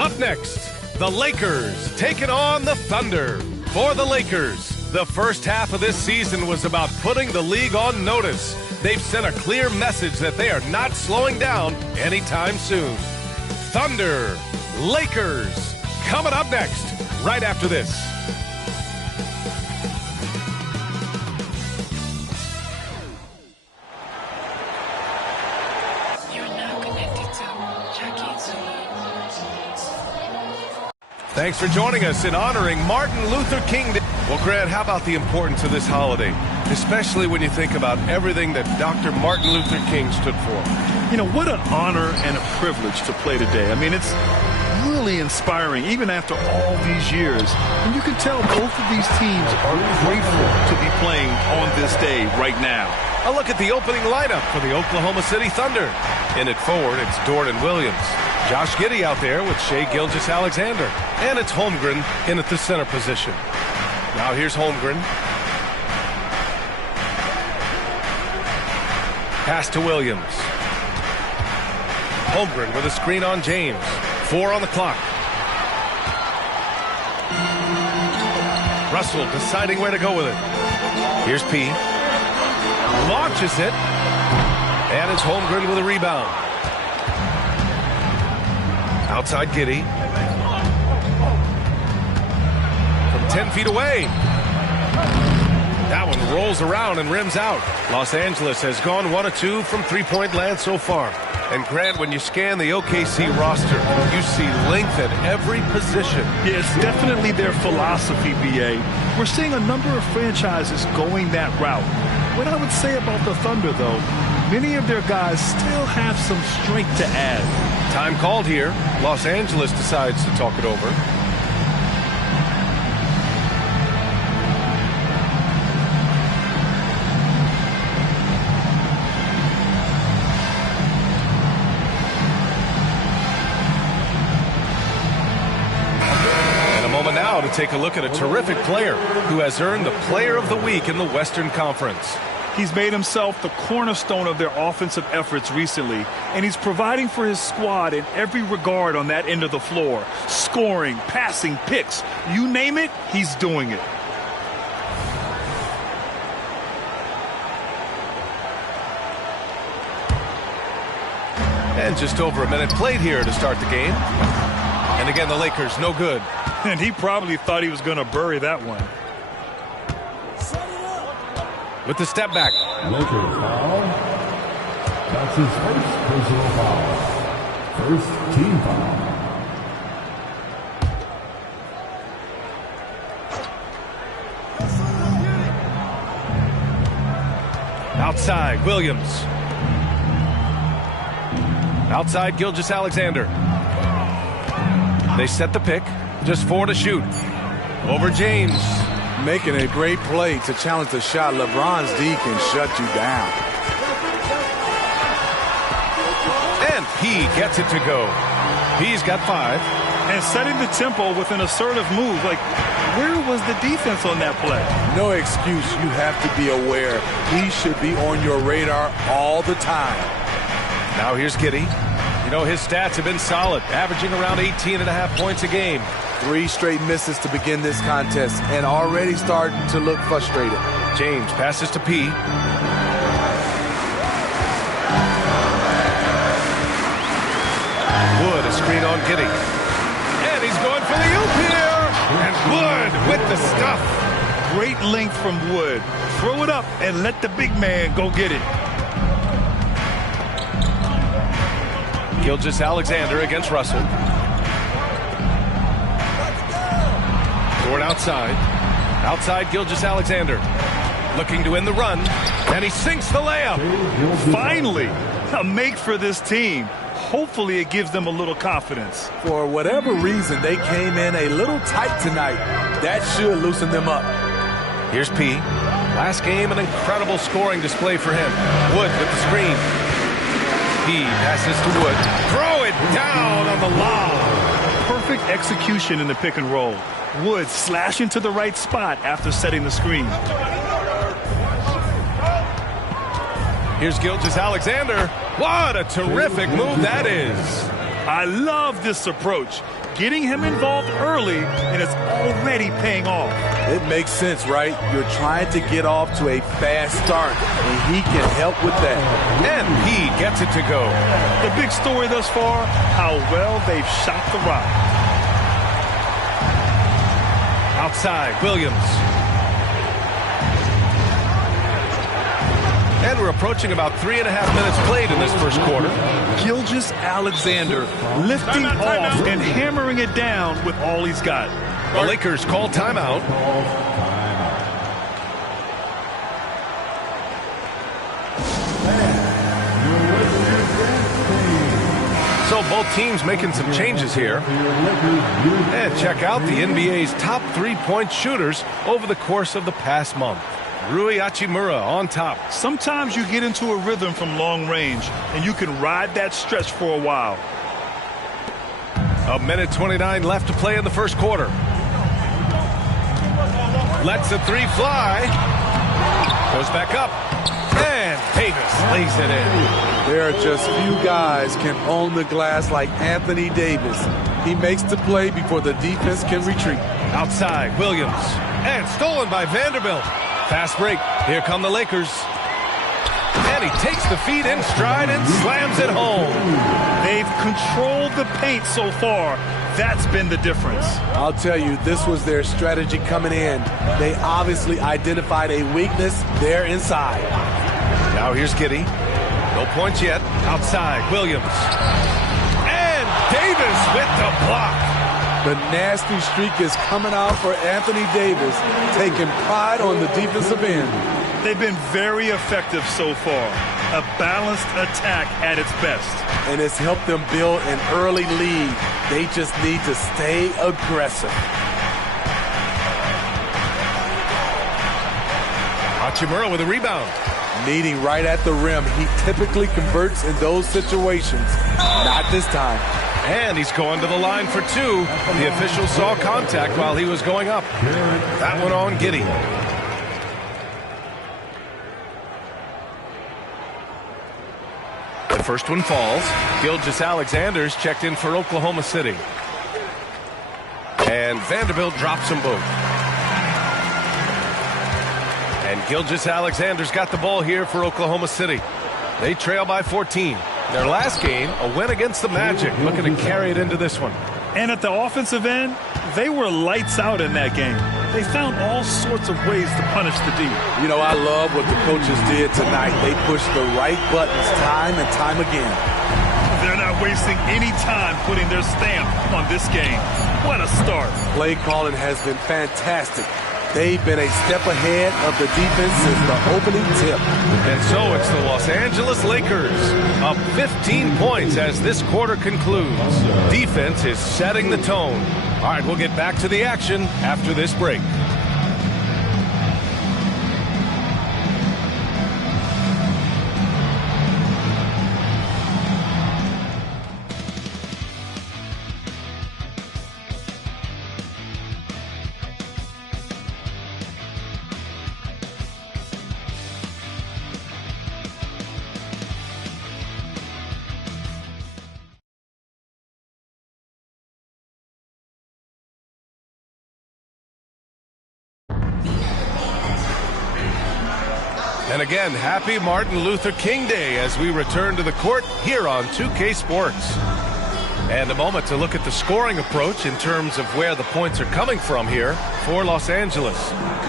Up next, the Lakers taking on the Thunder. For the Lakers, the first half of this season was about putting the league on notice. They've sent a clear message that they are not slowing down anytime soon. Thunder, Lakers, coming up next, right after this. Thanks for joining us in honoring Martin Luther King Day. Well, Grant, how about the importance of this holiday, especially when you think about everything that Dr. Martin Luther King stood for? You know, what an honor and a privilege to play today. I mean, it's really inspiring, even after all these years. And you can tell both of these teams are grateful to be playing on this day right now. A look at the opening lineup for the Oklahoma City Thunder. In it forward, it's Jordan Williams. Josh Giddey out there with Shai Gilgeous-Alexander. And it's Holmgren in at the center position. Now here's Holmgren. Pass to Williams. Holmgren with a screen on James. 4 on the clock. Russell deciding where to go with it. Here's P. Launches it. And it's Holmgren with a rebound. Outside Giddey. From 10 feet away. That one rolls around and rims out. Los Angeles has gone 1 of 2 from three-point land so far. And Grant, when you scan the OKC roster, you see length at every position. Yeah, it's definitely their philosophy, B.A. We're seeing a number of franchises going that route. What I would say about the Thunder, though, many of their guys still have some strength to add. Time called here. Los Angeles decides to talk it over. And a moment now to take a look at a terrific player who has earned the Player of the Week in the Western Conference. He's made himself the cornerstone of their offensive efforts recently, and he's providing for his squad in every regard on that end of the floor. Scoring, passing, picks, you name it, he's doing it. And just over a minute played here to start the game. And again, the Lakers, no good. And he probably thought he was going to bury that one. With the step back. Lakers foul. That's his first personal foul. First team foul. Outside, Williams. Outside, Gilgeous-Alexander. They set the pick. Just 4 to shoot. Over James. Making a great play to challenge the shot. LeBron's D can shut you down. And he gets it to go. He's got 5. And setting the tempo with an assertive move. Like, where was the defense on that play? No excuse. You have to be aware. He should be on your radar all the time. Now here's Giddey. You know, his stats have been solid, averaging around 18.5 points a game. 3 straight misses to begin this contest and already starting to look frustrated. James passes to P. Wood, a screen on Giddey. And he's going for the oop here. And Wood with the stuff. Great length from Wood. Throw it up and let the big man go get it. Gilgeous-Alexander against Russell. Toward outside. Outside Gilgeous-Alexander. Looking to end the run. And he sinks the layup. Finally, a make for this team. Hopefully it gives them a little confidence. For whatever reason, they came in a little tight tonight. That should loosen them up. Here's P. Last game, an incredible scoring display for him. Wood with the screen. He passes to Wood. Throw it down on the lob. Perfect execution in the pick and roll. Wood slashing to the right spot after setting the screen. Here's Gilgeous-Alexander. What a terrific move that is. I love this approach. getting him involved early, and it's already paying off. It makes sense, right? You're trying to get off to a fast start, and he can help with that. And he gets it to go. The big story thus far, how well they've shot the rock. Outside, Williams. And we're approaching about 3.5 minutes played in this first quarter. Gilgeous-Alexander lifting off and hammering it down with all he's got. The Lakers call timeout. So both teams making some changes here. And check out the NBA's top three-point shooters over the course of the past month. Rui Hachimura on top. Sometimes you get into a rhythm from long range, and you can ride that stretch for a while. 1:29 left to play in the first quarter. Lets the three fly. Goes back up. And Davis lays it in. There are just few guys can own the glass like Anthony Davis. He makes the play before the defense can retreat. Outside, Williams. And stolen by Vanderbilt. Fast break. Here come the Lakers. And he takes the feed in stride and slams it home. They've controlled the paint so far. That's been the difference. I'll tell you, this was their strategy coming in. They obviously identified a weakness there inside. Now here's Giddey. No points yet. Outside, Williams. And Davis with the block. The nasty streak is coming out for Anthony Davis, taking pride on the defensive end. They've been very effective so far. A balanced attack at its best. And it's helped them build an early lead. They just need to stay aggressive. Hachimura with a rebound. Meeting right at the rim. He typically converts in those situations. Not this time. And he's going to the line for two. The official saw contact while he was going up. That one on Giddey. The first one falls. Gilgeous-Alexander's checked in for Oklahoma City. And Vanderbilt drops them both. And Gilgeous-Alexander's got the ball here for Oklahoma City. They trail by 14. Their last game, a win against the Magic, looking to carry it into this one. And at the offensive end, they were lights out in that game. They found all sorts of ways to punish the D. You know, I love what the coaches did tonight. They pushed the right buttons time and time again. They're not wasting any time putting their stamp on this game. What a start. Play calling has been fantastic. They've been a step ahead of the defense since the opening tip. And so it's the Los Angeles Lakers up 15 points as this quarter concludes. Defense is setting the tone. All right, we'll get back to the action after this break. And again, happy Martin Luther King Day as we return to the court here on 2K Sports. And a moment to look at the scoring approach in terms of where the points are coming from here for Los Angeles.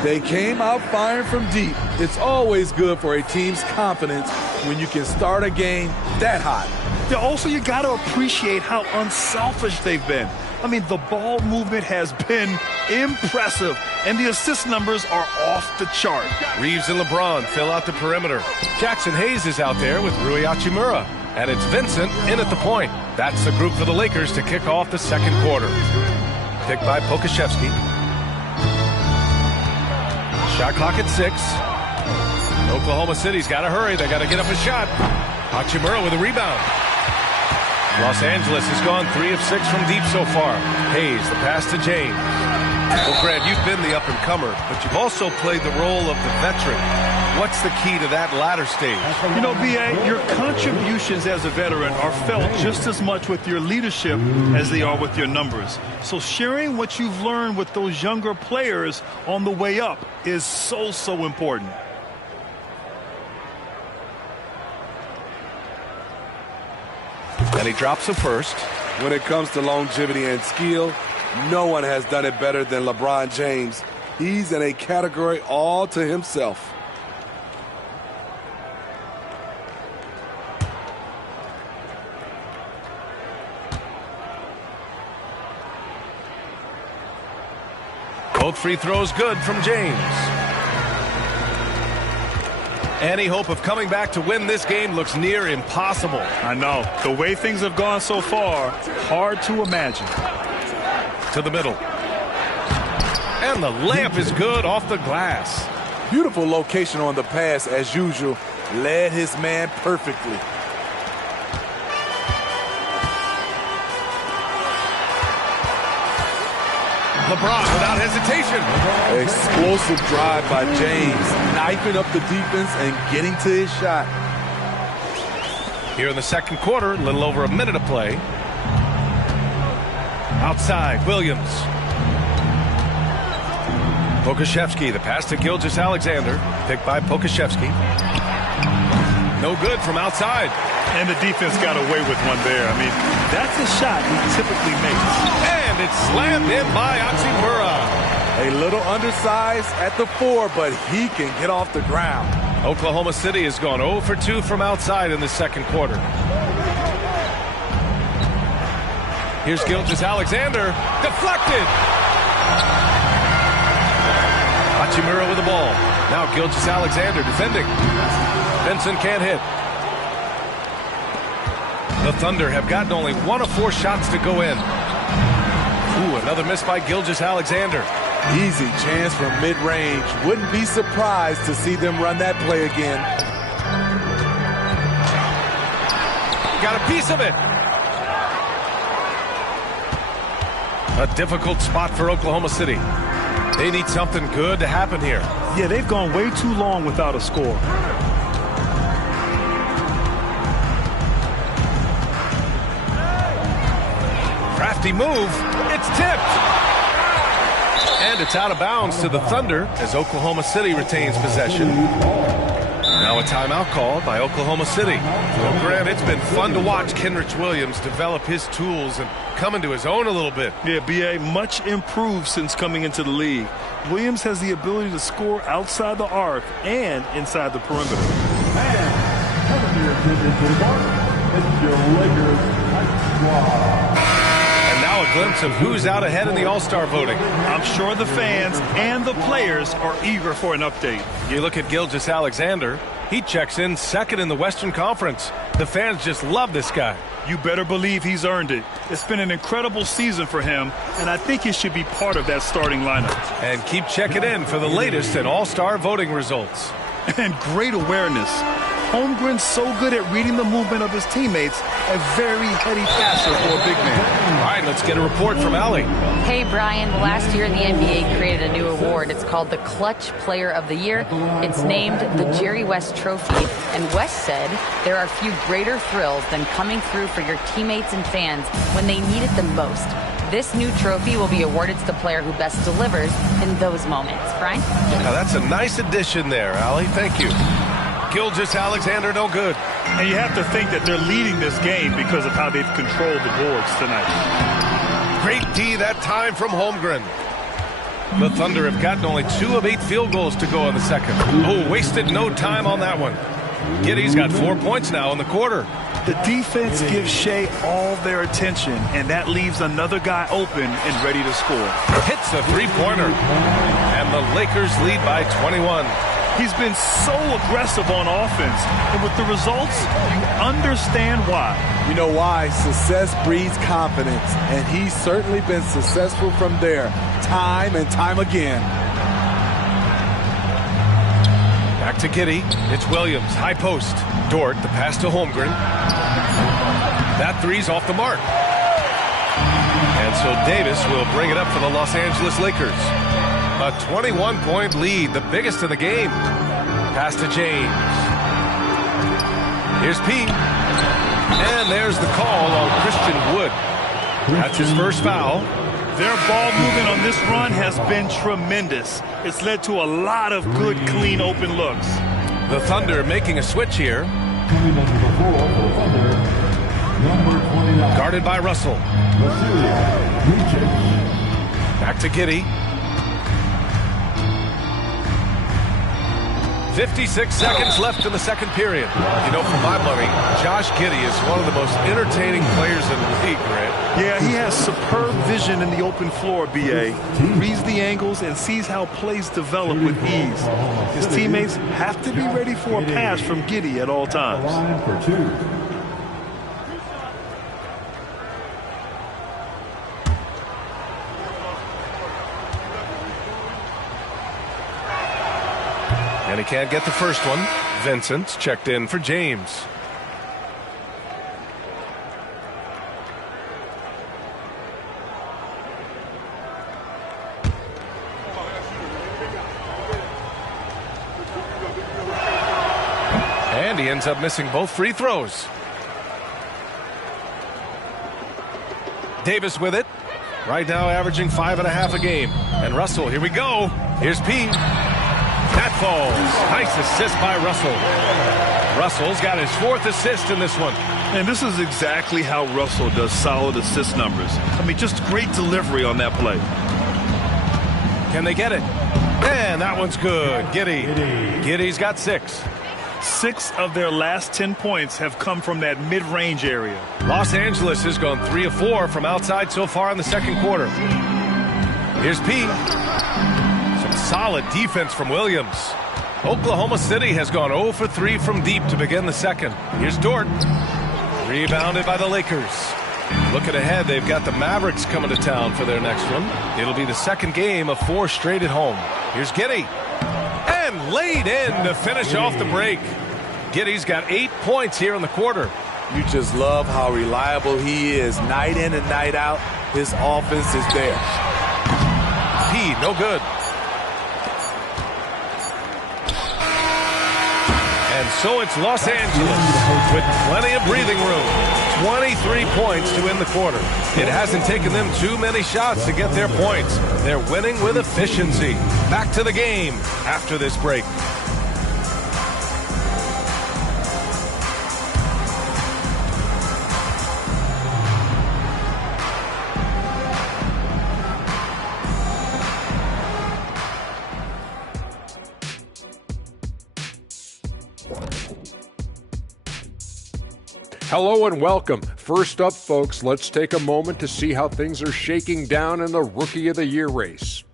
They came out firing from deep. It's always good for a team's confidence when you can start a game that hot. Yeah, also, you got to appreciate how unselfish they've been. I mean, the ball movement has been impressive, and the assist numbers are off the chart. Reeves and LeBron fill out the perimeter. Jackson Hayes is out there with Rui Hachimura. And it's Vincent in at the point. That's the group for the Lakers to kick off the second quarter. Picked by Pokashevsky. Shot clock at 6. Oklahoma City's got to hurry. They got to get up a shot. Hachimura with a rebound. Los Angeles has gone 3 of 6 from deep so far. Hayes, the pass to James. Well, Grant, you've been the up-and-comer, but you've also played the role of the veteran. What's the key to that latter stage? You know, B.A., your contributions as a veteran are felt just as much with your leadership as they are with your numbers. So sharing what you've learned with those younger players on the way up is so important. And he drops a first. When it comes to longevity and skill, no one has done it better than LeBron James. He's in a category all to himself. Both free throws good from James. Any hope of coming back to win this game looks near impossible. I know. The way things have gone so far, hard to imagine. To the middle. And the layup is good off the glass. Beautiful location on the pass as usual. Led his man perfectly. LeBron without hesitation. Explosive drive by James, knifing up the defense and getting to his shot. Here in the second quarter, a little over a minute of play. Outside, Williams. Pokashevsky, the pass to Gilgeous-Alexander. Picked by Pokashevsky. No good from outside. And the defense got away with one there. I mean, that's a shot he typically makes. And it's slammed in by Hachimura. A little undersized at the 4, but he can get off the ground. Oklahoma City has gone 0 for 2 from outside in the second quarter. Here's Gilgeous-Alexander. Deflected. Hachimura with the ball. Now Gilgeous-Alexander defending. Benson can't hit. The Thunder have gotten only 1 of 4 shots to go in. Ooh, another miss by Gilgeous-Alexander. Easy chance from mid-range. Wouldn't be surprised to see them run that play again. Got a piece of it. A difficult spot for Oklahoma City. They need something good to happen here. Yeah, they've gone way too long without a score. Crafty move. It's tipped. And it's out of bounds to the Thunder as Oklahoma City retains possession. Now a timeout called by Oklahoma City. Well, Grant, it's been fun to watch Kenrich Williams develop his tools and come into his own a little bit. Yeah, B.A., much improved since coming into the league. Williams has the ability to score outside the arc and inside the perimeter. And coming to your attention to the mark, it's your Lakers Night Squad. A glimpse of who's out ahead in the All-Star voting. I'm sure the fans and the players are eager for an update. You look at Gilgeous-Alexander, he checks in second in the Western Conference. The fans just love this guy. You better believe he's earned it. It's been an incredible season for him, and I think he should be part of that starting lineup. And keep checking in for the latest in All-Star voting results. And great awareness. Holmgren's so good at reading the movement of his teammates, a very heady passer for a big man. All right, let's get a report from Allie. Hey, Brian. Last year, the NBA created a new award. It's called the Clutch Player of the Year. It's named the Jerry West Trophy. And West said there are few greater thrills than coming through for your teammates and fans when they need it the most. This new trophy will be awarded to the player who best delivers in those moments. Brian? Now, that's a nice addition there, Allie. Thank you. Gilgeous-Alexander, no good. And you have to think that they're leading this game because of how they've controlled the boards tonight. Great D that time from Holmgren. The Thunder have gotten only 2 of 8 field goals to go in the second. Oh, wasted no time on that one. Giddy's got 4 points now in the quarter. The defense gives Shea all their attention, and that leaves another guy open and ready to score. Hits the three-pointer. And the Lakers lead by 21. He's been so aggressive on offense, and with the results, you understand why. You know why? Success breeds confidence, and he's certainly been successful from there, time and time again. Back to Giddey. It's Williams, high post. Dort, the pass to Holmgren. That three's off the mark. And so Davis will bring it up for the Los Angeles Lakers. A 21-point lead, the biggest of the game. Pass to James. Here's Pete. And there's the call on Christian Wood. That's his first foul. Their ball movement on this run has been tremendous. It's led to a lot of good, clean, open looks. The Thunder making a switch here. Coming under the ball for Thunder, number 29. Guarded by Russell. Back to Giddey. 56 seconds left in the second period. You know, for my money, Josh Giddey is one of the most entertaining players in the league, Grant. Yeah, he has superb vision in the open floor, B.A. He reads the angles and sees how plays develop with ease. His teammates have to be ready for a pass from Giddey at all times. Line for 2. And he can't get the first one. Vincent's checked in for James. And he ends up missing both free throws. Davis with it. Right now averaging 5.5 a game. And Russell, here we go. Here's Pete. That falls. Nice assist by Russell. Russell's got his 4th assist in this one. And this is exactly how Russell does solid assist numbers. I mean, just great delivery on that play. Can they get it? And that one's good. Giddey's got 6. 6 of their last 10 points have come from that mid-range area. Los Angeles has gone 3 of 4 from outside so far in the second quarter. Here's Pete. Solid defense from Williams. Oklahoma City has gone 0 for 3 from deep to begin the second. Here's Dort. Rebounded by the Lakers. Looking ahead, they've got the Mavericks coming to town for their next one. It'll be the second game of 4 straight at home. Here's Giddey. And laid in to finish off the break. Giddey's got 8 points here in the quarter. You just love how reliable he is night in and night out. His offense is there. P, no good. And so it's Los Angeles with plenty of breathing room. 23 points to end the quarter. It hasn't taken them too many shots to get their points. They're winning with efficiency. Back to the game after this break. Hello and welcome. First up, folks, let's take a moment to see how things are shaking down in the Rookie of the Year race.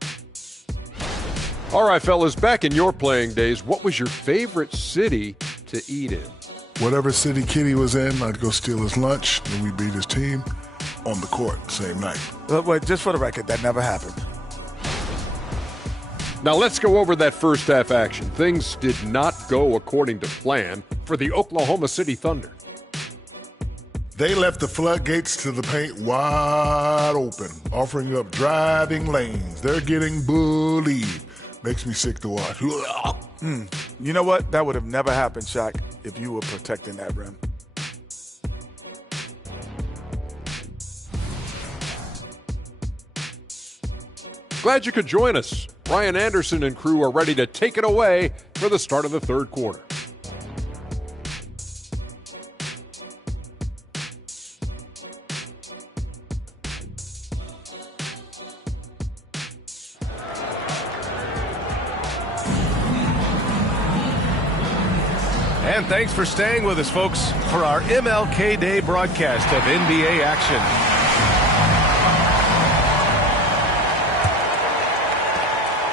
All right, fellas, back in your playing days, what was your favorite city to eat in? Whatever city Kitty was in, I'd go steal his lunch, and we beat his team on the court same night. Wait, just for the record, that never happened. Now let's go over that first half action. Things did not go according to plan for the Oklahoma City Thunder. They left the floodgates to the paint wide open, offering up driving lanes. They're getting bullied. Makes me sick to watch. You know what? That would have never happened, Shaq, if you were protecting that rim. Glad you could join us. Ryan Anderson and crew are ready to take it away for the start of the third quarter. And thanks for staying with us, folks, for our MLK Day broadcast of NBA action.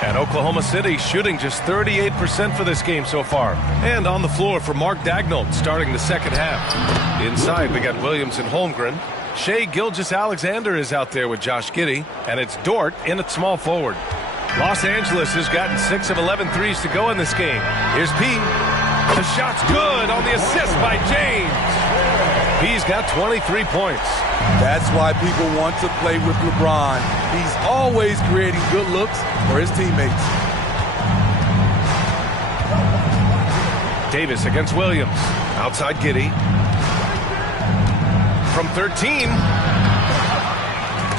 And Oklahoma City shooting just 38% for this game so far. And on the floor for Mark Daigneault starting the second half. Inside, we got Williams and Holmgren. Shai Gilgeous-Alexander is out there with Josh Giddey. And it's Dort in at small forward. Los Angeles has gotten 6 of 11 threes to go in this game. Here's Pete. The shot's good on the assist by James. He's got 23 points. That's why people want to play with LeBron. He's always creating good looks for his teammates. Davis against Williams. Outside Giddey. From 13.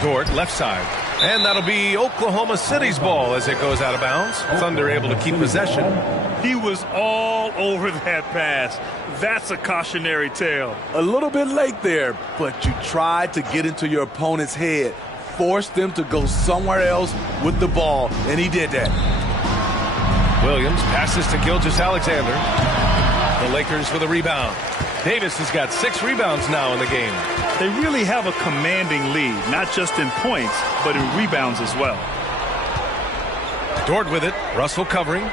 Dort, left side. And that'll be Oklahoma City's ball as it goes out of bounds. Thunder able to keep possession. He was all over that pass. That's a cautionary tale. A little bit late there, but you tried to get into your opponent's head. Force them to go somewhere else with the ball, and he did that. Williams passes to Gilgeous-Alexander. The Lakers for the rebound. Davis has got 6 rebounds now in the game. They really have a commanding lead, not just in points, but in rebounds as well. Dort with it. Russell covering.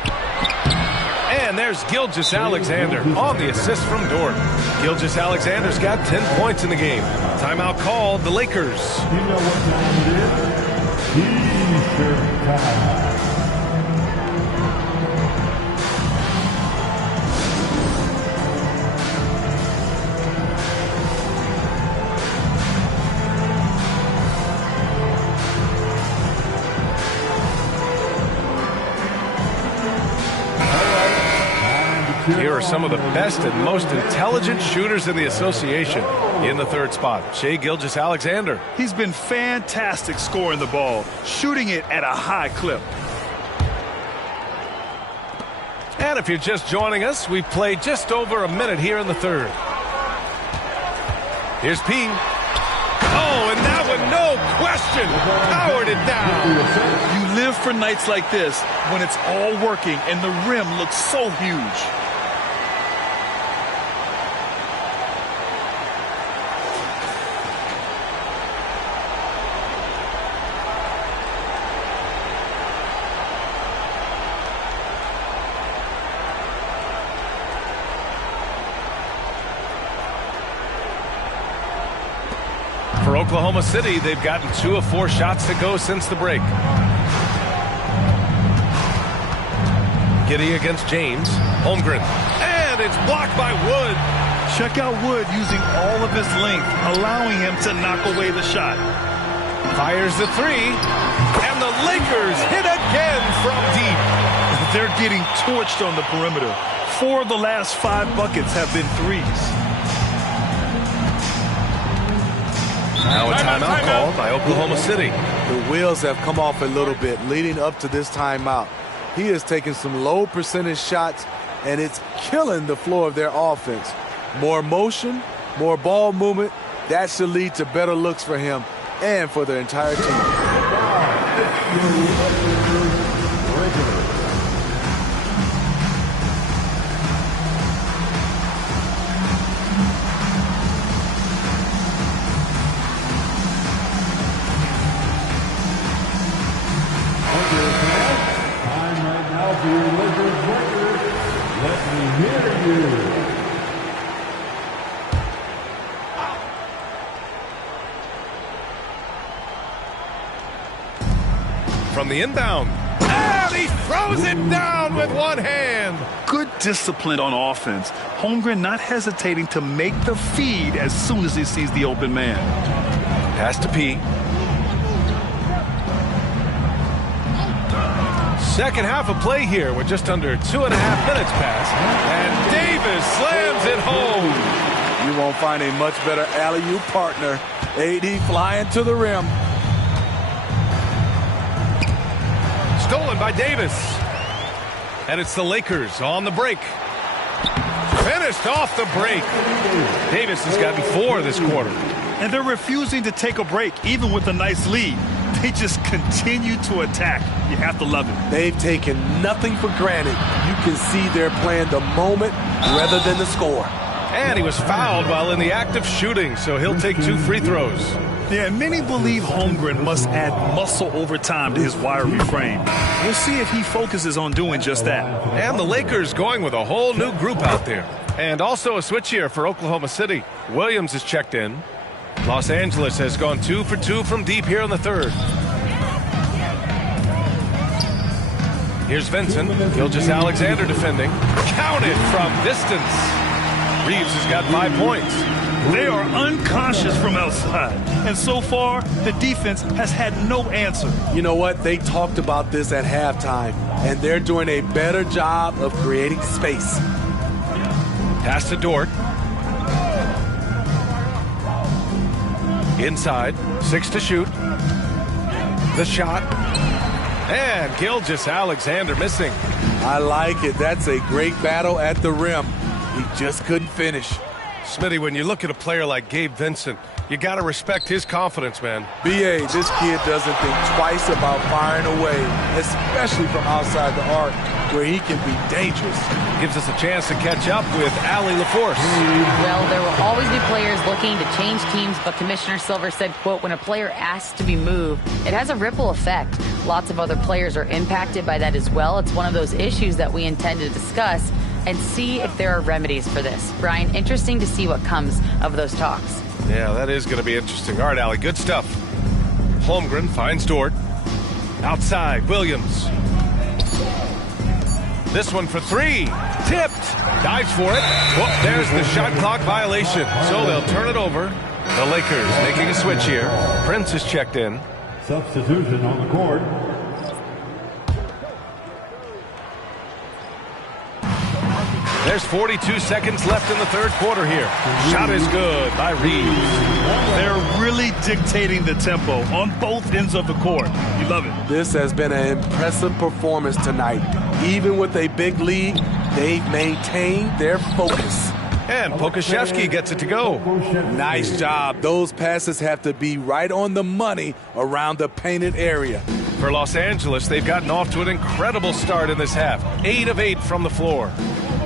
And there's Gilgeous-Alexander on the assist from Dort. Gilgeous-Alexander's got 10 points in the game. Timeout called, the Lakers. You know what time it is? T-shirt time. Here are some of the best and most intelligent shooters in the association. In the third spot, Shai Gilgeous-Alexander. He's been fantastic scoring the ball, shooting it at a high clip. And if you're just joining us, we've played just over a minute here in the third. Here's P. Oh, and that one, no question, powered it down. You live for nights like this when it's all working and the rim looks so huge. For Oklahoma City, they've gotten 2 of 4 shots to go since the break. Giddey against James. Holmgren. And it's blocked by Wood. Check out Wood using all of his length, allowing him to knock away the shot. Fires the 3. And the Lakers hit again from deep. They're getting torched on the perimeter. 4 of the last 5 buckets have been threes. Now a timeout called by Oklahoma City. The wheels have come off a little bit leading up to this timeout. He has taken some low percentage shots, and it's killing the flow of their offense. More motion, more ball movement, that should lead to better looks for him and for their entire team. From the inbound. And he throws it down with one hand. Good discipline on offense. Holmgren not hesitating to make the feed as soon as he sees the open man. Pass to P. Second half of play here with just under 2.5 minutes passed. And Davis slams it home. You won't find a much better alley-oop partner. AD flying to the rim. Stolen by Davis. And it's the Lakers on the break. Finished off the break. Davis has gotten 4 this quarter. And they're refusing to take a break, even with a nice lead. They just continue to attack. You have to love it. They've taken nothing for granted. You can see they're playing the moment rather than the score. And he was fouled while in the act of shooting, so he'll take 2 free throws. Yeah, many believe Holmgren must add muscle over time to his wiry frame. We'll see if he focuses on doing just that. And the Lakers going with a whole new group out there. And also a switch here for Oklahoma City. Williams is checked in. Los Angeles has gone 2 for 2 from deep here in the third. Here's Vincent. Gilgeous-Alexander defending. Counted from distance. Reeves has got 5 points. They are unconscious from outside. And so far, the defense has had no answer. You know what? They talked about this at halftime, and they're doing a better job of creating space. Pass to Dort. Inside, 6 to shoot. The shot. And Gilgeous-Alexander missing. I like it. That's a great battle at the rim. He just couldn't finish. Smitty, when you look at a player like Gabe Vincent, you got to respect his confidence, man. B.A., this kid doesn't think twice about firing away, especially from outside the arc, where he can be dangerous. Gives us a chance to catch up with Allie LaForce. Well, there will always be players looking to change teams, but Commissioner Silver said, quote, when a player asks to be moved, it has a ripple effect. Lots of other players are impacted by that as well. It's one of those issues that we intend to discuss and see if there are remedies for this. Brian, interesting to see what comes of those talks. Yeah, that is going to be interesting. All right, Allie, good stuff. Holmgren finds Dort. Outside, Williams. This one for 3. Tipped. Dives for it. Whoop, there's the shot clock violation. So they'll turn it over. The Lakers making a switch here. Prince is checked in. Substitution on the court. There's 42 seconds left in the third quarter here. Shot is good by Reeves. They're really dictating the tempo on both ends of the court. You love it. This has been an impressive performance tonight. Even with a big lead, they've maintained their focus. And Pokuševski gets it to go. Nice job. Those passes have to be right on the money around the painted area. For Los Angeles, they've gotten off to an incredible start in this half. 8 of 8 from the floor.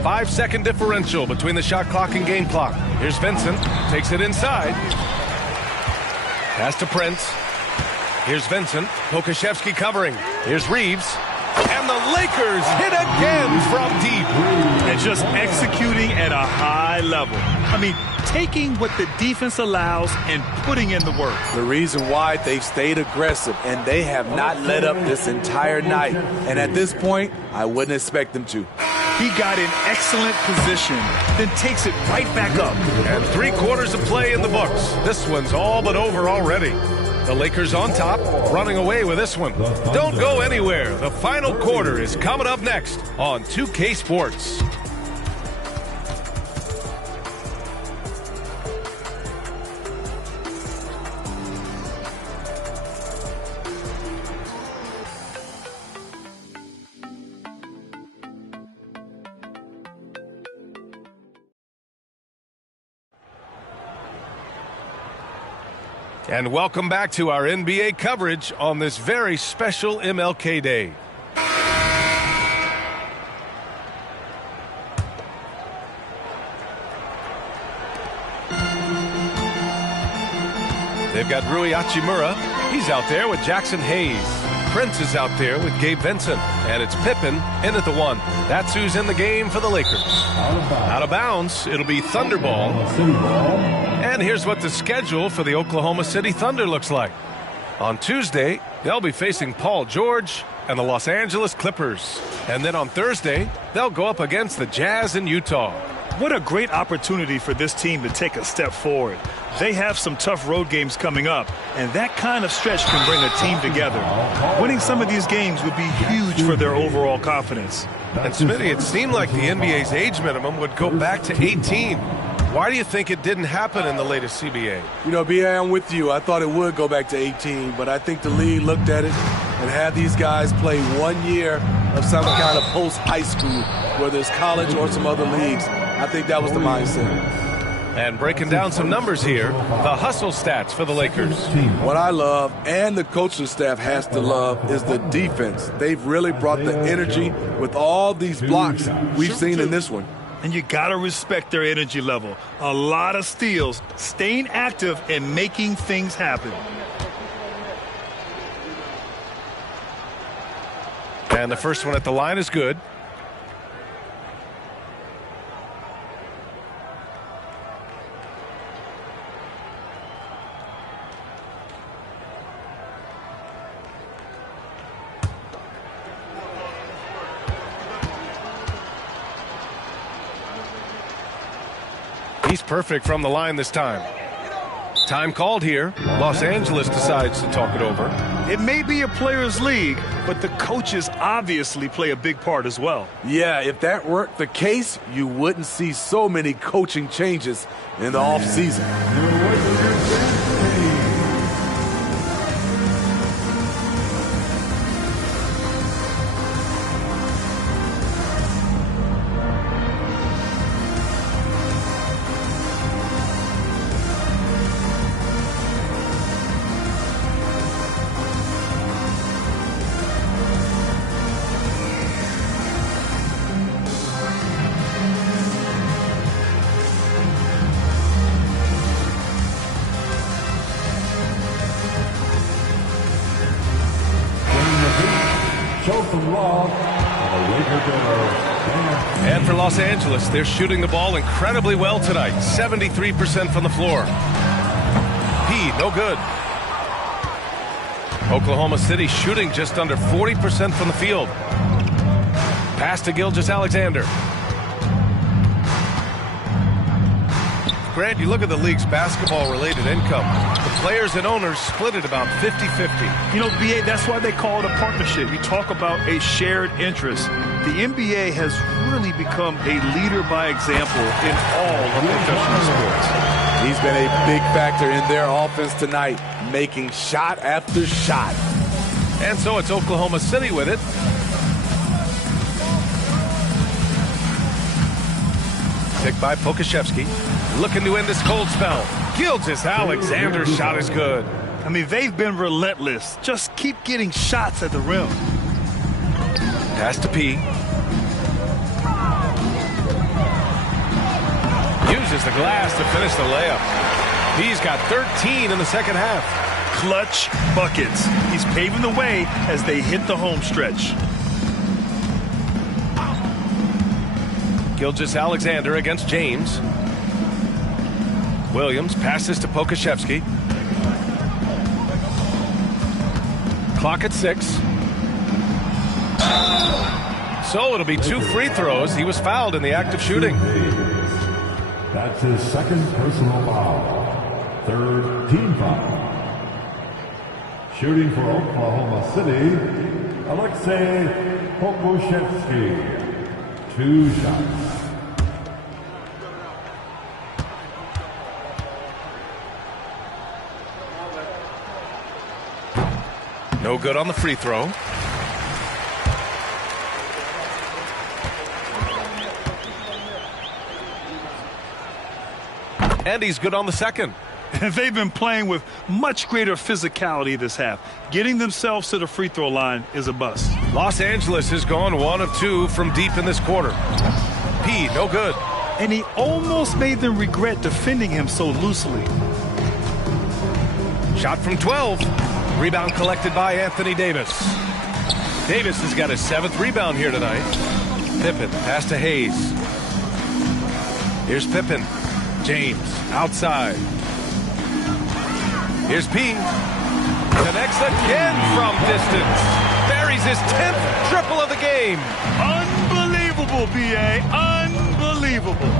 5-second differential between the shot clock and game clock. Here's Vincent. Takes it inside. Pass to Prince. Here's Vincent. Pokuševski covering. Here's Reeves. And the Lakers hit again from deep. And just executing at a high level. I mean, taking what the defense allows and putting in the work. The reason why they've stayed aggressive, and they have not let up this entire night. And at this point, I wouldn't expect them to. He got in excellent position, then takes it right back up. And 3 quarters of play in the books. This one's all but over already. The Lakers on top, running away with this one. Don't go anywhere. The final quarter is coming up next on 2K Sports. And welcome back to our NBA coverage on this very special MLK Day. They've got Rui Hachimura. He's out there with Jackson Hayes. Prince is out there with Gabe Vincent. And it's Pippen in at the 1. That's who's in the game for the Lakers. Out of bounds, it'll be Thunderball. And here's what the schedule for the Oklahoma City Thunder looks like. On Tuesday, they'll be facing Paul George and the Los Angeles Clippers. And then on Thursday, they'll go up against the Jazz in Utah. What a great opportunity for this team to take a step forward. They have some tough road games coming up, and that kind of stretch can bring a team together. Winning some of these games would be huge for their overall confidence. And Smitty, it seemed like the NBA's age minimum would go back to 18. Why do you think it didn't happen in the latest CBA? You know, B.A., I'm with you. I thought it would go back to 18, but I think the league looked at it and had these guys play 1 year of some kind of post-high school, whether it's college or some other leagues. I think that was the mindset. And breaking down some numbers here, the hustle stats for the Lakers. What I love, and the coaching staff has to love, is the defense. They've really brought the energy with all these blocks we've seen in this one. And you got to respect their energy level. A lot of steals, staying active, and making things happen. And the first one at the line is good. He's perfect from the line this time. Time called here. Los Angeles decides to talk it over. It may be a players' league, but the coaches obviously play a big part as well. Yeah, if that weren't the case, you wouldn't see so many coaching changes in the offseason. And for Los Angeles, they're shooting the ball incredibly well tonight. 73% from the floor. No good. Oklahoma City shooting just under 40% from the field. Pass to Gilgeous-Alexander. Grant, you look at the league's basketball-related income. The players and owners split it about 50-50. You know, BA, that's why they call it a partnership. You talk about a shared interest. The NBA has really become a leader by example in all of professional sports. He's been a big factor in their offense tonight, making shot after shot. And so it's Oklahoma City with it. Picked by Pokashevsky. Looking to end this cold spell. Gilgeous-Alexander's shot is good. I mean, they've been relentless. Just keep getting shots at the rim. Pass to P. Uses the glass to finish the layup. He's got 13 in the second half. Clutch buckets. He's paving the way as they hit the home stretch. Gilgeous-Alexander against James. Williams passes to Pokashevsky. Clock at 6. So it'll be 2 free throws. He was fouled in the act of shooting. That's his second personal foul. Third team foul. Shooting for Oklahoma City, Alexei Pokashevsky. 2 shots. No good on the free throw. And he's good on the second. They've been playing with much greater physicality this half. Getting themselves to the free throw line is a bust. Los Angeles has gone 1 of 2 from deep in this quarter. P, no good. And he almost made them regret defending him so loosely. Shot from 12. Rebound collected by Anthony Davis. Davis has got his 7th rebound here tonight. Pippen, pass to Hayes. Here's Pippen. James, outside. Here's P. Connects again from distance. Buries his 10th triple of the game. Unbelievable, B.A. Unbelievable.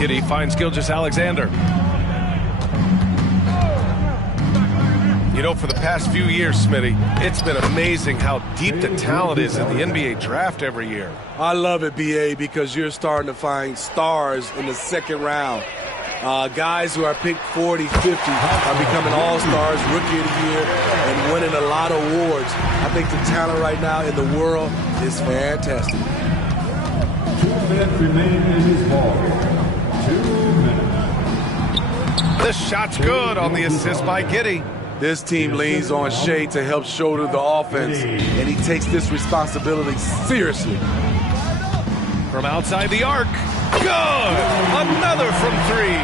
Giddey finds Gilgeous-Alexander. You know, for the past few years, Smitty, it's been amazing how deep the talent is in the NBA draft every year. I love it, BA, because you're starting to find stars in the second round. Guys who are picked 40, 50 are becoming all-stars, rookie of the year, and winning a lot of awards. I think the talent right now in the world is fantastic. 2 minutes remain in his ball game. 2 minutes. The shot's good on the assist by Giddey. This team leans on Shea to help shoulder the offense, and he takes this responsibility seriously. From outside the arc. Good! Another from 3.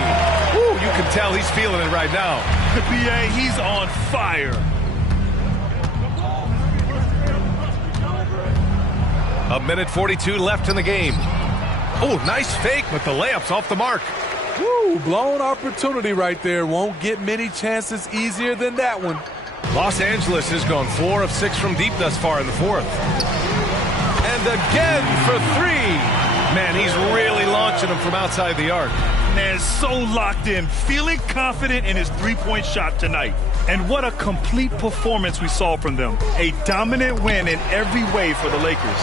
Woo, you can tell he's feeling it right now. The BA, he's on fire. A minute 42 left in the game. Oh, nice fake, but the layup's off the mark. Woo, blown opportunity right there. Won't get many chances easier than that one. Los Angeles has gone 4 of 6 from deep thus far in the 4th. And again for 3. Man, he's really long. launching them from outside the arc. Man, so locked in, feeling confident in his three-point shot tonight. And what a complete performance we saw from them. A dominant win in every way for the Lakers.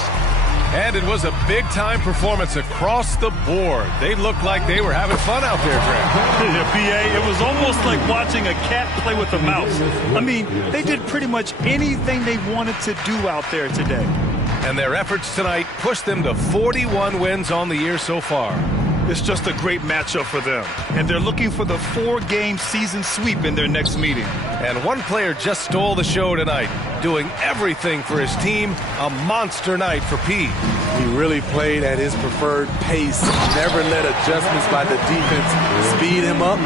And it was a big-time performance across the board. They looked like they were having fun out there, Greg. BA, it was almost like watching a cat play with a mouse. I mean, they did pretty much anything they wanted to do out there today. And their efforts tonight pushed them to 41 wins on the year so far. It's just a great matchup for them. And they're looking for the 4-game season sweep in their next meeting. And one player just stole the show tonight, doing everything for his team. A monster night for P. He really played at his preferred pace. Never let adjustments by the defense speed him up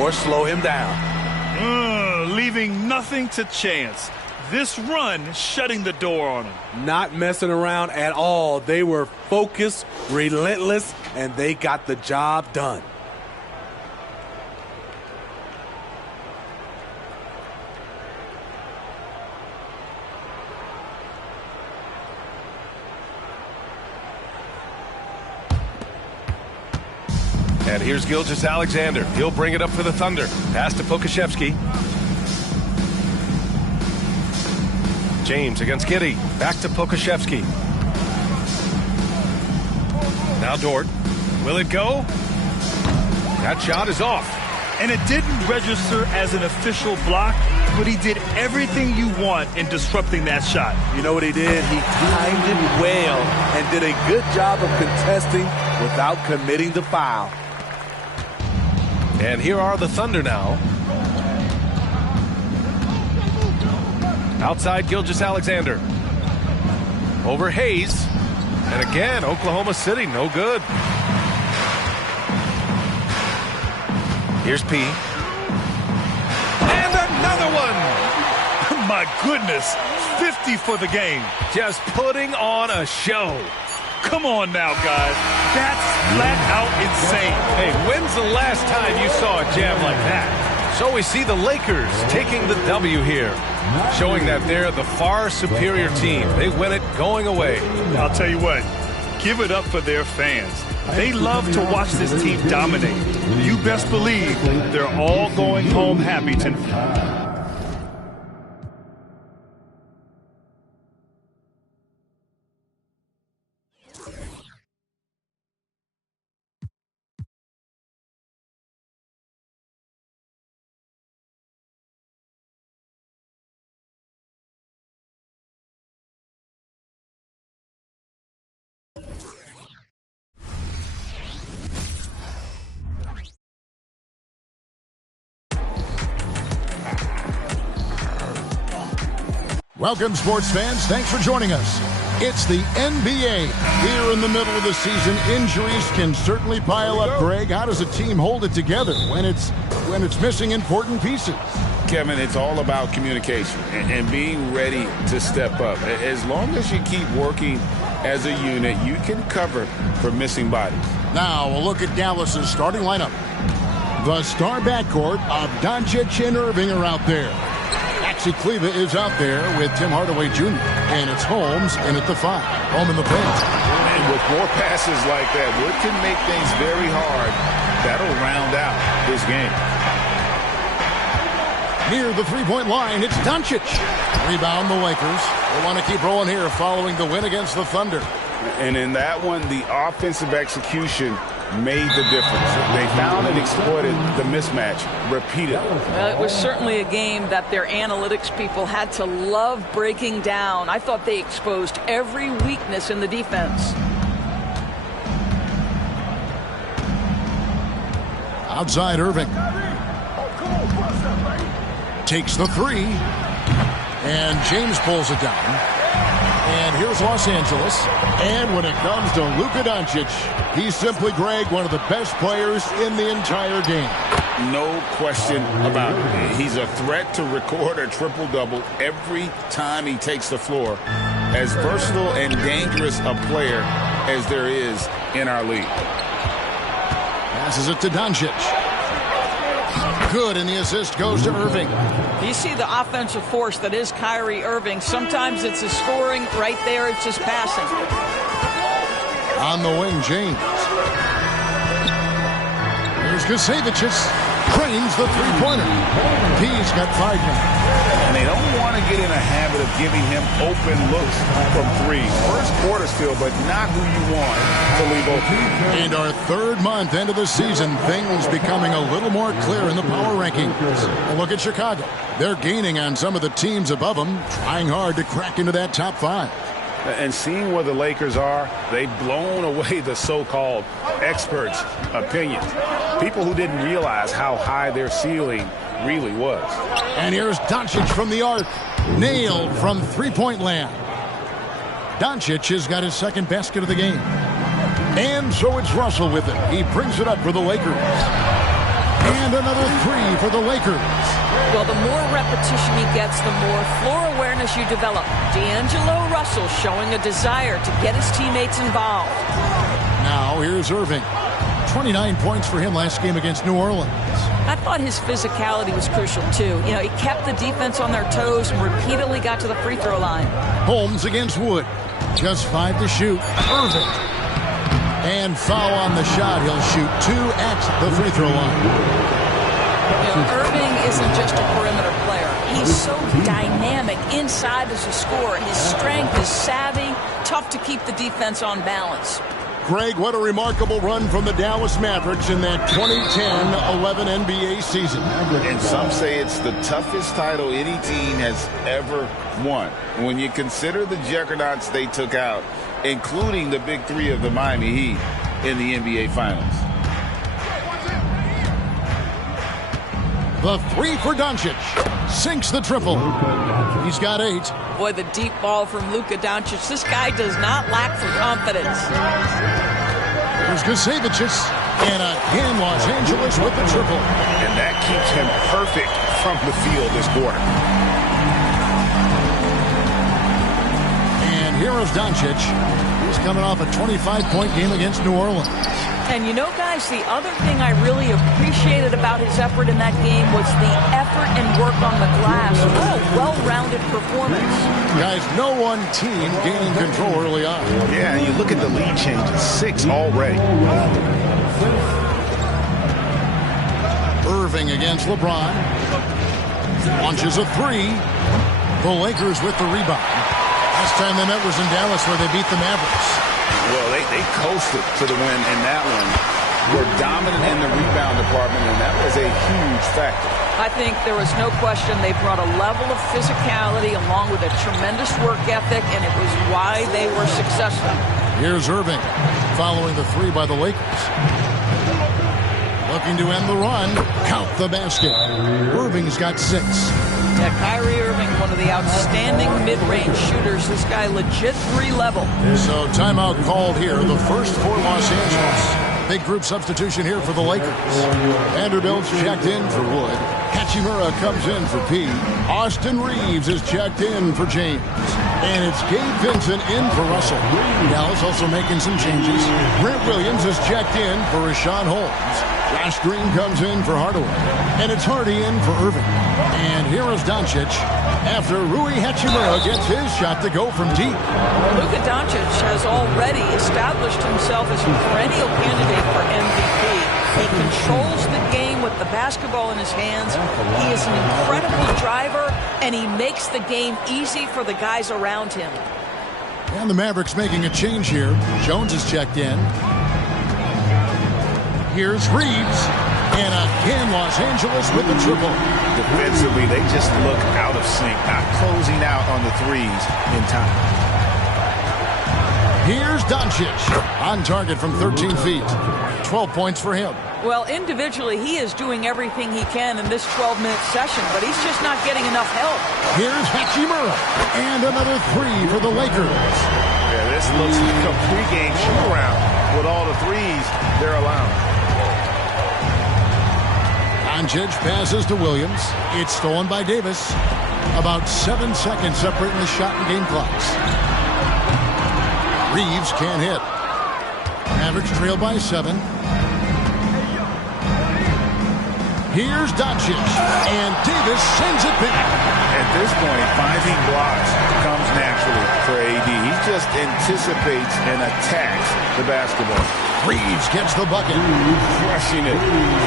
or slow him down. Leaving nothing to chance. This run shutting the door on him. Not messing around at all. They were focused, relentless, and they got the job done. And here's Gilgeous-Alexander. He'll bring it up for the Thunder. Pass to Pokusevski. James against Giddey. Back to Pokusevski. Now Dort. Will it go? That shot is off. And it didn't register as an official block, but he did everything you want in disrupting that shot. You know what he did? He timed it well and did a good job of contesting without committing the foul. And here are the Thunder now. Outside Gilgeous-Alexander. Over Hayes. And again, Oklahoma City, no good. Here's P. And another one! My goodness, 50 for the game. Just putting on a show. Come on now, guys. That's flat out insane. Hey, when's the last time you saw a jam like that? So we see the Lakers taking the W here, showing that they're the far superior team. They win it going away. I'll tell you what, give it up for their fans. They love to watch this team dominate. You best believe they're all going home happy tonight. Welcome, sports fans. Thanks for joining us. It's the NBA. Here in the middle of the season, injuries can certainly pile up. Greg, how does a team hold it together when it's missing important pieces? Kevin, it's all about communication and being ready to step up. As long as you keep working as a unit, you can cover for missing bodies. Now, a look at Dallas's starting lineup. The star backcourt of Doncic and Irving are out there. Maxi Kleba is out there with Tim Hardaway Jr. And it's Holmes in at the 5. Home in the paint. And with more passes like that, Wood can make things very hard. That'll round out this game. Near the three-point line, it's Doncic. Rebound the Lakers. They want to keep rolling here following the win against the Thunder. And in that one, the offensive execution made the difference. They found and exploited the mismatch repeatedly. Well, it was certainly a game that their analytics people had to love breaking down. I thought they exposed every weakness in the defense. Outside Irving. Takes the 3. And James pulls it down. And here's Los Angeles. And when it comes to Luka Doncic, he's simply, Greg, one of the best players in the entire game. No question about it. He's a threat to record a triple-double every time he takes the floor. As versatile and dangerous a player as there is in our league. Passes it to Doncic. Good, and the assist goes to Irving. You see the offensive force that is Kyrie Irving. Sometimes it's his scoring. Right there, it's his passing. On the wing, James. Here's Kasevicius. Trains the three-pointer. He's got 5 now. And they don't want to get in a habit of giving him open looks from three. First quarter still, but not who you want to leave open. And our 3rd month into the season, things becoming a little more clear in the power rankings. A look at Chicago. They're gaining on some of the teams above them, trying hard to crack into that top 5. And seeing where the Lakers are, they've blown away the so-called experts' opinions. People who didn't realize how high their ceiling really was. And here's Doncic from the arc. Nailed from three-point land. Doncic has got his 2nd basket of the game. And so it's Russell with it. He brings it up for the Lakers. And another 3 for the Lakers. Well, the more repetition he gets, the more floor awareness you develop. D'Angelo Russell showing a desire to get his teammates involved. Now here's Irving. 29 points for him last game against New Orleans. I thought his physicality was crucial, too. You know, he kept the defense on their toes and repeatedly got to the free throw line. Holmes against Wood. Just 5 to shoot. Irving. And foul on the shot. He'll shoot 2 at the free throw line. You know, Irving isn't just a perimeter player. He's so dynamic inside as a scorer. His strength is savvy, tough to keep the defense on balance. Greg, what a remarkable run from the Dallas Mavericks in that 2010-11 NBA season. And some say it's the toughest title any team has ever won. When you consider the juggernauts they took out, including the big 3 of the Miami Heat in the NBA Finals. The 3 for Doncic. Sinks the triple. He's got 8. Boy, the deep ball from Luka Doncic. This guy does not lack for confidence. Here's Kasevicius. And again, Los Angeles with the triple. And that keeps him perfect from the field this quarter. And here is Doncic. He's coming off a 25-point game against New Orleans. And you know, guys, the other thing I really appreciated about his effort in that game was the effort and work on the glass. What a well-rounded performance. Guys, no one team gaining control early on. Yeah, and you look at the lead changes, 6 already. Irving against LeBron. Launches a 3. The Lakers with the rebound. Last time they met was in Dallas where they beat the Mavericks. Well, they coasted to the win in that one. Were dominant in the rebound department, and that was a huge factor. I think there was no question they brought a level of physicality along with a tremendous work ethic, and it was why they were successful. Here's Irving following the 3 by the Lakers. Looking to end the run. Count the basket. Irving's got 6. Yeah, Kyrie Irving, one of the outstanding mid-range shooters. This guy legit 3-level. So timeout called here. The first for Los Angeles. Big group substitution here for the Lakers. Vanderbilt's checked in for Wood. Hachimura comes in for P. Austin Reeves is checked in for James. And it's Gabe Vincent in for Russell. Dallas also making some changes. Grant Williams is checked in for Rashawn Holmes. Josh Green comes in for Hardaway. And it's Hardy in for Irving. And here is Doncic after Rui Hachimura gets his shot to go from deep. Luka Doncic has already established himself as a perennial candidate for MVP. He controls the game with the basketball in his hands. He is an incredible driver, and he makes the game easy for the guys around him. And the Mavericks making a change here. Jones is checked in. Here's Reeves. And again, Los Angeles with the triple. Defensively, they just look out of sync, not closing out on the 3s in time. Here's Doncic on target from 13 feet. 12 points for him. Well, individually, he is doing everything he can in this 12-minute session, but he's just not getting enough help. Here's Hachimura. And another 3 for the Lakers. Yeah, this looks like a pregame shoot-around with all the 3s they're allowing. Doncic passes to Williams. It's stolen by Davis. About 7 seconds separating the shot and game clocks. Reeves can't hit. Mavericks trail by 7. Here's Doncic. And Davis sends it back. At this point, finding blocks comes naturally for AD. He just anticipates and attacks the basketball. Reeves gets the bucket. Crushing it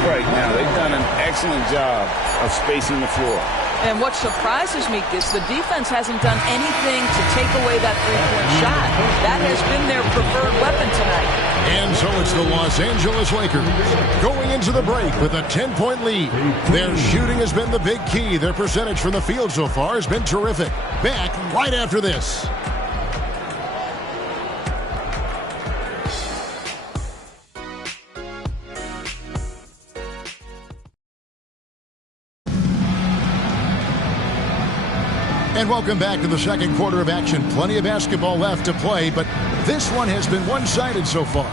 right now. They've done an excellent job of spacing the floor. And what surprises me is the defense hasn't done anything to take away that three-point shot. That has been their preferred weapon tonight. And so it's the Los Angeles Lakers going into the break with a 10-point lead. Their shooting has been the big key. Their percentage from the field so far has been terrific. Back right after this. And welcome back to the second quarter of action. Plenty of basketball left to play, but this one has been one-sided so far.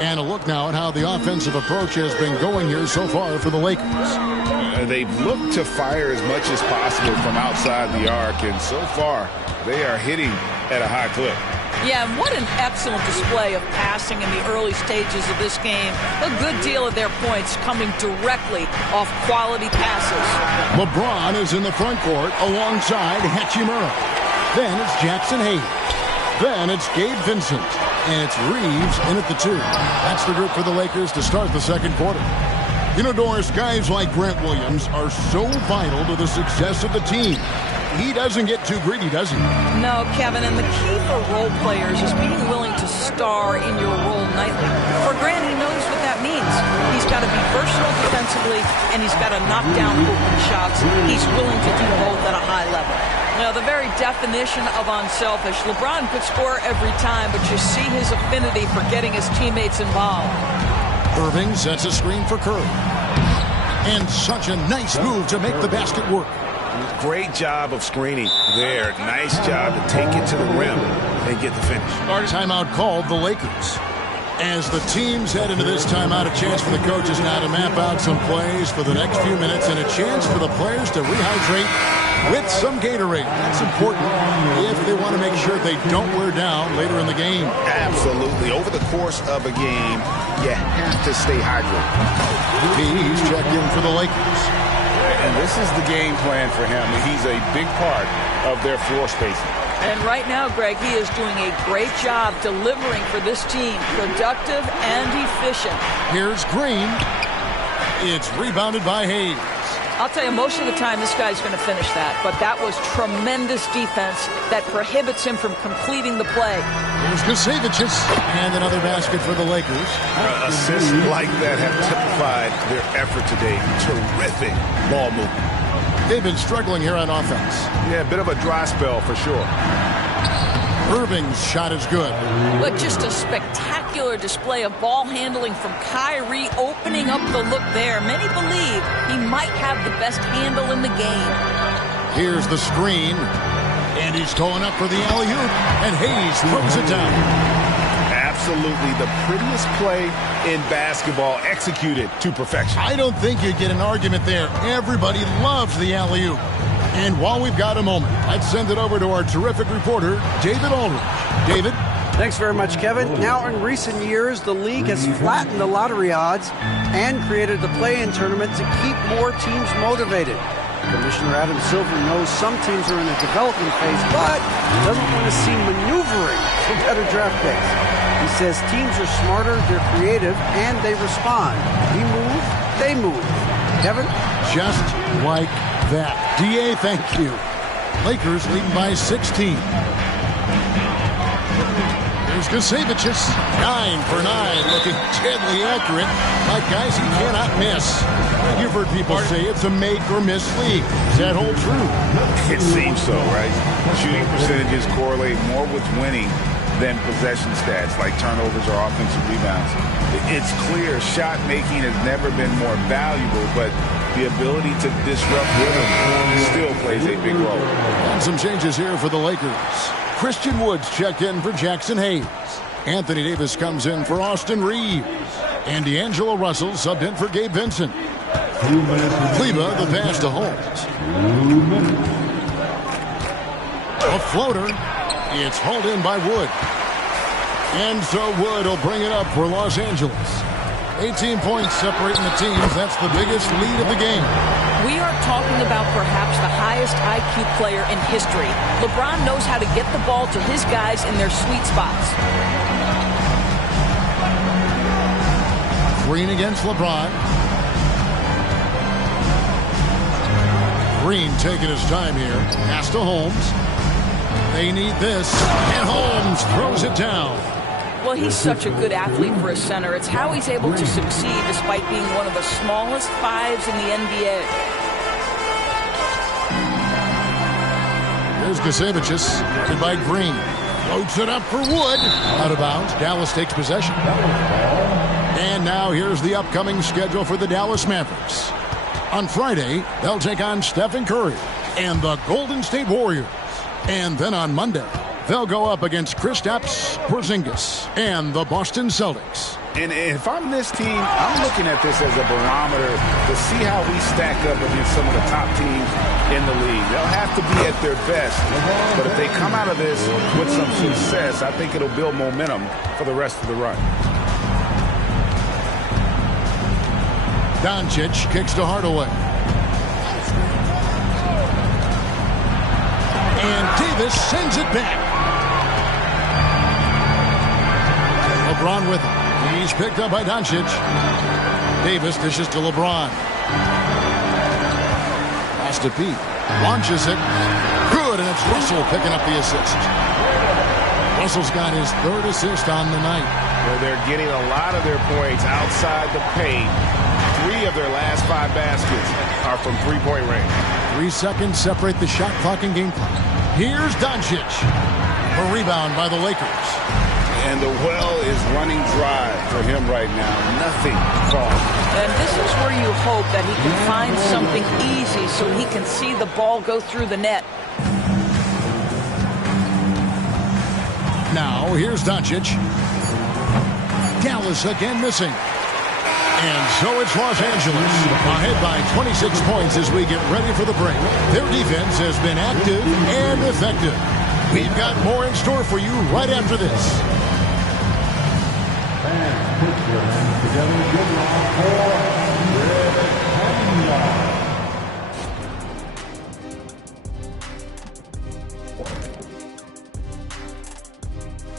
And a look now at how the offensive approach has been going here so far for the Lakers. They've looked to fire as much as possible from outside the arc, and so far they are hitting at a high clip. Yeah, and what an excellent display of passing in the early stages of this game. A good deal of their points coming directly off quality passes. LeBron is in the front court alongside Hachimura. Then it's Jackson Hayes. Then it's Gabe Vincent. And it's Reeves in at the 2. That's the group for the Lakers to start the second quarter. You know, Doris, guys like Grant Williams are so vital to the success of the team. He doesn't get too greedy, does he? No, Kevin, and the key for role players is being willing to star in your role nightly. For Grant, he knows what that means. He's got to be versatile defensively, and he's got to knock down open shots. He's willing to do both at a high level. Now, the very definition of unselfish. LeBron could score every time, but you see his affinity for getting his teammates involved. Irving sets a screen for Curry. And such a nice move to make the basket work. Great job of screening there. Nice job to take it to the rim and get the finish. Timeout called the Lakers. As the teams head into this timeout, a chance for the coaches now to map out some plays for the next few minutes and a chance for the players to rehydrate with some Gatorade. That's important if they want to make sure they don't wear down later in the game. Absolutely. Over the course of a game, you have to stay hydrated. He's checked in for the Lakers. And this is the game plan for him. He's a big part of their floor spacing. And right now, Greg, he is doing a great job delivering for this team. Productive and efficient. Here's Green. It's rebounded by Hayes. I'll tell you, most of the time this guy's going to finish that. But that was tremendous defense that prohibits him from completing the play. Here's Kasevicius. And another basket for the Lakers. Assists like that have typified their effort today. Terrific ball movement. They've been struggling here on offense. Yeah, a bit of a dry spell for sure. Irving's shot is good. But just a spectacular display of ball handling from Kyrie, opening up the look there. Many believe he might have the best handle in the game. Here's the screen. And he's going up for the alley-oop. And Hayes throws it down. Absolutely the prettiest play in basketball, executed to perfection. I don't think you'd get an argument there. Everybody loves the alley-oop. And while we've got a moment, I'd send it over to our terrific reporter, David Aldridge. David? Thanks very much, Kevin. Now, in recent years, the league has flattened the lottery odds and created the play-in tournament to keep more teams motivated. Commissioner Adam Silver knows some teams are in a development phase, but doesn't want to see maneuvering for better draft picks. He says teams are smarter, they're creative, and they respond. We move, they move. Kevin? Just like that. DA, thank you. Lakers leading by 16. Here's Kasevicius. 9 for 9, looking deadly accurate. Like guys he cannot miss. You've heard people say it's a make-or-miss league. Does that hold true? It seems so, right? Shooting percentages correlate more with winning than possession stats like turnovers or offensive rebounds. It's clear shot making has never been more valuable, but the ability to disrupt rhythm still plays a big role. And some changes here for the Lakers. Christian Woods checked in for Jackson Hayes. Anthony Davis comes in for Austin Reeves. And D'Angelo Russell subbed in for Gabe Vincent. Kleba, the pass to Holmes. A floater. It's hauled in by Wood. And so Wood will bring it up for Los Angeles. 18 points separating the teams. That's the biggest lead of the game. We are talking about perhaps the highest IQ player in history. LeBron knows how to get the ball to his guys in their sweet spots. Green against LeBron. Green taking his time here. Pass to Holmes. They need this. And Holmes throws it down. Well, he's such a good athlete for a center. It's how he's able to succeed despite being one of the smallest fives in the NBA. Here's Gusevicius. By Green. Floats it up for Wood. Out of bounds. Dallas takes possession. And now here's the upcoming schedule for the Dallas Mavericks. On Friday, they'll take on Stephen Curry and the Golden State Warriors. And then on Monday, they'll go up against Kristaps Porzingis and the Boston Celtics. And if I'm this team, I'm looking at this as a barometer to see how we stack up against some of the top teams in the league. They'll have to be at their best. But if they come out of this with some success, I think it'll build momentum for the rest of the run. Doncic kicks to Hardaway. And Davis sends it back. LeBron with him. He's picked up by Doncic. Davis dishes to LeBron. Pass to Pete. Launches it. Good, and it's Russell picking up the assist. Russell's got his third assist on the night. Well, they're getting a lot of their points outside the paint. 3 of their last 5 baskets are from three-point range. 3 seconds separate the shot clock and game clock. Here's Doncic. A rebound by the Lakers. And the well is running dry for him right now. Nothing falling. And this is where you hope that he can find something easy so he can see the ball go through the net. Now, here's Doncic. Dallas again missing. And so it's Los Angeles, ahead by 26 points as we get ready for the break. Their defense has been active and effective. We've got more in store for you right after this. Put your hands together. Good round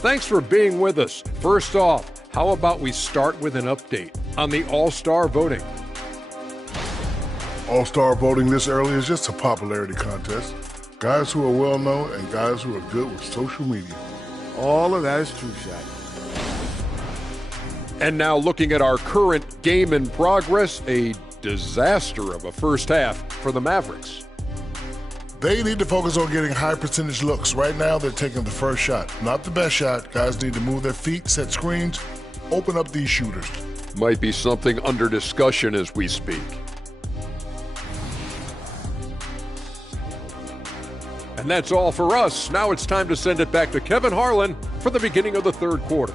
for Thanks for being with us. First off, how about we start with an update on the All-Star voting? All-Star voting this early is just a popularity contest. Guys who are well-known and guys who are good with social media. All of that is true, Shaq. And now looking at our current game in progress, a disaster of a first half for the Mavericks. They need to focus on getting high percentage looks. Right now, they're taking the first shot. Not the best shot. Guys need to move their feet, set screens, open up these shooters. Might be something under discussion as we speak. And that's all for us. Now it's time to send it back to Kevin Harlan for the beginning of the third quarter.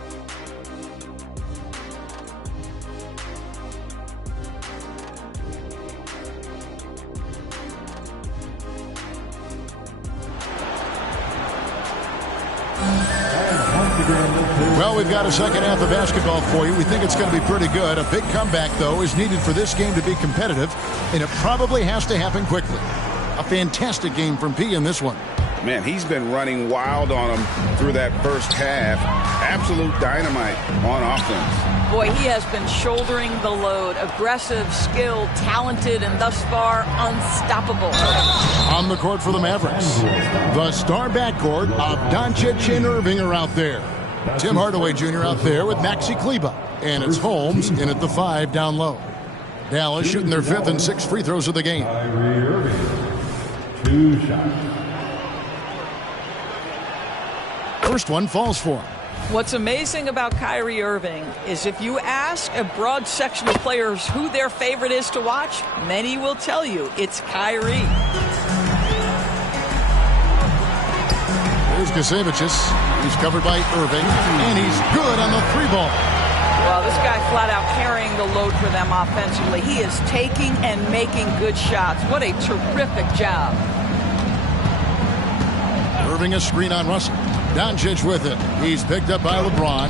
Well, we've got a second half of basketball for you. We think it's going to be pretty good. A big comeback, though, is needed for this game to be competitive, and it probably has to happen quickly. A fantastic game from P in this one. Man, he's been running wild on him through that first half. Absolute dynamite on offense. Boy, he has been shouldering the load. Aggressive, skilled, talented, and thus far unstoppable. On the court for the Mavericks, the star backcourt of Doncic and Irving are out there. Tim Hardaway Jr. out there with Maxi Kleber. And it's Holmes in at the 5 down low. Dallas shooting their 5th and 6th free throws of the game. Kyrie Irving. 2 shots. First one falls for him. What's amazing about Kyrie Irving is if you ask a broad section of players who their favorite is to watch, many will tell you it's Kyrie. Here's Gusevicius. He's covered by Irving, and he's good on the 3-ball. Well, this guy flat out carrying the load for them offensively. He is taking and making good shots. What a terrific job. Irving a screen on Russell. Doncic with it. He's picked up by LeBron.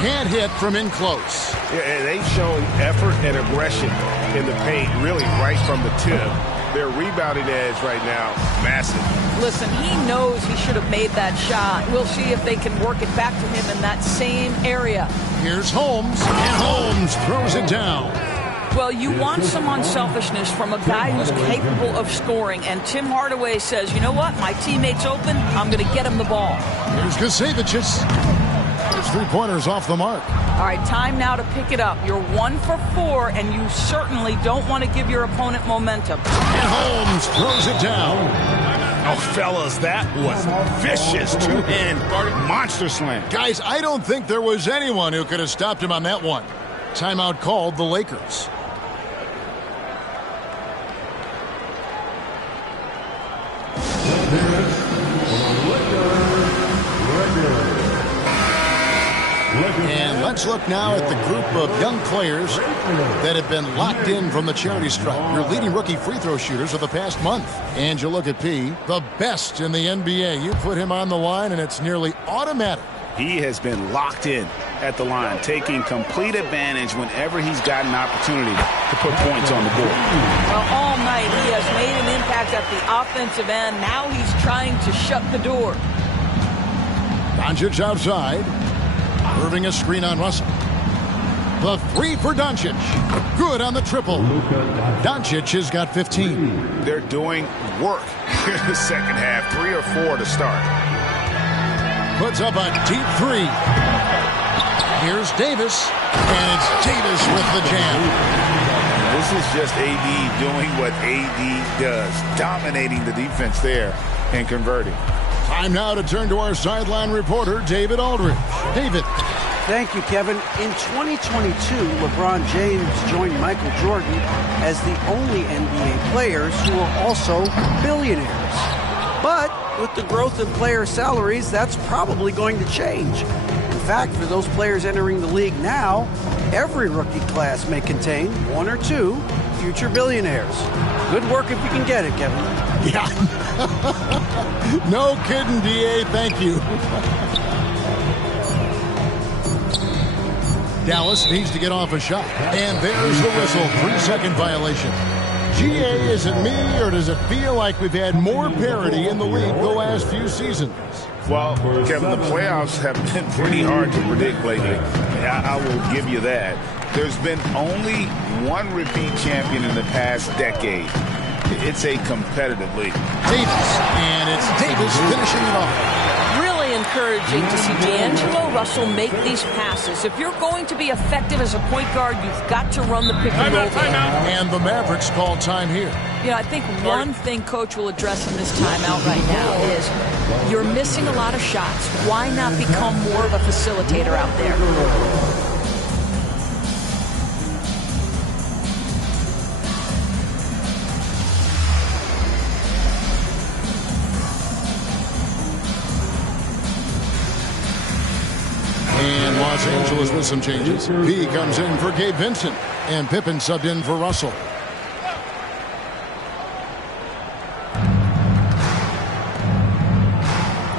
Can't hit from in close. Yeah, and they've shown effort and aggression in the paint, really right from the tip. Their rebounding edge right now, massive. Listen, he knows he should have made that shot. We'll see if they can work it back to him in that same area. Here's Holmes, and Holmes throws it down. Well, you want some unselfishness from a guy who's capable of scoring, and Tim Hardaway says, you know what, my teammate's open, I'm going to get him the ball. Here's Gusevicius. His three-pointers off the mark. All right, time now to pick it up. You're 1 for 4, and you certainly don't want to give your opponent momentum. And Holmes throws it down. Oh, fellas, that was vicious two-hand monster slam. Guys, I don't think there was anyone who could have stopped him on that one. Timeout called the Lakers. And let's look now at the group of young players that have been locked in from the charity stripe. Your leading rookie free throw shooters of the past month. And you look at P, the best in the NBA. You put him on the line and it's nearly automatic. He has been locked in at the line, taking complete advantage whenever he's got an opportunity to put points on the board. Well, all night he has made an impact at the offensive end. Now he's trying to shut the door. Doncic outside. Irving a screen on Russell. The three for Doncic. Good on the triple. Doncic has got 15. They're doing work here in the second half. 3 or 4 to start. Puts up a deep three. Here's Davis. And it's Davis with the jam. This is just AD doing what AD does. Dominating the defense there and converting. Time now to turn to our sideline reporter, David Aldridge. David. Thank you, Kevin. In 2022, LeBron James joined Michael Jordan as the only NBA players who are also billionaires. But with the growth in player salaries, that's probably going to change. In fact, for those players entering the league now, every rookie class may contain 1 or 2 future billionaires. Good work if you can get it, Kevin. Yeah. No kidding, DA. Thank you. Dallas needs to get off a shot. And there's the whistle. 3-second violation. GA, is it me, or does it feel like we've had more parity in the league the last few seasons? Well, Kevin, the playoffs have been pretty hard to predict lately. I will give you that. There's been only one repeat champion in the past decade. It's a competitive league. Davis, and it's Davis finishing it off. Really encouraging to see D'Angelo Russell make these passes. If you're going to be effective as a point guard, you've got to run the pick and roll game. And the Mavericks call time here. You know, I think one thing Coach will address in this timeout right now is you're missing a lot of shots. Why not become more of a facilitator out there? And Los Angeles with some changes. He comes in for Gabe Vincent. And Pippen subbed in for Russell.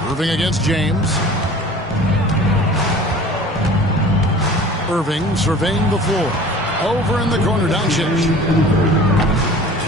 Irving against James. Irving surveying the floor. Over in the corner, Doncic.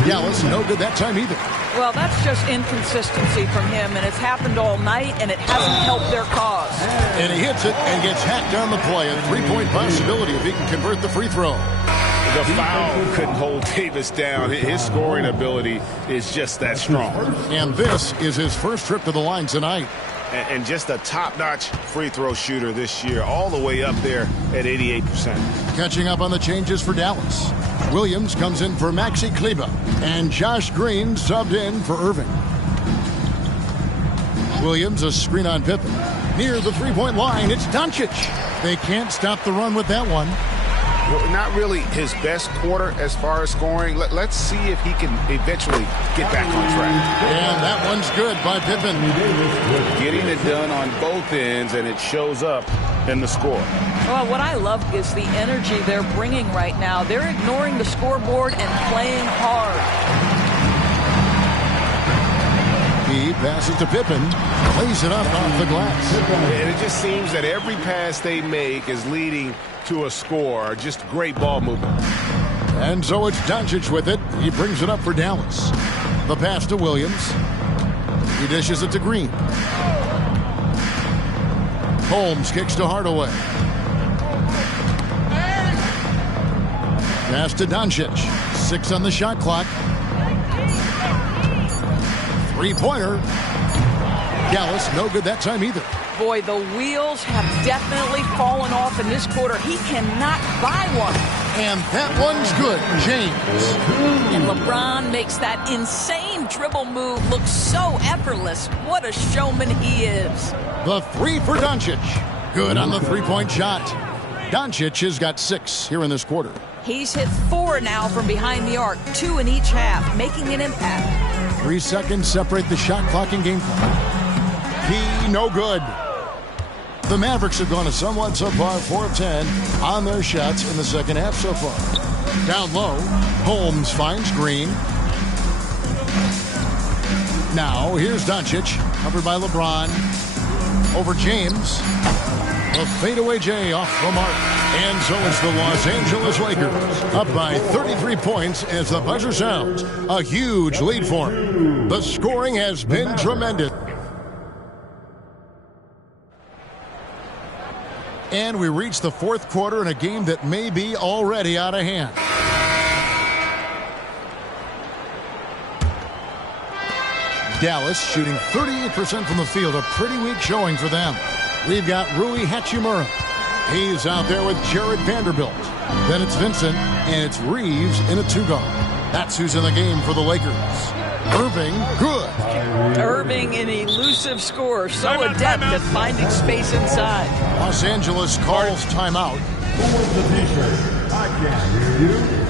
Dallas, no good that time either. Well, that's just inconsistency from him, and it's happened all night, and it hasn't helped their cause. And he hits it and gets hacked on the play. A three-point possibility if he can convert the free throw. The foul couldn't hold Davis down. His scoring ability is just that strong. And this is his first trip to the line tonight. And just a top-notch free throw shooter this year, all the way up there at 88%. Catching up on the changes for Dallas. Williams comes in for Maxi Kleber. And Josh Green subbed in for Irving. Williams a screen on Pippen. Near the three-point line, it's Doncic. They can't stop the run with that one. Well, not really his best quarter as far as scoring. Let's see if he can eventually get back on track. And that one's good by Pippen. Getting it done on both ends, and it shows up in the score. Well, what I love is the energy they're bringing right now. They're ignoring the scoreboard and playing hard. He passes to Pippen, lays it up off the glass. And it just seems that every pass they make is leading to a score. Just great ball movement. And so it's Doncic with it. He brings it up for Dallas. The pass to Williams. He dishes it to Green. Holmes kicks to Hardaway. Pass to Doncic. 6 on the shot clock. Three-pointer. Dallas, no good that time either. Boy, the wheels have definitely fallen off in this quarter. He cannot buy one. And that one's good, James. And LeBron makes that insane dribble move look so effortless. What a showman he is. The three for Doncic. Good on the three-point shot. Doncic has got 6 here in this quarter. He's hit 4 now from behind the arc, 2 in each half, making an impact. 3 seconds separate the shot clock and game clock. He no good. The Mavericks have gone a somewhat subpar 4 of 10 on their shots in the second half so far. Down low, Holmes finds Green. Now, here's Doncic, covered by LeBron. Over James. A fadeaway J off the mark. And so it's the Los Angeles Lakers, up by 33 points as the buzzer sounds. A huge lead for them. The scoring has been tremendous. And we reach the fourth quarter in a game that may be already out of hand. Dallas shooting 38% from the field, a pretty weak showing for them. We've got Rui Hachimura. He's out there with Jared Vanderbilt. Then it's Vincent, and it's Reeves in a 2-guard. That's who's in the game for the Lakers. Irving, good. Irving, an elusive scorer, so adept at finding space inside. Los Angeles calls timeout. Who wants the t-shirt? I can't hear you.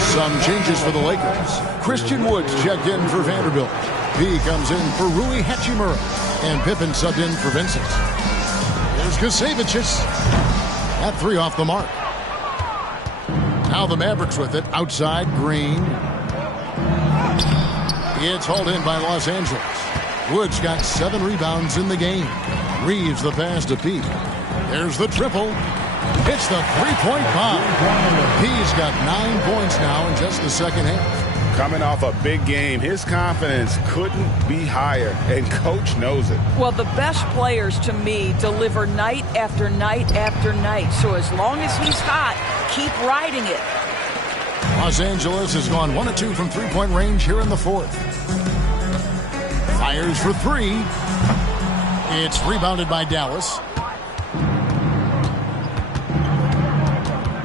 Some changes for the Lakers. Christian Woods checked in for Vanderbilt. He comes in for Rui Hachimura. And Pippen subbed in for Vincent. Here's Kasevicius. That 3 off the mark. Now the Mavericks with it. Outside, Green. It's hauled in by Los Angeles. Woods got 7 rebounds in the game. Reeves the pass to Pete. There's the triple. It's the three-point bomb. He's got 9 points now in just the second half. Coming off a big game, his confidence couldn't be higher, and Coach knows it. Well, the best players, to me, deliver night after night after night. So as long as he's hot, keep riding it. Los Angeles has gone 1 of 2 from three-point range here in the fourth. Fires for 3. It's rebounded by Dallas.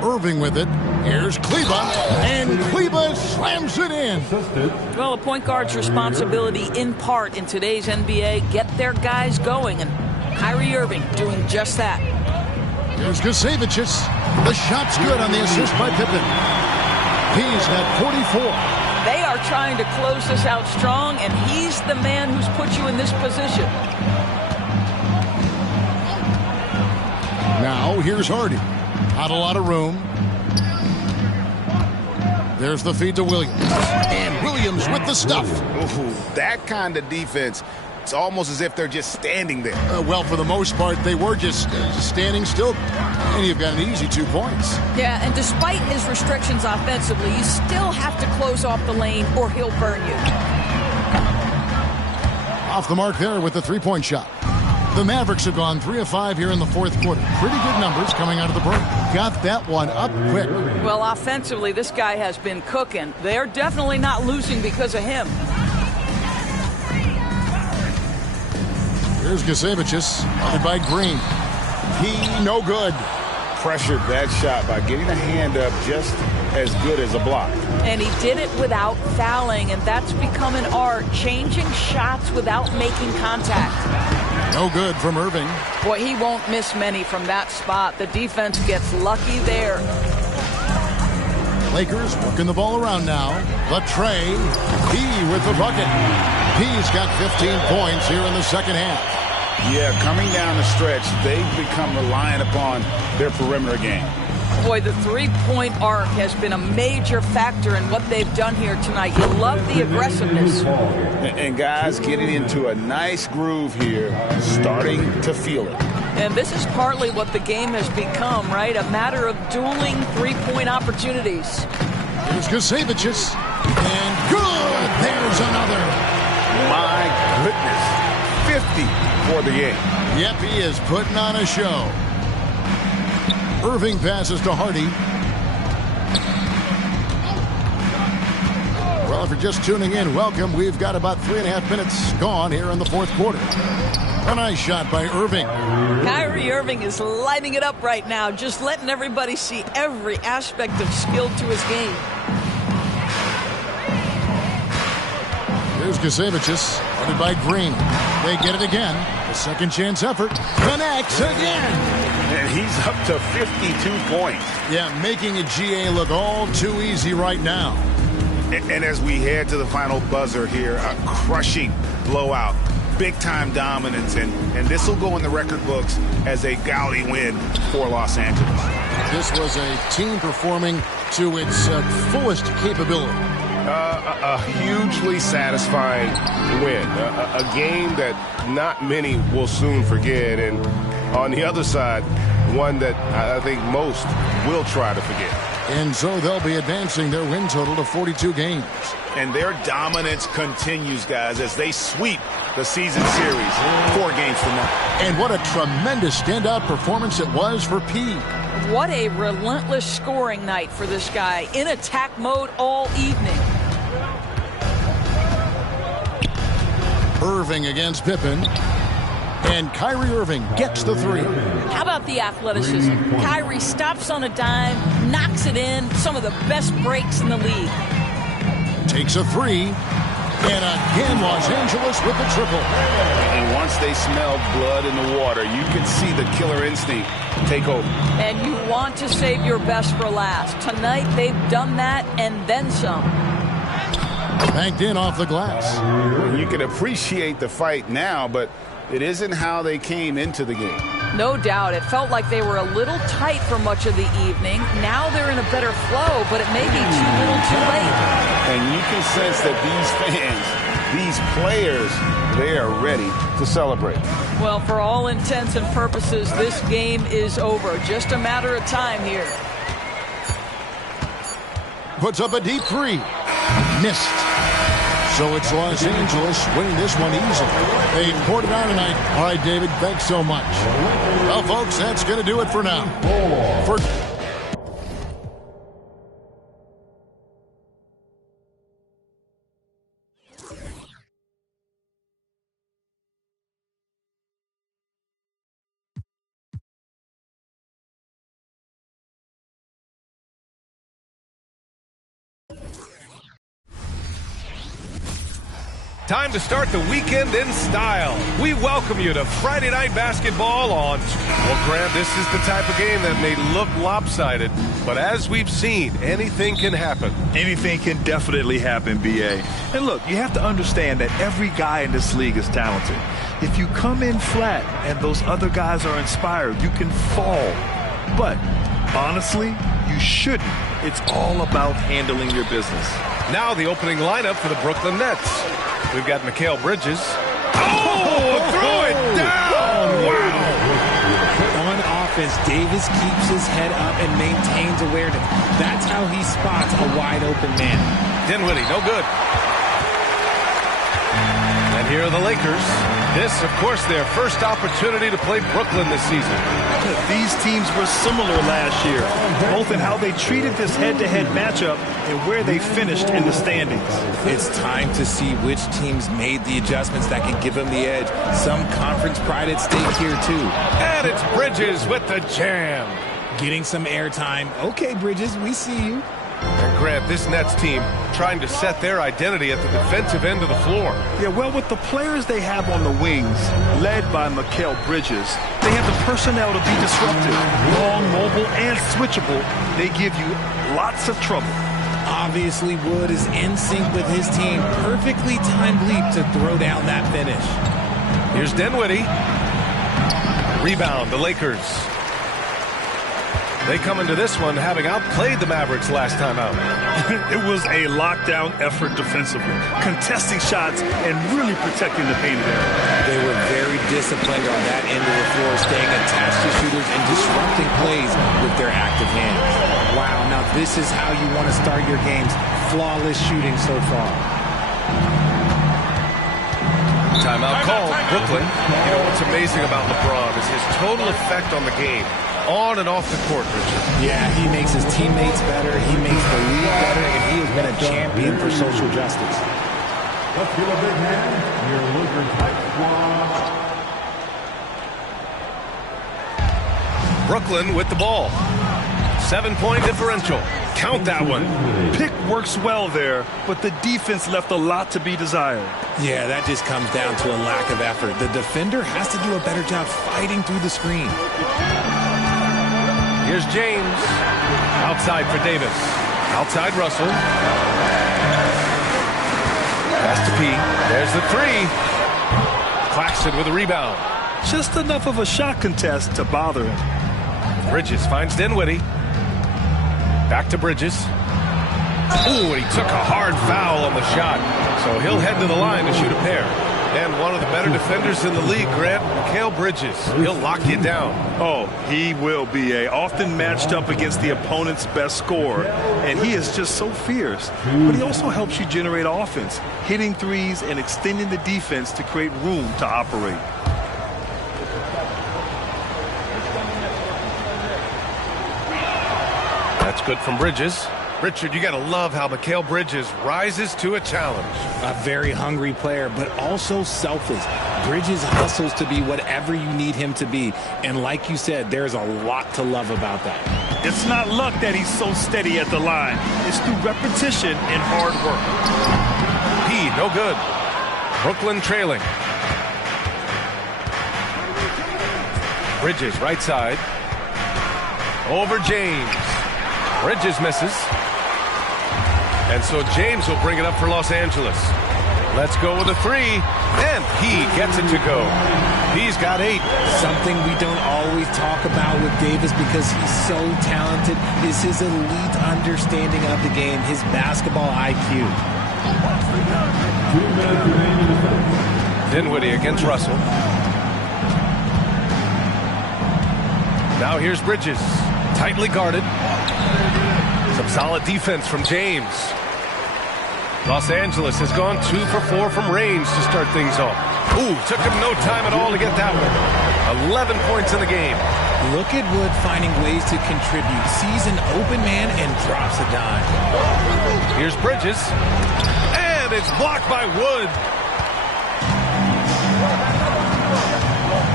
Irving with it. Here's Kleba, and Kleba slams it in. Well, a point guard's responsibility in part in today's NBA, get their guys going, and Kyrie Irving doing just that. Here's Kasevicius. The shot's good on the assist by Pippen. He's got 44. They are trying to close this out strong, and he's the man who's put you in this position. Now, here's Hardy. Not a lot of room. There's the feed to Williams. And Williams with the stuff. Ooh, that kind of defense, it's almost as if they're just standing there. Well, for the most part, they were just standing still. And you've got an easy 2 points. Yeah, and despite his restrictions offensively, you still have to close off the lane or he'll burn you. Off the mark there with the three-point shot. The Mavericks have gone 3 of 5 here in the fourth quarter. Pretty good numbers coming out of the break. Got that one up quick. Well, offensively, this guy has been cooking. They're definitely not losing because of him. Here's Kasevicius, covered by Green. He no good. Pressured that shot by getting a hand up just as good as a block. And he did it without fouling, and that's become an art, changing shots without making contact. No good from Irving. Boy, he won't miss many from that spot. The defense gets lucky there. Lakers working the ball around now. Latrey, he with the bucket. He's got 15 points here in the second half. Yeah, coming down the stretch, they've become reliant upon their perimeter game. Boy, the three-point arc has been a major factor in what they've done here tonight. You love the aggressiveness. And guys getting into a nice groove here, starting to feel it. And this is partly what the game has become, right? A matter of dueling three-point opportunities. Here's Kasevicius. And good! There's another. My goodness. 50 for the game. Yep, he is putting on a show. Irving passes to Hardy. Well, if you're just tuning in, welcome. We've got about 3.5 minutes gone here in the fourth quarter. A nice shot by Irving. Kyrie Irving is lighting it up right now, just letting everybody see every aspect of skill to his game. Here's Kasevicius, guarded by Green. They get it again. A second chance effort. Connects again. And he's up to 52 points. Yeah, making a GA look all too easy right now. And as we head to the final buzzer here, a crushing blowout. Big-time dominance, and this will go in the record books as a gaudy win for Los Angeles. This was a team performing to its fullest capability. A hugely satisfying win. A game that not many will soon forget, and on the other side, one that I think most will try to forget. And so they'll be advancing their win total to 42 games. And their dominance continues, guys, as they sweep the season series 4 games from now. And what a tremendous standout performance it was for P. What a relentless scoring night for this guy, in attack mode all evening. Irving against Pippen. And Kyrie Irving gets the three. How about the athleticism? Kyrie stops on a dime, knocks it in. Some of the best breaks in the league. Takes a three. And again, Los Angeles with the triple. And once they smelled blood in the water, you could see the killer instinct take over. And you want to save your best for last. Tonight, they've done that and then some. Banked in off the glass. You can appreciate the fight now, but it isn't how they came into the game. No doubt. It felt like they were a little tight for much of the evening. Now they're in a better flow, but it may be too little too late. And you can sense that these fans, these players, they are ready to celebrate. Well, for all intents and purposes, this game is over. Just a matter of time here. Puts up a deep three. Missed. So it's Los Angeles winning this one easily. They poured it on tonight. All right, David, thanks so much. Well, folks, that's going to do it for now. Time to start the weekend in style. We welcome you to Friday Night Basketball on... Well, Grant, this is the type of game that may look lopsided, but as we've seen, anything can happen. Anything can definitely happen, B.A. And look, you have to understand that every guy in this league is talented. If you come in flat and those other guys are inspired, you can fall. But honestly, you shouldn't. It's all about handling your business. Now the opening lineup for the Brooklyn Nets. We've got Mikal Bridges. Oh, throw it down! Wow! On offense, Davis keeps his head up and maintains awareness. That's how he spots a wide-open man. Dinwiddie, no good. And here are the Lakers. This, of course, their first opportunity to play Brooklyn this season. These teams were similar last year, both in how they treated this head-to-head matchup and where they finished in the standings. It's time to see which teams made the adjustments that can give them the edge. Some conference pride at stake here, too. And it's Bridges with the jam. Getting some airtime. Okay, Bridges, we see you. And Grant, this Nets team trying to set their identity at the defensive end of the floor. Yeah, well, with the players they have on the wings, led by Mikal Bridges, they have the personnel to be disruptive. Long, mobile, and switchable. They give you lots of trouble. Obviously, Wood is in sync with his team. Perfectly timed leap to throw down that finish. Here's Dinwiddie. Rebound, the Lakers. They come into this one having outplayed the Mavericks last time out. It was a lockdown effort defensively, contesting shots and really protecting the painted area. They were very disciplined on that end of the floor, staying attached to shooters and disrupting plays with their active hands. Wow, now this is how you want to start your games. Flawless shooting so far. Timeout called. Brooklyn. You know what's amazing about LeBron is his total effect on the game, on and off the court, Richard. Yeah, he makes his teammates better, he makes the league better, and he has been a champion for social justice. Let's give a big hand to your Lakers Hype Squad. Brooklyn with the ball. 7-point differential. Count that one. Pick works well there, but the defense left a lot to be desired. Yeah, that just comes down to a lack of effort. The defender has to do a better job fighting through the screen. Here's James. Outside for Davis. Outside Russell. Pass to P. There's the three. Claxton with a rebound. Just enough of a shot contest to bother him. Bridges finds Dinwiddie. Back to Bridges. Ooh, and he took a hard foul on the shot. So he'll head to the line to shoot a pair. And one of the better defenders in the league, Grant, Mikal Bridges. He'll lock you down. Oh, he will be often matched up against the opponent's best scorer. And he is just so fierce. But he also helps you generate offense, hitting threes and extending the defense to create room to operate. That's good from Bridges. Richard, you got to love how Mikal Bridges rises to a challenge. A very hungry player, but also selfless. Bridges hustles to be whatever you need him to be. And like you said, there's a lot to love about that. It's not luck that he's so steady at the line. It's through repetition and hard work. P, no good. Brooklyn trailing. Bridges, right side. Over James. Bridges misses. And so James will bring it up for Los Angeles. Let's go with a three. And he gets it to go. He's got 8. Something we don't always talk about with Davis because he's so talented is his elite understanding of the game, his basketball IQ. Dinwiddie against Russell. Now here's Bridges. Tightly guarded. Some solid defense from James. Los Angeles has gone 2 for 4 from range to start things off. Ooh, took him no time at all to get that one. 11 points in the game. Look at Wood finding ways to contribute. Sees an open man and drops a dime. Here's Bridges. And it's blocked by Wood.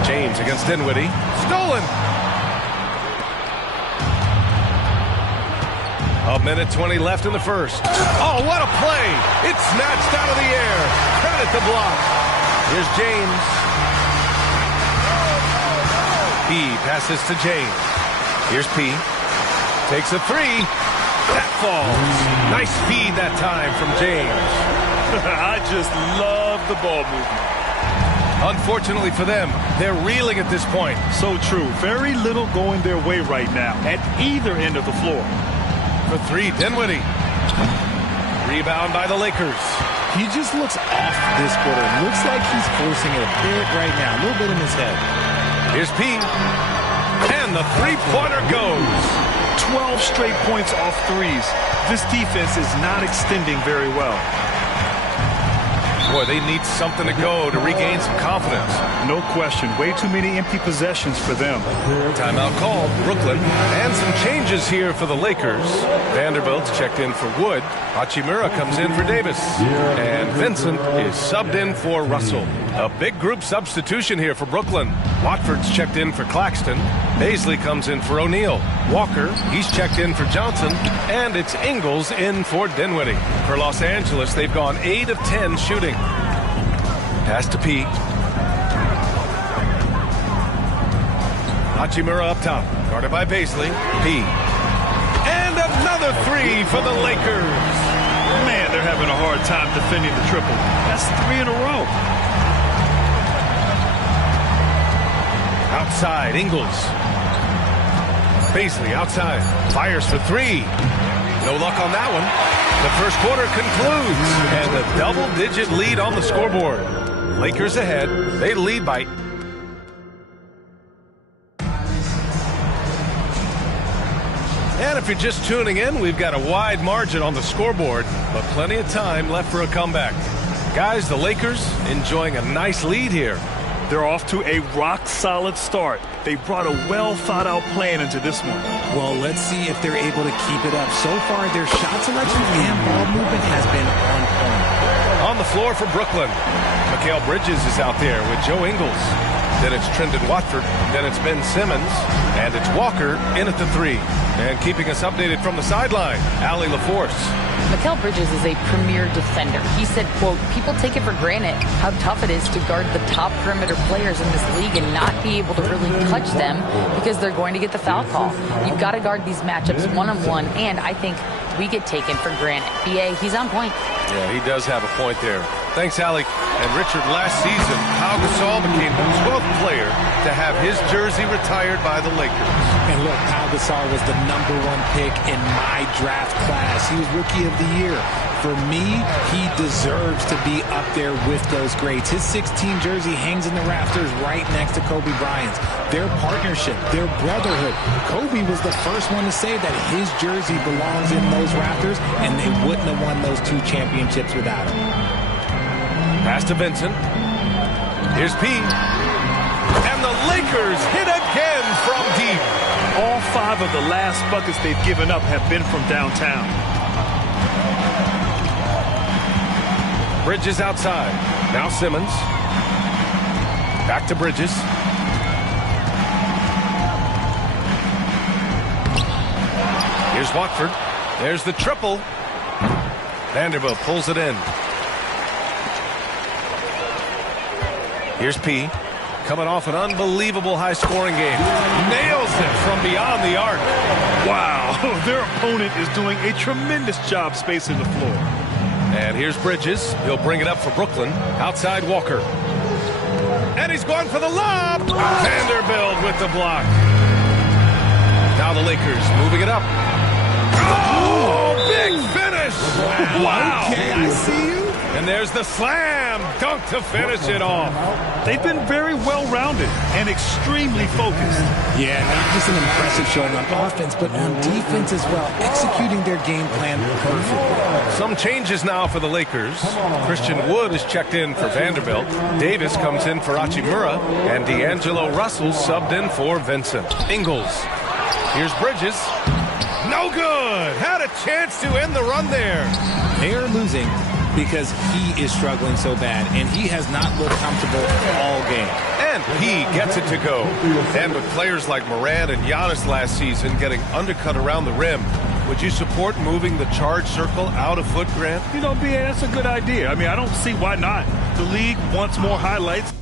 James against Dinwiddie. Stolen. A minute 20 left in the first. Oh, what a play. It's snatched out of the air. Credit the block. Here's James. P passes to James. Here's P. Takes a three. That falls. Nice feed that time from James. I just love the ball movement. Unfortunately for them, they're reeling at this point. So true. Very little going their way right now at either end of the floor. For three, Dinwiddie. Rebound by the Lakers. He just looks off this quarter. Looks like he's forcing it a bit right now. A little bit in his head. Here's P. And the three-pointer goes. 12 straight points off threes. This defense is not extending very well. Boy, they need something to go to regain some confidence. No question. Way too many empty possessions for them. Timeout called. Brooklyn. And some changes here for the Lakers. Vanderbilt's checked in for Wood. Hachimura comes in for Davis. And Vincent is subbed in for Russell. A big group substitution here for Brooklyn. Watford's checked in for Claxton. Baisley comes in for O'Neal. Walker, he's checked in for Johnson. And it's Ingles in for Dinwiddie. For Los Angeles, they've gone 8 of 10 shooting. Pass to P. Hachimura up top. Guarded by Baisley. P. And another three for the Lakers. Man, they're having a hard time defending the triple. That's 3 in a row. Outside, Ingles. Beasley outside. Fires for three. No luck on that one. The first quarter concludes. And a double-digit lead on the scoreboard. Lakers ahead. They lead by... And if you're just tuning in, we've got a wide margin on the scoreboard, but plenty of time left for a comeback. Guys, the Lakers enjoying a nice lead here. They're off to a rock-solid start. They brought a well-thought-out plan into this one. Well, let's see if they're able to keep it up. So far, their shot selection and ball movement has been on point. On the floor for Brooklyn, Mikal Bridges is out there with Joe Ingles. Then it's Trendon Watford. Then it's Ben Simmons. And it's Walker in at the three. And keeping us updated from the sideline, Allie LaForce. Mikal Bridges is a premier defender. He said, quote, people take it for granted how tough it is to guard the top perimeter players in this league and not be able to really touch them because they're going to get the foul call. You've got to guard these matchups one-on-one, and I think we get taken for granted. BA, he's on point. Yeah, he does have a point there. Thanks, Allie. And Richard, last season, Pau Gasol became the 12th player to have his jersey retired by the Lakers. And look, Pau Gasol was the #1 pick in my draft class. He was Rookie of the Year. For me, he deserves to be up there with those greats. His 16 jersey hangs in the rafters right next to Kobe Bryant's. Their partnership, their brotherhood. Kobe was the first one to say that his jersey belongs in those rafters, and they wouldn't have won those 2 championships without him. Pass to Vincent. Here's P. And the Lakers hit again from deep. All 5 of the last buckets they've given up have been from downtown. Bridges outside. Now Simmons. Back to Bridges. Here's Watford. There's the triple. Vanderbilt pulls it in. Here's P. Coming off an unbelievable high-scoring game. Nails it from beyond the arc. Wow, their opponent is doing a tremendous job spacing the floor. And here's Bridges. He'll bring it up for Brooklyn. Outside Walker. And he's going for the lob. Vanderbilt with the block. Now the Lakers moving it up. Oh, big finish. Wow. Okay, I see you. And there's the slam dunk to finish it off. They've been very well-rounded and extremely focused. Yeah, not just an impressive showing on offense, but on defense as well, executing their game plan perfectly. Some changes now for the Lakers. Christian Wood is checked in for Vanderbilt. Davis comes in for Hachimura, and D'Angelo Russell subbed in for Vincent. Ingles. Here's Bridges. No good. Had a chance to end the run there. They are losing because he is struggling so bad, and he has not looked comfortable all game. And he gets it to go. And with players like Morant and Giannis last season getting undercut around the rim, would you support moving the charge circle out a foot, Grant? You know, BA, that's a good idea. I mean, I don't see why not. The league wants more highlights.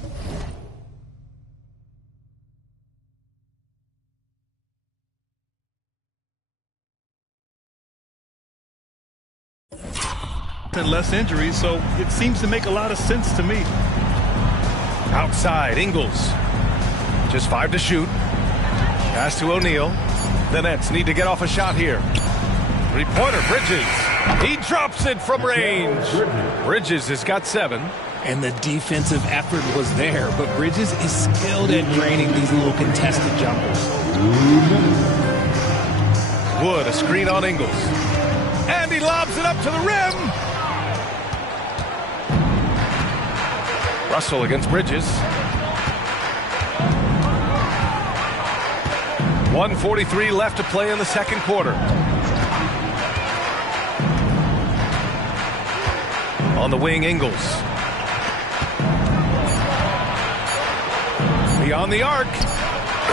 And less injuries, so it seems to make a lot of sense to me. Outside, Ingles. Just 5 to shoot. Pass to O'Neal. The Nets need to get off a shot here. Three-pointer, Bridges. He drops it from range. Bridges has got 7. And the defensive effort was there, but Bridges is skilled at draining these little contested jumpers. Wood, a screen on Ingles. And he lobs it up to the rim. Russell against Bridges. 1:43 left to play in the second quarter. On the wing, Ingles. Beyond the arc.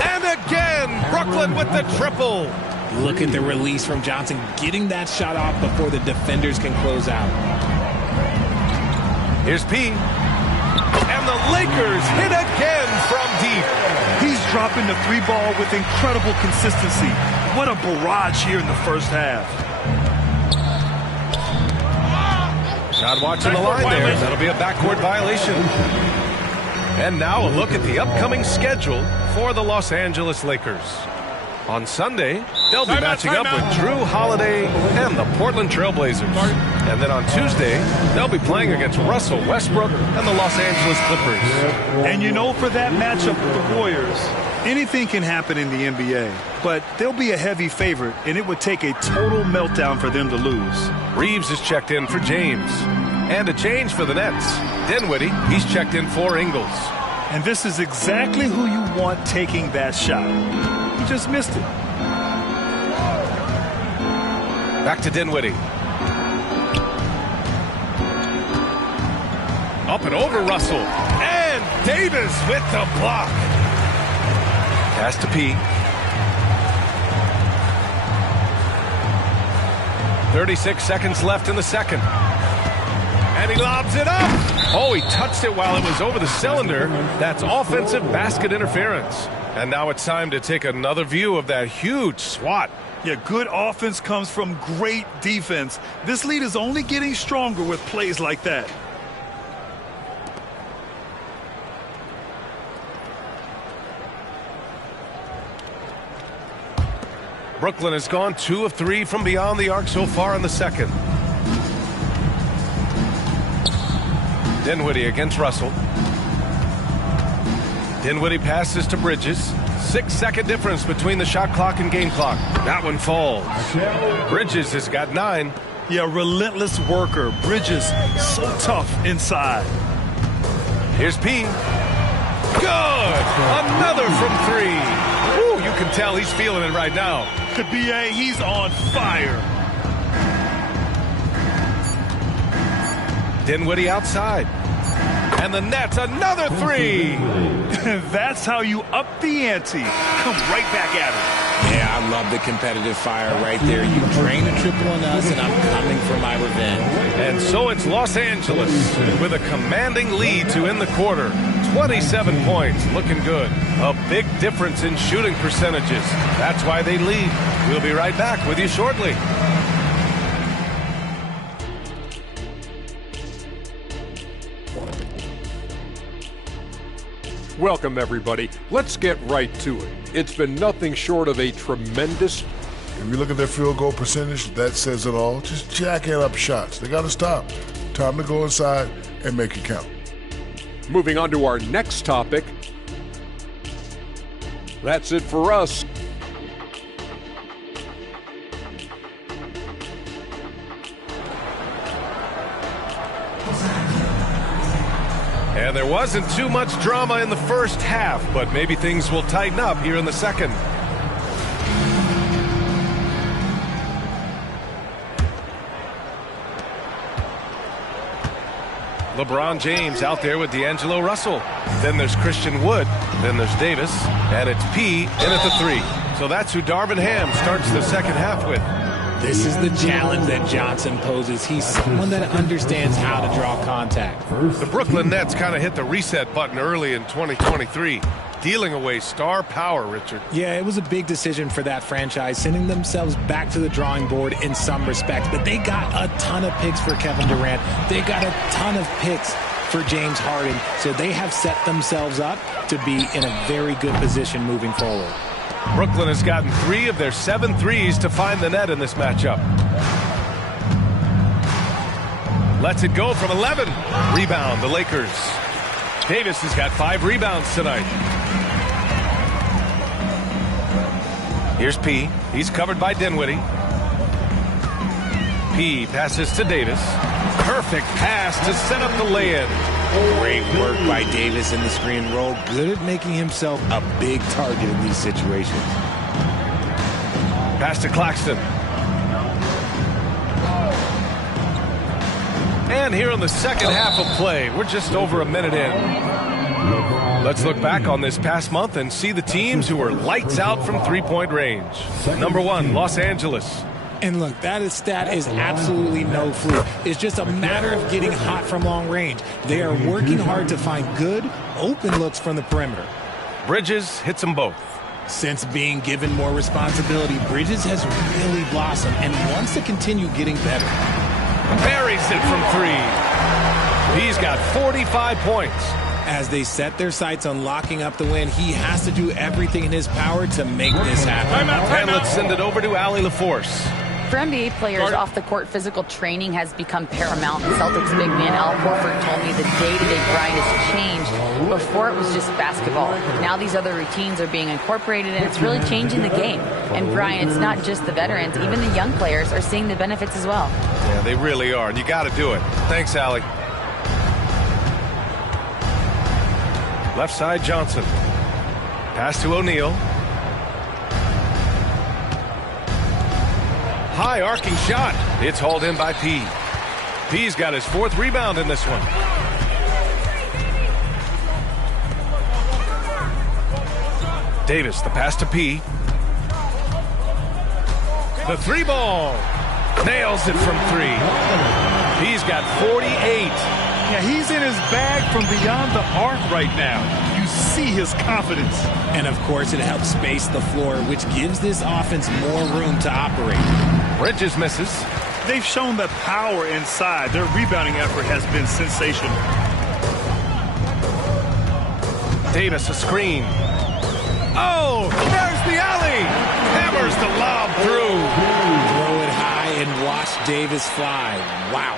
And again, Brooklyn with the triple. Look at the release from Johnson, getting that shot off before the defenders can close out. Here's P. And the Lakers hit again from deep. He's dropping the 3 ball with incredible consistency. What a barrage here in the first half. Not watching the line there. That'll be a backcourt violation. And now a look at the upcoming schedule for the Los Angeles Lakers. On Sunday, they'll be matching up with Drew Holiday and the Portland Trailblazers. And then on Tuesday, they'll be playing against Russell Westbrook and the Los Angeles Clippers. And you know, for that matchup with the Warriors, anything can happen in the NBA, but they'll be a heavy favorite, and it would take a total meltdown for them to lose. Reeves is checked in for James. And a change for the Nets. Dinwiddie, he's checked in for Ingles. And this is exactly who you want taking that shot. He just missed it. Back to Dinwiddie. Up and over Russell. And Davis with the block. Pass to P. 36 seconds left in the second. And he lobs it up. Oh, he touched it while it was over the cylinder. That's offensive basket interference. And now it's time to take another view of that huge swat. Yeah, good offense comes from great defense. This lead is only getting stronger with plays like that. Brooklyn has gone 2 of 3 from beyond the arc so far in the second. Dinwiddie against Russell. Dinwiddie passes to Bridges. 6-second difference between the shot clock and game clock. That one falls. Bridges has got 9. Yeah, relentless worker. Bridges, so tough inside. Here's P. Good! Another from 3. Ooh, you can tell he's feeling it right now. Could be he's on fire. Dinwiddie outside. And the Nets, another 3. That's how you up the ante. Come right back at it. Yeah, I love the competitive fire right there. You drain a triple on us, and I'm coming for my revenge. And so it's Los Angeles with a commanding lead to end the quarter. 27 points, looking good. A big difference in shooting percentages. That's why they lead. We'll be right back with you shortly. Welcome, everybody. Let's get right to it. It's been nothing short of a tremendous... If you look at their field goal percentage, that says it all. Just jacking up shots. They got to stop. Time to go inside and make it count. Moving on to our next topic. That's it for us. And there wasn't too much drama in the first half, but maybe things will tighten up here in the second. LeBron James out there with D'Angelo Russell. Then there's Christian Wood. Then there's Davis. And it's P in at the 3. So that's who Darvin Ham starts the second half with. This is the challenge that Johnson poses. He's someone that understands how to draw contact. The Brooklyn Nets kind of hit the reset button early in 2023, dealing away star power, Richard. Yeah, it was a big decision for that franchise, sending themselves back to the drawing board in some respects. But they got a ton of picks for Kevin Durant. They got a ton of picks for James Harden. So they have set themselves up to be in a very good position moving forward. Brooklyn has gotten 3 of their 7 threes to find the net in this matchup. Lets it go from 11. Rebound, the Lakers. Davis has got 5 rebounds tonight. Here's P. He's covered by Dinwiddie. P passes to Davis. Perfect pass to set up the lay-in. Great work by Davis in the screen roll. Good at making himself a big target in these situations. Pass to Claxton. And here in the second half of play, we're just over a minute in. Let's look back on this past month and see the teams who were lights out from three-point range. Number 1, Los Angeles. And look, that stat is absolutely no fluke. It's just a matter of getting hot from long range. They are working hard to find good, open looks from the perimeter. Bridges hits them both. Since being given more responsibility, Bridges has really blossomed and wants to continue getting better. Buries it from 3. He's got 45 points. As they set their sights on locking up the win, he has to do everything in his power to make this happen. And let's send it over to Allie LaForce. For NBA players, off-the-court physical training has become paramount. Celtics big man Al Horford told me the day-to-day grind has changed. Before it was just basketball. Now these other routines are being incorporated, and it's really changing the game. And Brian, it's not just the veterans. Even the young players are seeing the benefits as well. Yeah, they really are, and you got to do it. Thanks, Allie. Left side, Johnson. Pass to O'Neal. High arcing shot. It's hauled in by P. P's got his 4th rebound in this one. Davis, the pass to P. The 3-ball. Nails it from 3. P's got 48. Yeah, he's in his bag from beyond the arc right now. You see his confidence. And, of course, it helps space the floor, which gives this offense more room to operate. Bridges misses. They've shown the power inside. Their rebounding effort has been sensational. Davis, a screen. Oh, there's the alley. Hammers the lob through. Throw it high and watch Davis fly. Wow.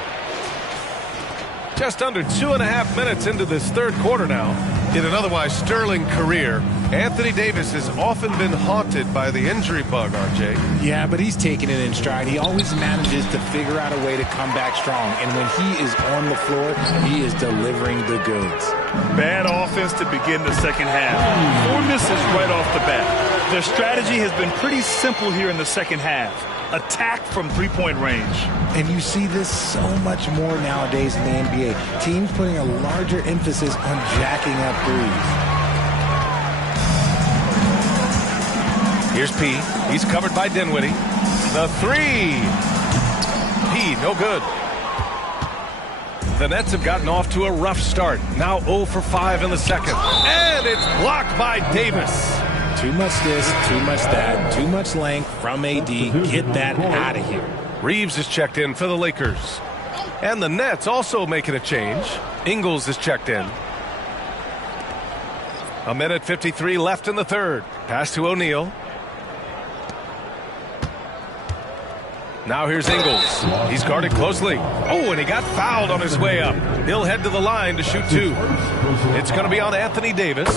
Just under 2.5 minutes into this third quarter now. In an otherwise sterling career, Anthony Davis has often been haunted by the injury bug, RJ. Yeah, but he's taking it in stride. He always manages to figure out a way to come back strong. And when he is on the floor, he is delivering the goods. Bad offense to begin the second half. 4 misses right off the bat. Their strategy has been pretty simple here in the second half. Attack from 3-point range. And you see this so much more nowadays in the NBA. Teams putting a larger emphasis on jacking up threes. Here's P. He's covered by Dinwiddie. The 3. P, no good. The Nets have gotten off to a rough start. Now 0 for 5 in the second. And it's blocked by Davis. Too much this, too much that, too much length from AD. Get that out of here. Reeves is checked in for the Lakers. And the Nets also making a change. Ingles is checked in. 1:53 left in the third. Pass to O'Neal. Now here's Ingles. He's guarded closely. Oh, and he got fouled on his way up. He'll head to the line to shoot 2. It's going to be on Anthony Davis.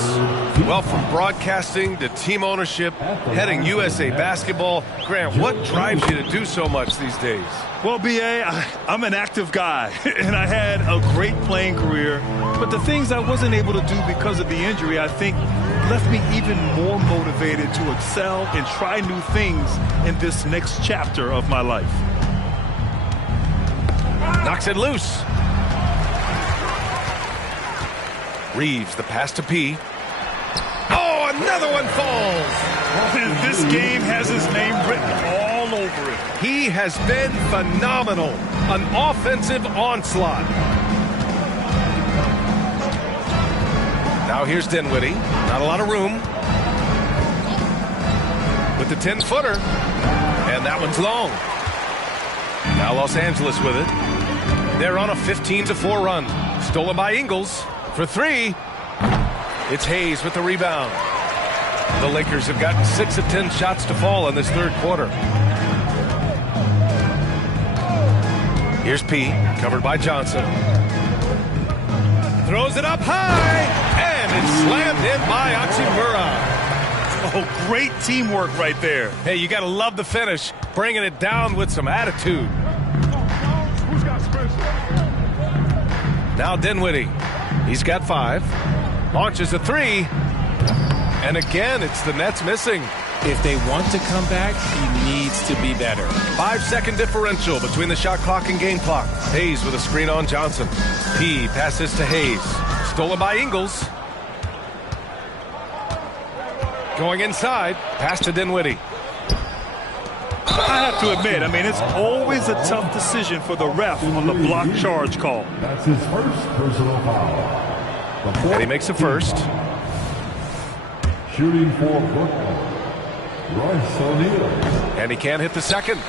Well, from broadcasting to team ownership, heading USA Basketball. Grant, what drives you to do so much these days? Well, B.A., I'm an active guy, and I had a great playing career. But the things I wasn't able to do because of the injury, I think, left me even more motivated to excel and try new things in this next chapter of my life. Knocks it loose. Reeves, the pass to P. Oh, another one falls. This game has his name written all over it. He has been phenomenal. An offensive onslaught. Now here's Dinwiddie. Not a lot of room. With the 10-footer. And that one's long. Now Los Angeles with it. They're on a 15-4 run. Stolen by Ingles for 3. It's Hayes with the rebound. The Lakers have gotten 6 of 10 shots to fall in this third quarter. Here's P, covered by Johnson. Throws it up high, and it's slammed in by Hachimura. Oh, great teamwork right there. Hey, you got to love the finish, bringing it down with some attitude. Now Dinwiddie. He's got 5. Launches a 3. And again, it's the Nets missing. If they want to come back, he needs to be better. 5-second differential between the shot clock and game clock. Hayes with a screen on Johnson. P passes to Hayes. Stolen by Ingles. Going inside. Pass to Dinwiddie. I have to admit, it's always a tough decision for the ref on the block charge call. That's his first personal foul. And he makes the first. Shooting for Brooklyn, Royce O'Neal. And he can't hit the second.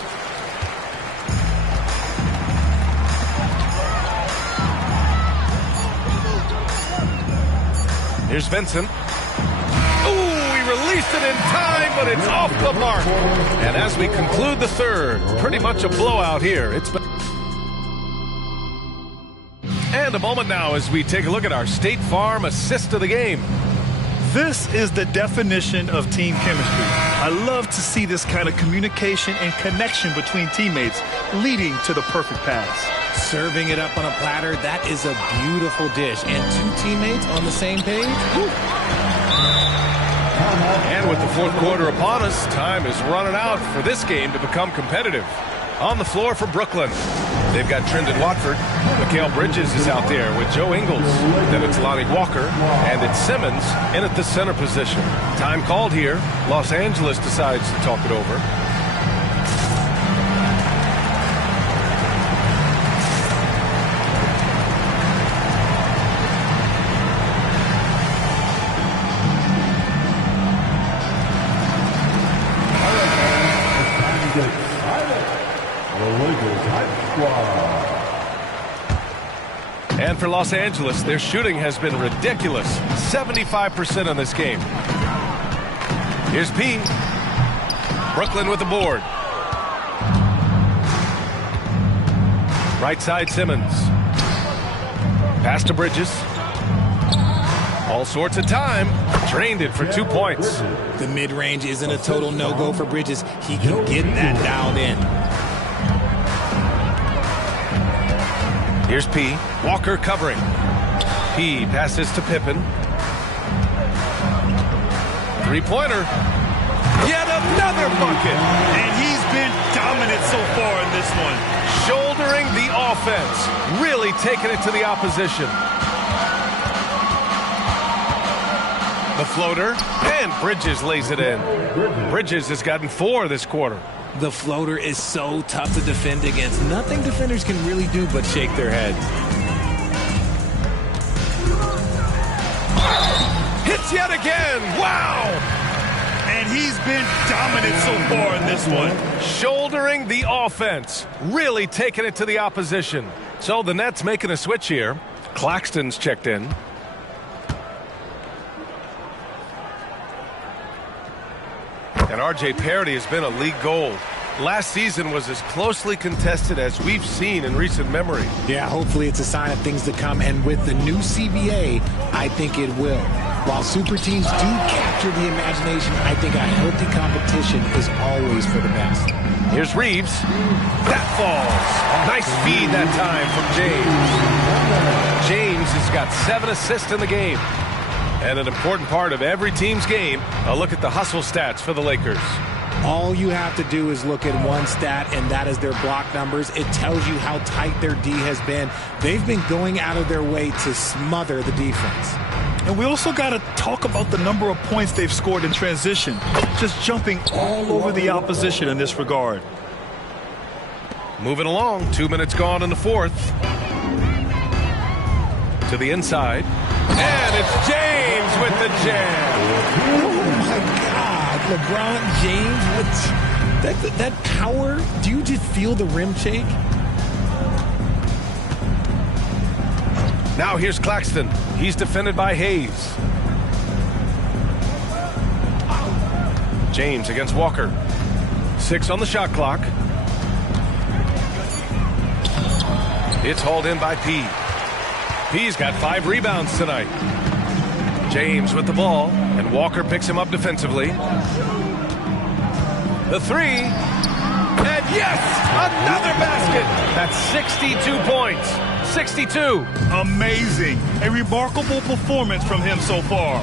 Here's Vincent. Ooh, he released it in time, but it's off the mark. And as we conclude the third, pretty much a blowout here. And a moment now as we take a look at our State Farm assist of the game. This is the definition of team chemistry. I love to see this kind of communication and connection between teammates leading to the perfect pass. Serving it up on a platter, that is a beautiful dish. And two teammates on the same page. Woo. And with the fourth quarter upon us, time is running out for this game to become competitive. On the floor for Brooklyn, they've got Trendon Watford. Mikal Bridges is out there with Joe Ingles. Then it's Lonnie Walker, and it's Simmons in at the center position. Time called here. Los Angeles decides to talk it over. And for Los Angeles, their shooting has been ridiculous. 75% in this game. Here's P. Brooklyn with the board. Right side Simmons. Pass to Bridges. All sorts of time. Drained it for 2 points. The mid-range isn't a total no-go for Bridges. He can get that dialed in. Here's P. Walker covering. P passes to Pippen. Three-pointer. Yet another bucket. And he's been dominant so far in this one. Shouldering the offense. Really taking it to the opposition. The floater. And Bridges lays it in. Bridges has gotten 4 this quarter. The floater is so tough to defend against. Nothing defenders can really do but shake their heads. Hits yet again. Wow. And he's been dominant so far in this one. Shouldering the offense. Really taking it to the opposition. So the Nets making a switch here. Claxton's checked in. And R.J. Parody has been a league gold. Last season was as closely contested as we've seen in recent memory. Yeah, hopefully it's a sign of things to come. And with the new CBA, I think it will. While super teams do capture the imagination, I think a healthy competition is always for the best. Here's Reeves. That falls. Nice feed that time from James. James has got 7 assists in the game. And an important part of every team's game, a look at the hustle stats for the Lakers. All you have to do is look at one stat, and that is their block numbers. It tells you how tight their D has been. They've been going out of their way to smother the defense. And we also got to talk about the number of points they've scored in transition. Just jumping all over the opposition in this regard. Moving along, 2 minutes gone in the fourth. To the inside. And it's James with the jam. Oh, my God. LeBron James, that power. Do you just feel the rim shake? Now here's Claxton. He's defended by Hayes. James against Walker. 6 on the shot clock. It's hauled in by P. P's got 5 rebounds tonight. James with the ball, and Walker picks him up defensively. The 3, and yes, another basket. That's 62 points. 62. Amazing. A remarkable performance from him so far.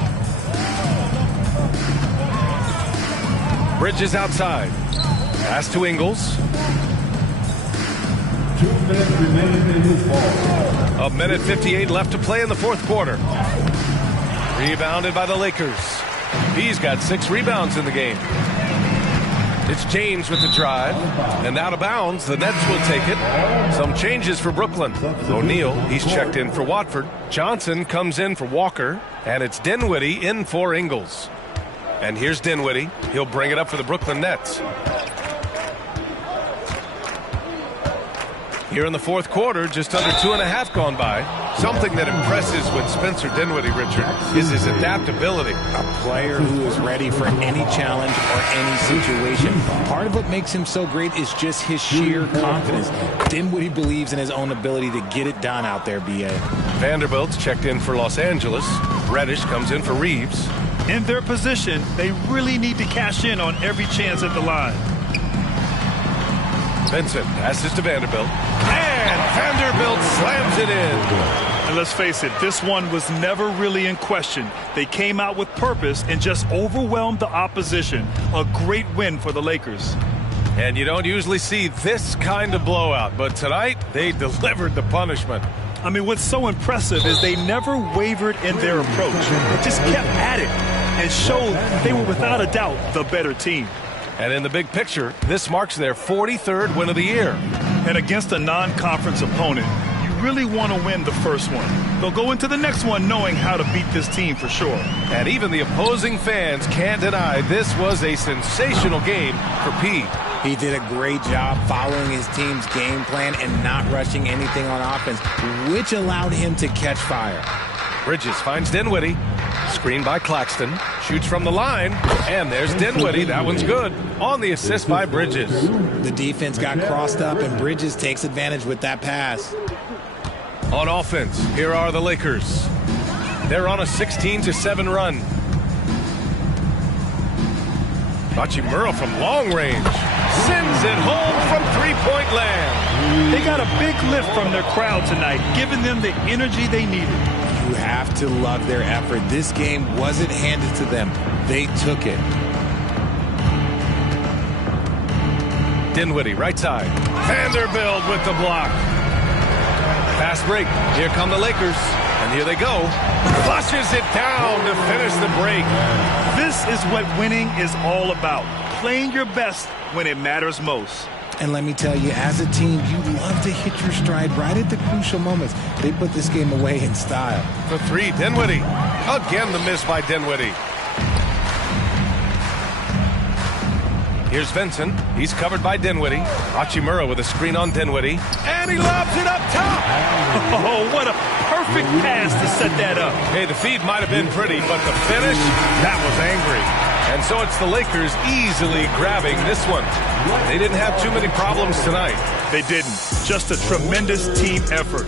Bridges outside. Pass to Ingles. 2 minutes remaining in this ball. A minute 58 left to play in the fourth quarter. Rebounded by the Lakers. He's got 6 rebounds in the game. It's James with the drive. And out of bounds, the Nets will take it. Some changes for Brooklyn. O'Neal, he's checked in for Watford. Johnson comes in for Walker. And it's Dinwiddie in for Ingles. And here's Dinwiddie. He'll bring it up for the Brooklyn Nets. Here in the fourth quarter, just under 2.5 gone by. Something that impresses with Spencer Dinwiddie, Richard, is his adaptability. A player who is ready for any challenge or any situation. Part of what makes him so great is just his sheer confidence. Dinwiddie believes in his own ability to get it done out there, B.A. Vanderbilt's checked in for Los Angeles. Reddish comes in for Reeves. In their position, they really need to cash in on every chance at the line. Vincent passes to Vanderbilt. And Vanderbilt slams it in. And let's face it, this one was never really in question. They came out with purpose and just overwhelmed the opposition. A great win for the Lakers. And you don't usually see this kind of blowout, but tonight they delivered the punishment. I mean, what's so impressive is they never wavered in their approach. They just kept at it and showed they were without a doubt the better team. And in the big picture, this marks their 43rd win of the year. And against a non-conference opponent, you really want to win the first one. They'll go into the next one knowing how to beat this team for sure. And even the opposing fans can't deny this was a sensational game for P. He did a great job following his team's game plan and not rushing anything on offense, which allowed him to catch fire. Bridges finds Dinwiddie. Screen by Claxton. Shoots from the line. And there's Dinwiddie. That one's good. On the assist by Bridges. The defense got crossed up, and Bridges takes advantage with that pass. On offense, here are the Lakers. They're on a 16-7 run. Hachimura from long range. Sends it home from three-point land. They got a big lift from their crowd tonight, giving them the energy they needed. You have to love their effort. This game wasn't handed to them. They took it. Dinwiddie, right side. Vanderbilt with the block. Fast break. Here come the Lakers. And here they go. Flushes it down to finish the break. This is what winning is all about. Playing your best when it matters most. And let me tell you, as a team, you love to hit your stride right at the crucial moments. They put this game away in style. The three, Dinwiddie. Again, the miss by Dinwiddie. Here's Vincent. He's covered by Dinwiddie. Hachimura with a screen on Dinwiddie. And he lobs it up top. Oh, what a perfect pass to set that up. Hey, the feed might have been pretty, but the finish, that was angry. And so it's the Lakers easily grabbing this one. They didn't have too many problems tonight. They didn't. Just a tremendous team effort.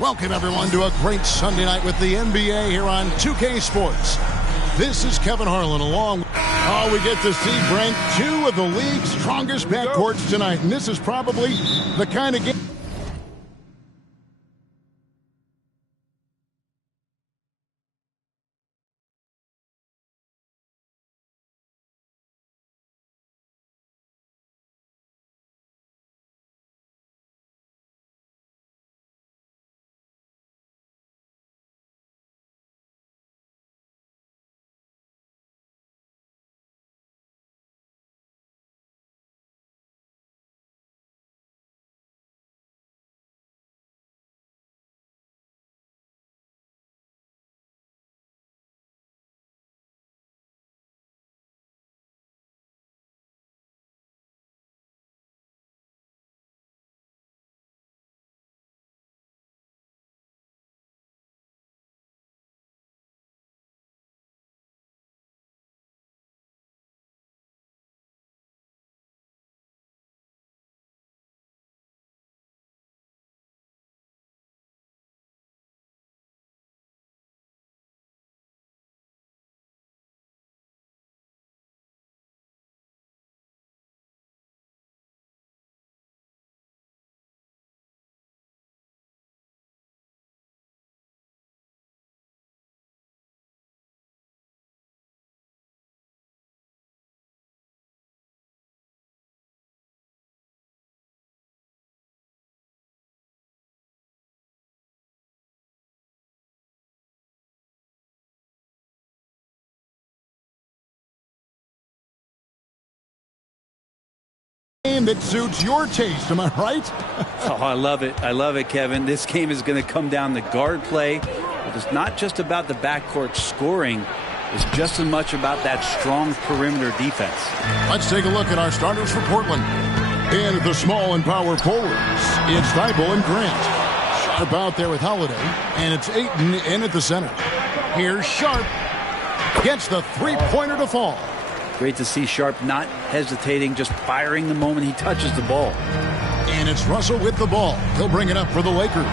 Welcome, everyone, to a great Sunday night with the NBA here on 2K Sports. This is Kevin Harlan along. We get to see, Brent, two of the league's strongest backcourts tonight. And this is probably the kind of game. That suits your taste, am I right? Oh, I love it. I love it, Kevin. This game is going to come down to guard play. It's not just about the backcourt scoring. It's just as much about that strong perimeter defense. Let's take a look at our starters for Portland. And the small and power forwards, it's Thibault and Grant. Sharp out there with Holiday, and it's Ayton in at the center. Here's Sharp. Gets the three-pointer to fall. Great to see Sharp not hesitating, just firing the moment he touches the ball. And it's Russell with the ball. He'll bring it up for the Lakers.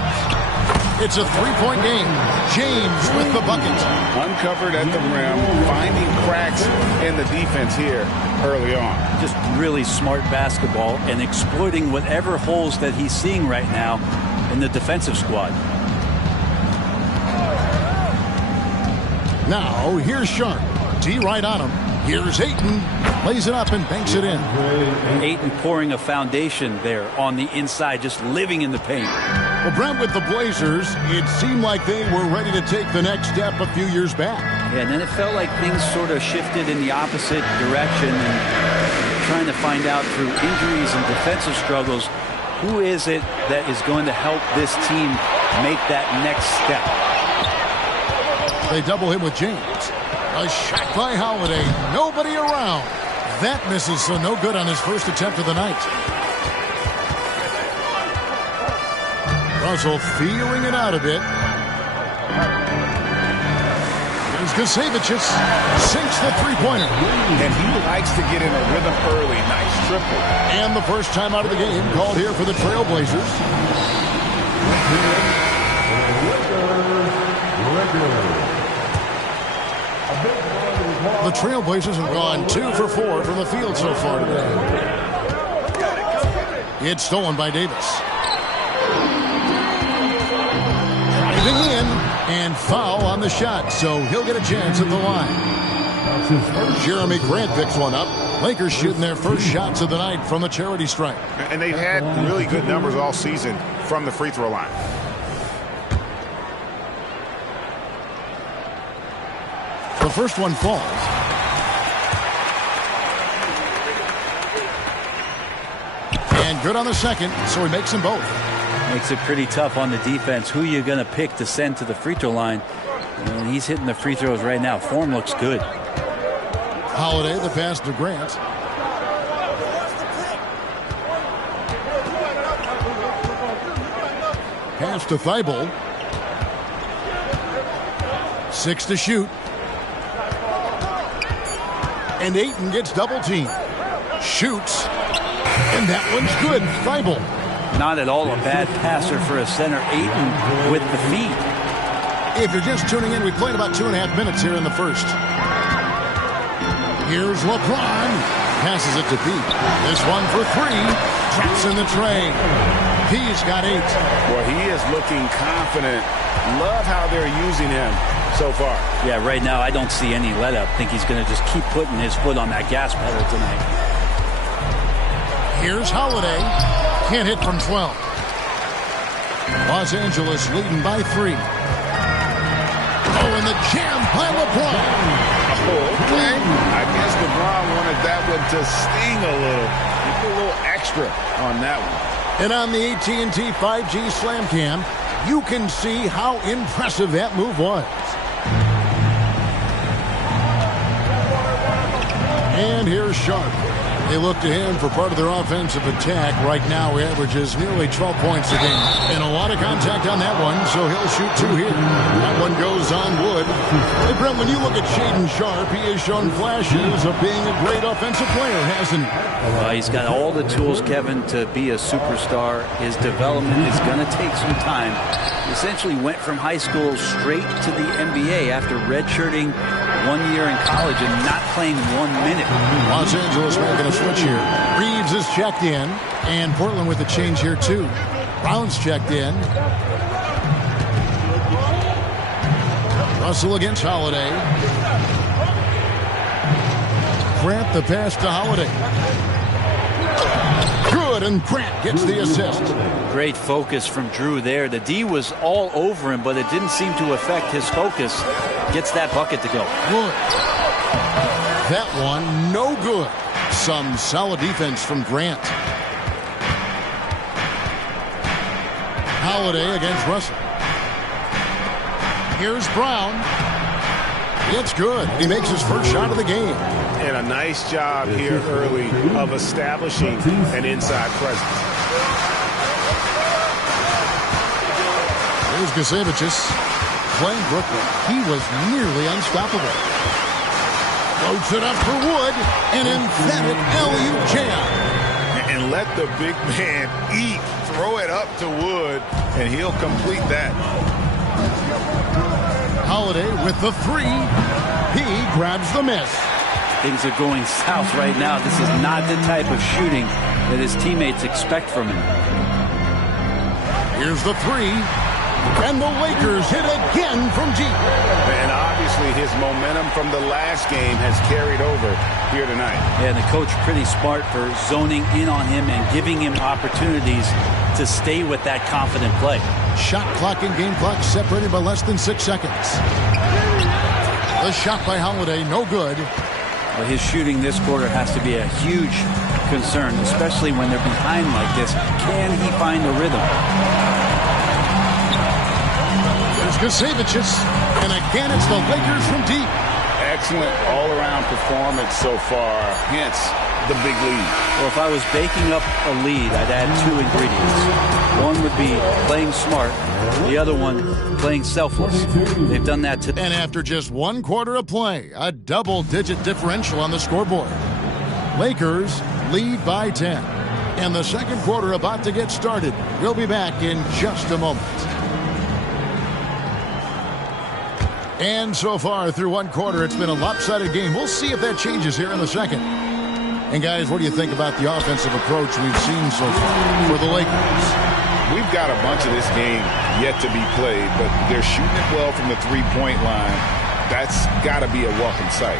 It's a three-point game. James with the bucket. Uncovered at the rim, finding cracks in the defense here early on. Just really smart basketball and exploiting whatever holes that he's seeing right now in the defensive squad. Now, here's Sharp. D right on him. Here's Ayton. Lays it up and banks it in. Ayton pouring a foundation there on the inside, just living in the paint. Well, Brent, with the Blazers, it seemed like they were ready to take the next step a few years back. Yeah, and then it felt like things sort of shifted in the opposite direction, and trying to find out through injuries and defensive struggles, who is it that is going to help this team make that next step? They double him with James. A shot by Holiday. Nobody around. That misses, so no good on his first attempt of the night. Russell feeling it out a bit. Here's Gusevicius. Sinks the three-pointer. And he likes to get in a rhythm early. Nice triple. And the first time out of the game called here for the Trailblazers. The Trailblazers have gone 2 for 4 from the field so far today. It's stolen by Davis. Driving in and foul on the shot, so he'll get a chance at the line. Jeremy Grant picks one up. Lakers shooting their first shots of the night from the charity stripe. And they've had really good numbers all season from the free throw line. The first one falls. And good on the second, so he makes them both. Makes it pretty tough on the defense. Who you're going to pick to send to the free throw line. And he's hitting the free throws right now. Form looks good. Holiday, the pass to Grant. Pass to Thibault. 6 to shoot. And Ayton gets double teamed. Shoots. And that one's good. Thibault not at all a bad passer for a center. Ayton with the feet. If you're just tuning in, we played about 2.5 minutes here in the first. Here's LeBron. Passes it to Pete. This one for three. Traps in the tray. He's got 8. Well, he is looking confident. Love how they're using him so far. Yeah, right now I don't see any let up. I think he's going to just keep putting his foot on that gas pedal tonight. Here's Holiday. Can't hit from 12. Los Angeles leading by 3. Oh, and the jam by LeBron. Okay. I guess LeBron wanted that one to sting a little. He put a little extra on that one. And on the AT&T 5G Slam Cam, you can see how impressive that move was. And here's Sharp. They look to him for part of their offensive attack. Right now, he averages nearly 12 points a game. And a lot of contact on that one, so he'll shoot 2 here. That one goes on wood. Hey, Brent, when you look at Shaedon Sharp, he has shown flashes of being a great offensive player, hasn't he? He's got all the tools, Kevin, to be a superstar. His development is going to take some time. He essentially went from high school straight to the NBA after redshirting 1 year in college and not playing 1 minute. Los Angeles making a switch here. Reeves is checked in, and Portland with a change here too. Brown's checked in. Russell against Holiday. Grant the pass to Holiday. Good, and Grant gets the assist. Great focus from Drew there. The D was all over him, but it didn't seem to affect his focus. Gets that bucket to go. Good. That one, no good. Some solid defense from Grant. Holiday against Russell. Here's Brown. It's good. He makes his first shot of the game. And a nice job here early of establishing an inside presence. Here's Gusevicius playing Brooklyn. He was nearly unstoppable. Floats it up for Wood. An emphatic alley-oop jam. And let the big man eat. Throw it up to Wood, and he'll complete that. Holiday with the 3. He grabs the miss. Things are going south right now. This is not the type of shooting that his teammates expect from him. Here's the 3. And the Lakers hit again from deep. And obviously his momentum from the last game has carried over here tonight. Yeah, the coach pretty smart for zoning in on him and giving him opportunities to stay with that confident play. Shot clock and game clock separated by less than 6 seconds. The shot by Holiday, no good. Well, his shooting this quarter has to be a huge concern, especially when they're behind like this. Can he find the rhythm? There's Gusevicius, and again it's the Lakers from deep. Excellent all-around performance so far, hence the big lead. Well, if I was baking up a lead, I'd add 2 ingredients. One would be playing smart, the other one playing selfless. They've done that today. And after just 1 quarter of play, a double-digit differential on the scoreboard. Lakers lead by 10. And the second quarter about to get started. We'll be back in just a moment. And so far through 1 quarter, it's been a lopsided game. We'll see if that changes here in the second. And guys, what do you think about the offensive approach we've seen so far for the Lakers? We've got a bunch of this game yet to be played, but they're shooting it well from the three-point line. That's got to be a welcome sight.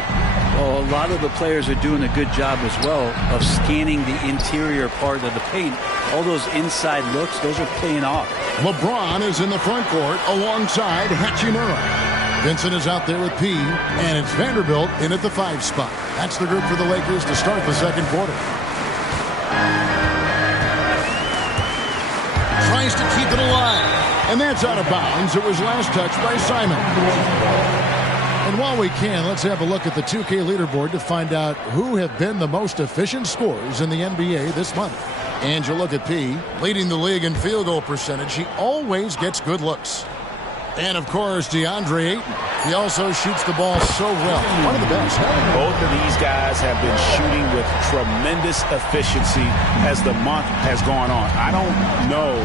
Well, a lot of the players are doing a good job as well of scanning the interior part of the paint. All those inside looks, those are paying off. LeBron is in the front court alongside Hachimura. Vincent is out there with P, and it's Vanderbilt in at the 5 spot. That's the group for the Lakers to start the second quarter. Tries to keep it alive, and that's out of bounds. It was last touched by Simon. And while we can, let's have a look at the 2K leaderboard to find out who have been the most efficient scorers in the NBA this month. And you look at P, leading the league in field goal percentage. He always gets good looks. And, of course, DeAndre Ayton. He also shoots the ball so well. One of the best. Both of these guys have been shooting with tremendous efficiency as the month has gone on. I don't know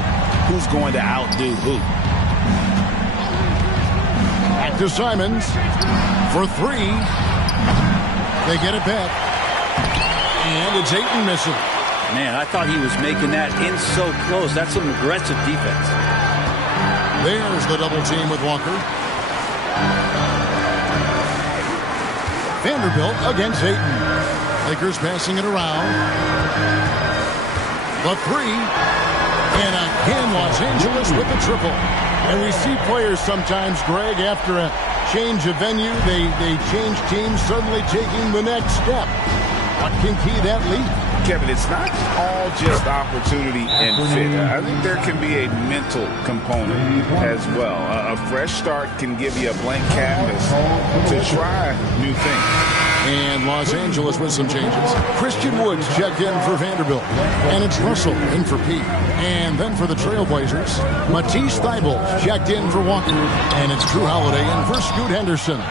who's going to outdo who. Back to Simons for three. They get it back. And it's Ayton missing. Man, I thought he was making that in so close. That's some aggressive defense. There's the double team with Walker. Vanderbilt against Ayton. Lakers passing it around. The three. And again, Los Angeles with the triple. And we see players sometimes, Greg, after a change of venue, they change teams, suddenly taking the next step. What can key that lead? Kevin, it's not all just opportunity and fit. I think there can be a mental component as well. A fresh start can give you a blank canvas to try new things. And Los Angeles with some changes. Christian Woods checked in for Vanderbilt. And it's Russell in for P. And then for the Trailblazers, Matisse Thybulle checked in for Walker. And it's Drew Holiday in for Scoot Henderson.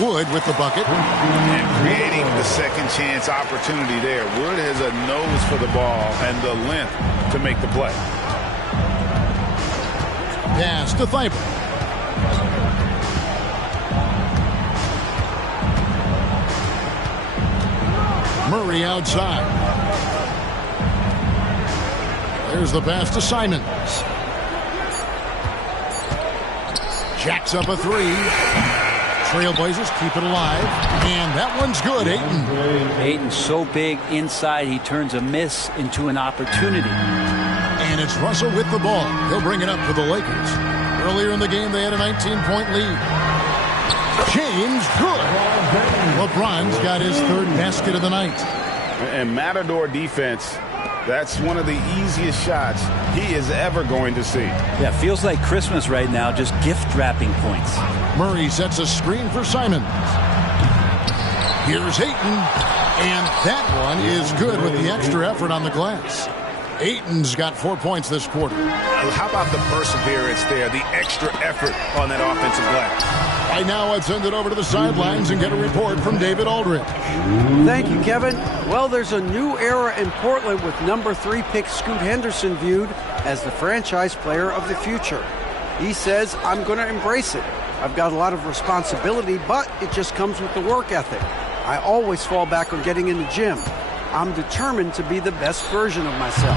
Wood with the bucket. And creating the second chance opportunity there. Wood has a nose for the ball and the length to make the play. Pass to Thybulle. Murray outside. There's the pass to Simons. Jacks up a three. Trailblazers keep it alive. And that one's good, Ayton. Ayton's so big inside, he turns a miss into an opportunity. And it's Russell with the ball. He'll bring it up for the Lakers. Earlier in the game, they had a 19-point lead. James, good. LeBron's got his third basket of the night. And Matador defense, that's one of the easiest shots he is ever going to see. Yeah, feels like Christmas right now, just gift wrapping points. Murray sets a screen for Simons. Here's Ayton. And that one is good with the extra effort on the glass. Ayton's got 4 points this quarter. How about the perseverance there, the extra effort on that offensive glass? Right now, I'd send it over to the sidelines and get a report from David Aldridge. Thank you, Kevin. Well, there's a new era in Portland with number 3 pick Scoot Henderson viewed as the franchise player of the future. He says, I'm going to embrace it. I've got a lot of responsibility, but it just comes with the work ethic. I always fall back on getting in the gym. I'm determined to be the best version of myself.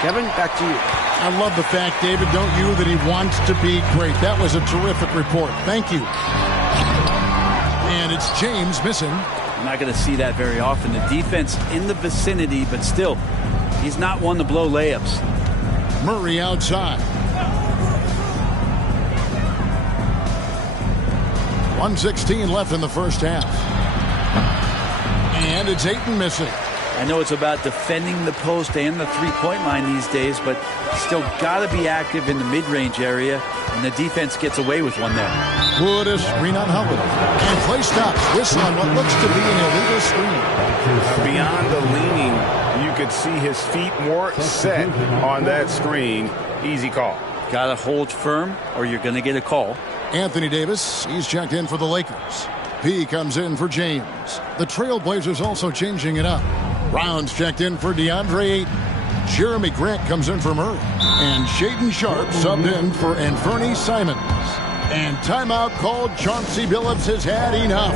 Kevin, back to you. I love the fact, David, don't you, that he wants to be great. That was a terrific report. Thank you. And it's James missing. I'm not going to see that very often. The defense in the vicinity, but still, he's not one to blow layups. Murray outside. 1:16 left in the first half. And it's Ayton missing. I know it's about defending the post and the three-point line these days, but still got to be active in the mid-range area, and the defense gets away with one there. Wood a screen on Holiday. And play stops. Whistle on what looks to be an illegal screen. Beyond the leaning, you could see his feet more set on that screen. Easy call. Got to hold firm, or you're going to get a call. Anthony Davis, he's checked in for the Lakers. P comes in for James. The Trailblazers also changing it up. Rounds checked in for DeAndre Ayton. Jeremy Grant comes in for Murray. And Shaedon Sharpe subbed in for Anfernee Simons. And timeout called. Chauncey Billups has had enough.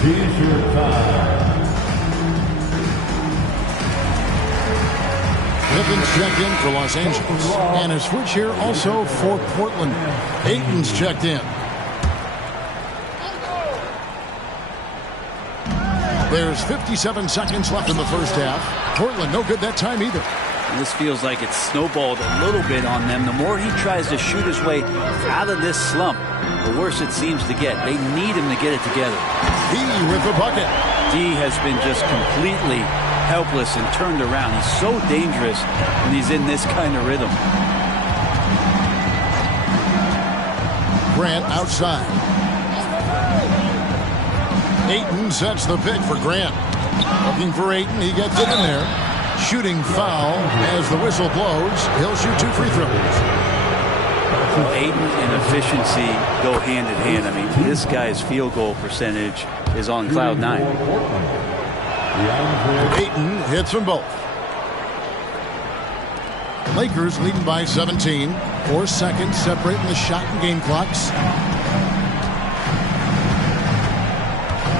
T-shirt time. Pippin's checked in for Los Angeles. And a switch here also for Portland. Ayton's checked in. There's 57 seconds left in the first half. Portland no good that time either. And this feels like it's snowballed a little bit on them. The more he tries to shoot his way out of this slump, the worse it seems to get. They need him to get it together. D with the bucket. D has been just completely helpless and turned around. He's so dangerous when he's in this kind of rhythm. Grant outside. Ayton sets the pick for Grant. Looking for Ayton. He gets it in there. shooting foul. As the whistle blows, he'll shoot 2 free throws. Well, Ayton and efficiency go hand in hand. I mean, this guy's field goal percentage is on cloud 9. Ayton hits them both. Lakers leading by 17. 4 seconds separating the shot and game clocks.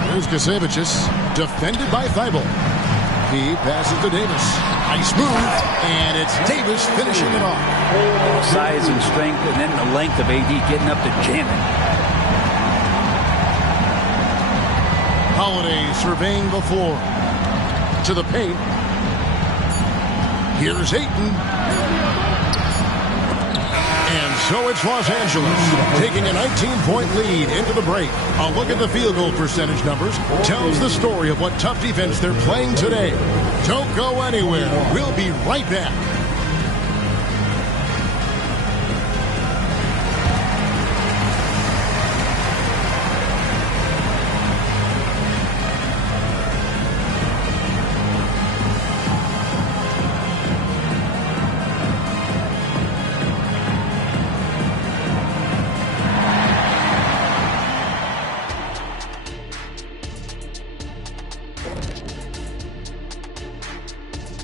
Here's Kasevicius, defended by Thibault. He passes to Davis. Nice move, and it's Davis finishing it off. Size and strength, and then the length of AD getting up to jam it. Holiday surveying the floor. To the paint. Here's Ayton. And so it's Los Angeles taking a 19-point lead into the break. A look at the field goal percentage numbers tells the story of what tough defense they're playing today. Don't go anywhere. We'll be right back.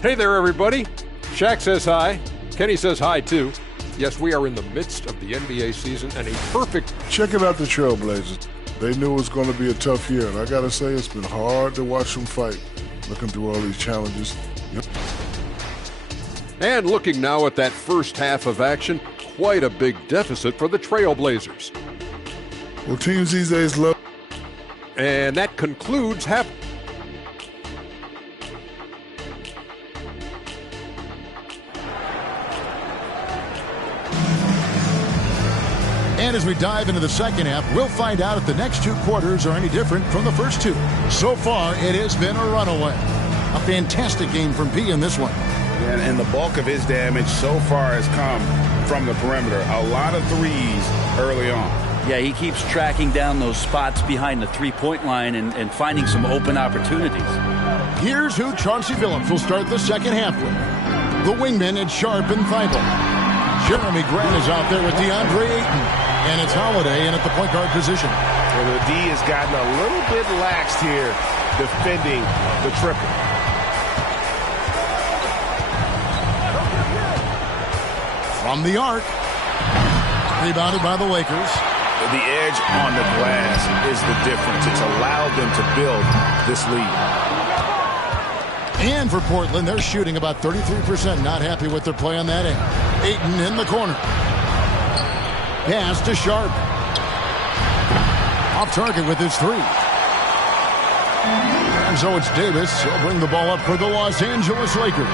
Hey there, everybody. Shaq says hi. Kenny says hi, too. Yes, we are in the midst of the NBA season and a perfect... Checking out the Trailblazers. They knew it was going to be a tough year, and I got to say, it's been hard to watch them fight, looking through all these challenges. Yep. And looking now at that first half of action, quite a big deficit for the Trailblazers. Well, teams these days love... And that concludes half... And as we dive into the second half, we'll find out if the next 2 quarters are any different from the first 2. So far, it has been a runaway. A fantastic game from P in this one. And the bulk of his damage so far has come from the perimeter. A lot of threes early on. Yeah, he keeps tracking down those spots behind the three-point line and finding some open opportunities. Here's who Chauncey Billups will start the second half with. The wingmen at Sharp and Thibault. Jeremy Grant is out there with DeAndre Ayton. And it's Holiday in at the point guard position. Well, the D has gotten a little bit laxed here defending the triple. From the arc. Rebounded by the Lakers. The edge on the glass is the difference. It's allowed them to build this lead. And for Portland, they're shooting about 33%. Not happy with their play on that end. Ayton in the corner. Pass to Sharp. Off target with his 3. And so it's Davis. He'll bring the ball up for the Los Angeles Lakers.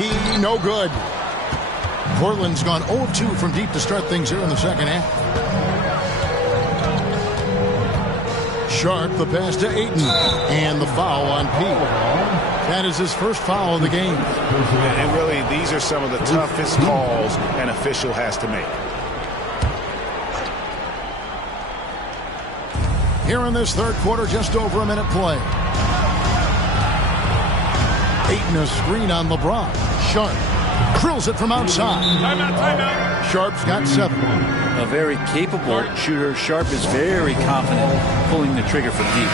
He no good. Portland's gone 0-2 from deep to start things here in the second half. Sharp, the pass to Ayton. And the foul on P. That is his first foul of the game. And really, these are some of the toughest calls an official has to make. Here in this third quarter, just over a minute play. Ayton a screen on LeBron. Sharp drills it from outside. Timeout. Sharp's got 7. A very capable shooter. Sharp is very confident pulling the trigger from deep.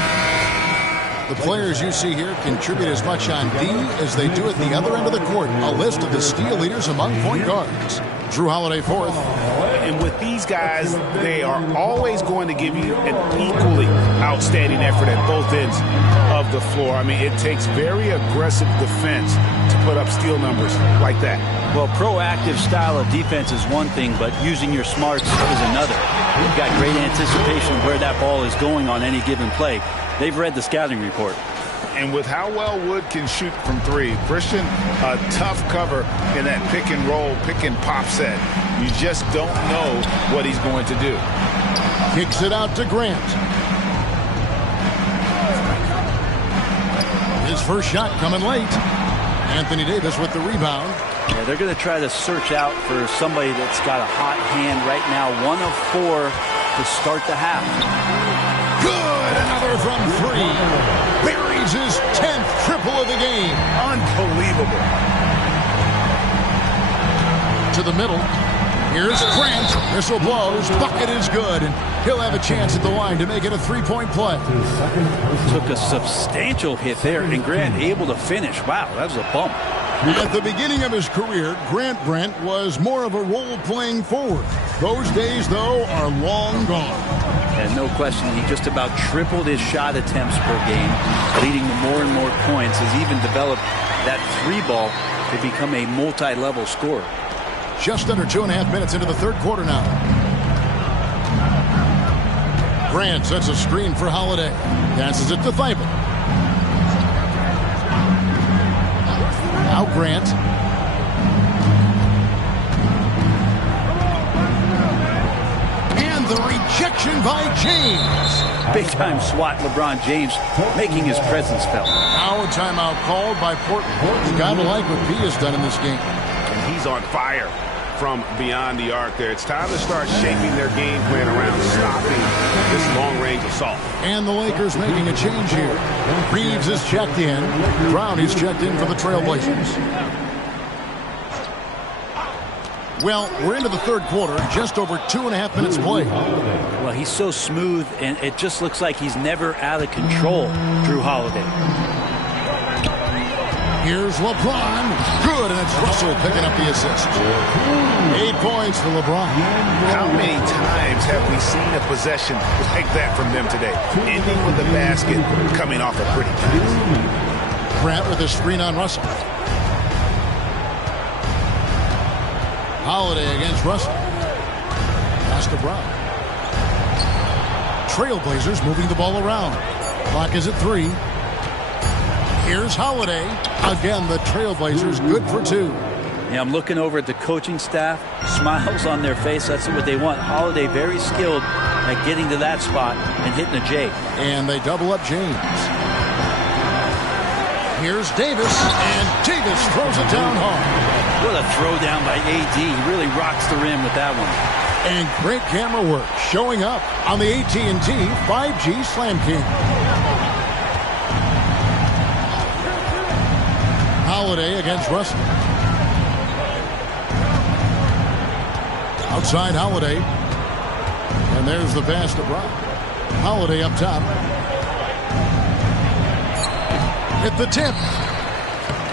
The players you see here contribute as much on D as they do at the other end of the court. A list of the steal leaders among point guards. Drew Holiday fourth. And with these guys, they are always going to give you an equally outstanding effort at both ends of the floor. I mean, it takes very aggressive defense to put up steal numbers like that. Well, proactive style of defense is one thing, but using your smarts is another. You've got great anticipation of where that ball is going on any given play. They've read the scouting report. And with how well Wood can shoot from 3, Christian, a tough cover in that pick and roll, pick and pop set. You just don't know what he's going to do. Kicks it out to Grant. His first shot coming late. Anthony Davis with the rebound. Yeah, they're going to try to search out for somebody that's got a hot hand right now. 1 of 4 to start the half. Good. Another from 3. Buries his 10th triple of the game. Unbelievable. To the middle. Here's Grant. Whistle blows. Bucket is good. And he'll have a chance at the line to make it a three-point play. Took a substantial hit there, and Grant able to finish. Wow, that was a bump. At the beginning of his career, Grant Brent was more of a role-playing forward. Those days, though, are long gone. And no question, he just about tripled his shot attempts per game, leading to more and more points. Has even developed that three ball to become a multi-level scorer. Just under 2.5 minutes into the third quarter now. Grant sets a screen for Holiday. Passes it to Thibault. Now Grant. And the rejection by James. Big-time swat LeBron James making his presence felt. Now a timeout called by Portland. You gotta like what P has done in this game. And he's on fire from beyond the arc there. It's time to start shaping their game plan around stopping this long-range assault. And the Lakers making a change here. Reeves is checked in. Brownie's checked in for the Trailblazers. Well, we're into the third quarter, just over 2.5 minutes played. Well, he's so smooth, and it just looks like he's never out of control, Drew Holiday. Here's LeBron. Good, and it's Russell picking up the assist. 8 points for LeBron. How many times have we seen a possession like that from them today? Ending with the basket, coming off a pretty pass. Grant with a screen on Russell. Holiday against Russell. Pass to Brown. Trailblazers moving the ball around. Clock is at 3. Here's Holiday. Again, the Trailblazers good for 2. Yeah, I'm looking over at the coaching staff. Smiles on their face. That's what they want. Holiday very skilled at getting to that spot and hitting a J. And they double up James. Here's Davis, and Davis throws it down hard. What a throw down by AD. He really rocks the rim with that one. And great camera work showing up on the AT&T 5G Slam King. Holiday against Russell. Outside Holiday. And there's the pass to Brown. Holiday up top. Hit the tip.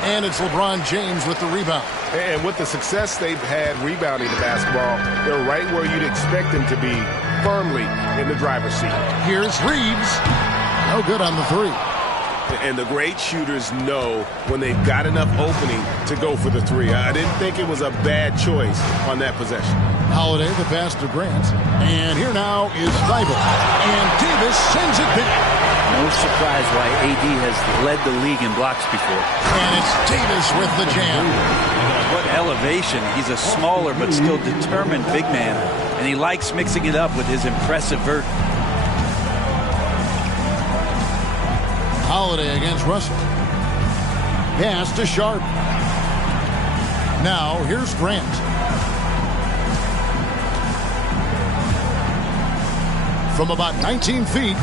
And it's LeBron James with the rebound. And with the success they've had rebounding the basketball, they're right where you'd expect them to be, firmly in the driver's seat. Here's Reeves. No good on the 3. And the great shooters know when they've got enough opening to go for the 3. I didn't think it was a bad choice on that possession. Holiday, the pass to Grant. And here now is Thibault. And Davis sends it back. No surprise why AD has led the league in blocks before. And it's Davis with the jam. What elevation. He's a smaller but still determined big man. And he likes mixing it up with his impressive vert. Holiday against Russell. Pass to Sharp. Now here's Grant. From about 19 feet.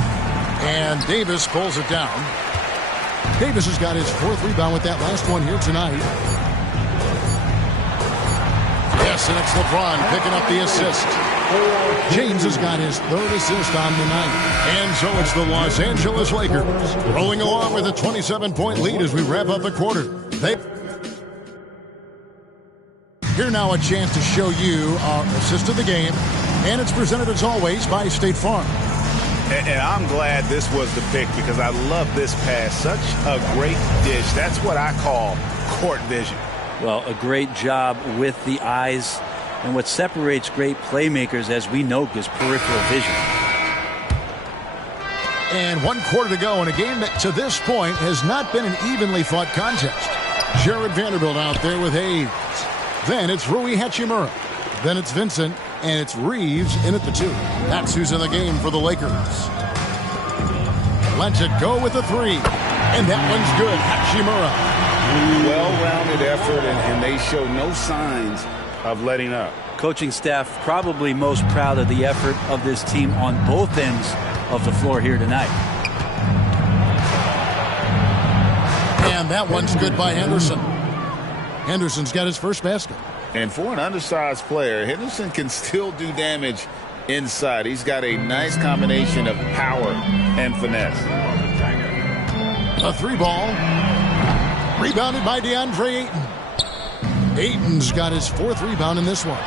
And Davis pulls it down. Davis has got his 4th rebound with that last one here tonight. Yes, and it's LeBron picking up the assist. James has got his 3rd assist on the night. And so it's the Los Angeles Lakers rolling along with a 27-point lead as we wrap up the quarter. Here now a chance to show you our assist of the game. And it's presented as always by State Farm. And I'm glad this was the pick because I love this pass. Such a great dish. That's what I call court vision. Well, a great job with the eyes. And what separates great playmakers, as we know, is peripheral vision. And 1 quarter to go in a game that to this point has not been an evenly fought contest. Jared Vanderbilt out there with Hayes. Then it's Rui Hachimura. Then it's Vincent. And it's Reeves in at the 2. That's who's in the game for the Lakers. Lets it go with the 3. And that one's good. Hachimura. Well-rounded effort, and they show no signs of letting up. Coaching staff probably most proud of the effort of this team on both ends of the floor here tonight. And that one's good by Henderson. Henderson's got his first basket. And for an undersized player, Henderson can still do damage inside. He's got a nice combination of power and finesse. A 3-ball. Rebounded by DeAndre Ayton. Ayton's got his 4th rebound in this one.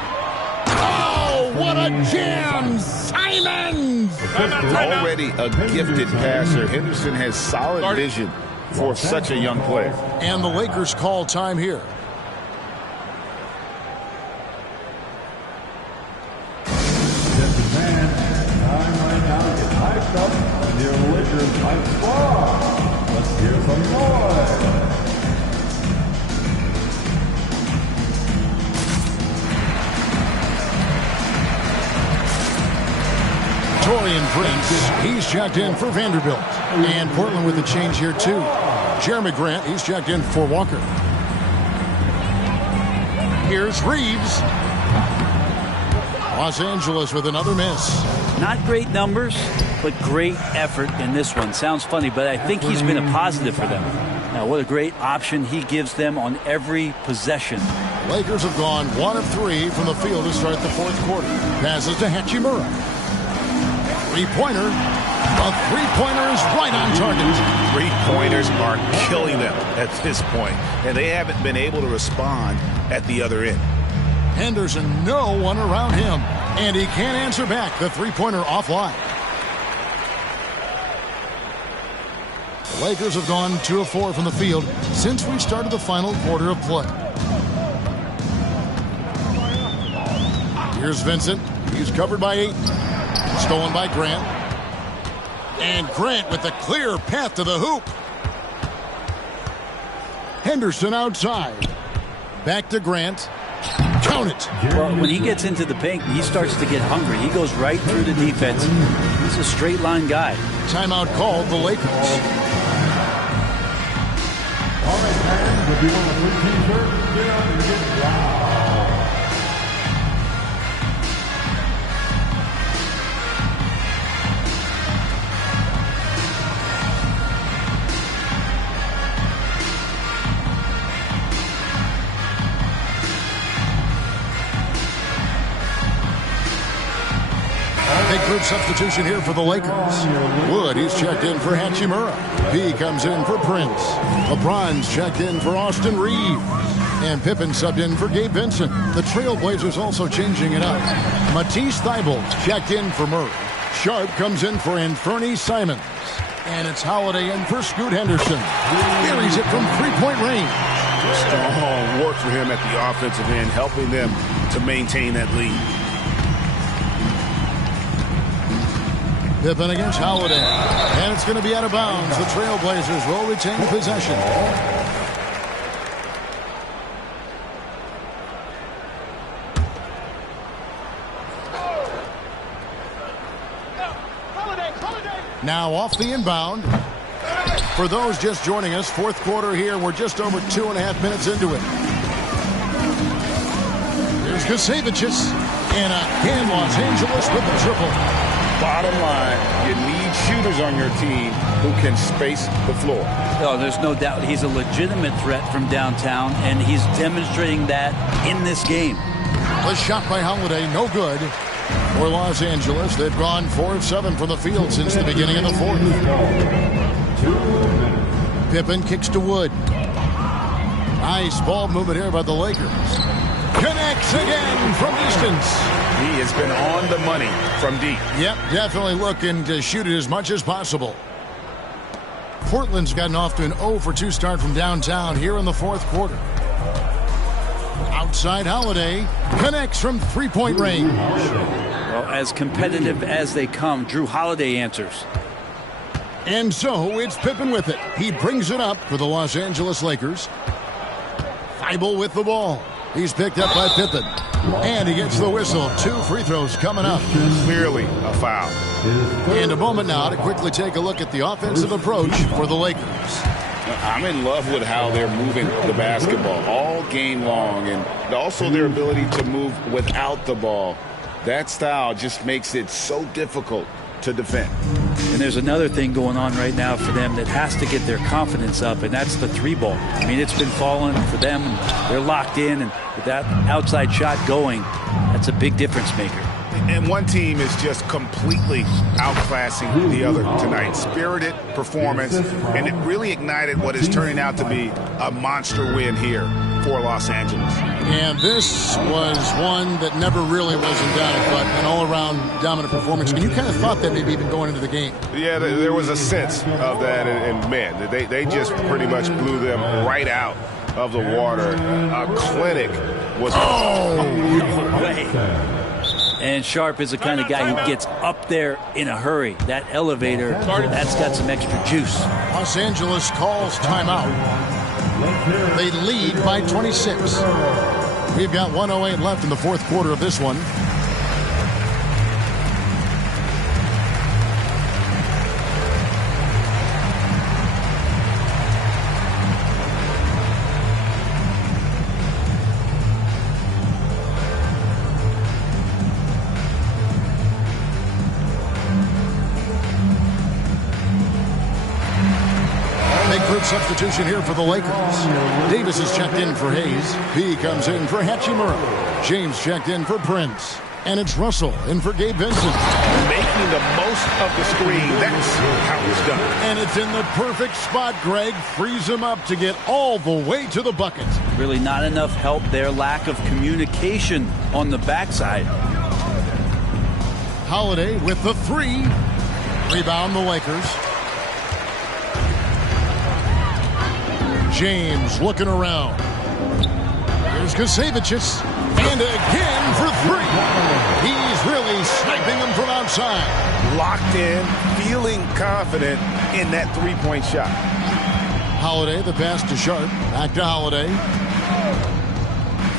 Oh, what a jam! Simons! Already a gifted passer, Henderson has solid vision for such a young player. And the Lakers call time here. Let's hear some noise. Taurean Prince, he's checked in for Vanderbilt. And Portland with a change here too. Jeremy Grant, he's checked in for Walker. Here's Reeves. Los Angeles with another miss. Not great numbers, but great effort in this one. Sounds funny, but I think he's been a positive for them. Now, what a great option he gives them on every possession. Lakers have gone 1 of 3 from the field to start the 4th quarter. Passes to Hachimura. Three-pointer. A three-pointer is right on target. Three-pointers are killing them at this point, and they haven't been able to respond at the other end. Henderson, no one around him. And he can't answer back. The three-pointer offline. The Lakers have gone 2 of 4 from the field since we started the final quarter of play. Here's Vincent. He's covered by 8. Stolen by Grant. And Grant with a clear path to the hoop. Henderson outside. Back to Grant. Count it. Well, when he gets into the paint, he starts to get hungry. He goes right through the defense. He's a straight line guy. Timeout called the Lakers. All right, fans, if you want a free t-shirt, get up and get loud. Big group substitution here for the Lakers. Wood, he's checked in for Hachimura. P comes in for Prince. LeBron's checked in for Austin Reeves. And Pippen subbed in for Gabe Vincent. The Trailblazers also changing it up. Matisse Thybulle's checked in for Murray. Sharp comes in for Anthony Simons. And it's Holiday in for Scoot Henderson. Buries it from three-point range. Strong work for him at the offensive end, helping them to maintain that lead. Pippen against Holiday. And it's going to be out of bounds. The Trailblazers will retain possession. Now off the inbound. For those just joining us, 4th quarter here. We're just over 2.5 minutes into it. Here's Kasevicius. And again, Los Angeles with the triple. Bottom line, you need shooters on your team who can space the floor. Oh, there's no doubt he's a legitimate threat from downtown, and he's demonstrating that in this game. A shot by Holiday, no good. For Los Angeles, they've gone 4 of 7 from the field since the beginning of the 4th. Pippen kicks to Wood. Nice ball movement here by the Lakers. Connects again from distance. He has been on the money from deep. Yep, definitely looking to shoot it as much as possible. Portland's gotten off to an 0 for 2 start from downtown here in the 4th quarter. Outside Holiday connects from three-point range. Well, as competitive as they come, Drew Holiday answers. And so it's Pippen with it. He brings it up for the Los Angeles Lakers. Thibault with the ball. He's picked up by Pippen. And he gets the whistle. 2 free throws coming up. Clearly a foul. And a moment now to quickly take a look at the offensive approach for the Lakers. I'm in love with how they're moving the basketball all game long, and also their ability to move without the ball. That style just makes it so difficult to defend. And there's another thing going on right now for them that has to get their confidence up, and that's the three ball. I mean, it's been falling for them, and they're locked in, and with that outside shot going, that's a big difference maker. And one team is just completely outclassing the other tonight. Spirited performance, and it really ignited what is turning out to be a monster win here for Los Angeles. And this was one that never really was in doubt, but an all-around dominant performance. And you kind of thought that maybe even going into the game. Yeah, there was a sense of that, and man, they just pretty much blew them right out of the water. A clinic was... No way. And Sharp is the kind of guy who gets up there in a hurry. That elevator, that's got some extra juice. Los Angeles calls timeout. They lead by 26. We've got 1:08 left in the fourth quarter of this one. Substitution here for the Lakers. Davis is checked in for Hayes. He comes in for Hachimura. James checked in for Prince. And it's Russell in for Gabe Vincent. Making the most of the screen. That's how it's done. And it's in the perfect spot, Greg. Frees him up to get all the way to the bucket. Really not enough help there. Lack of communication on the backside. Holiday with the three. Rebound the Lakers. James looking around. Here's Kasevicius. And again for three. He's really sniping them from outside. Locked in, feeling confident in that three-point shot. Holiday, the pass to Sharp. Back to Holiday.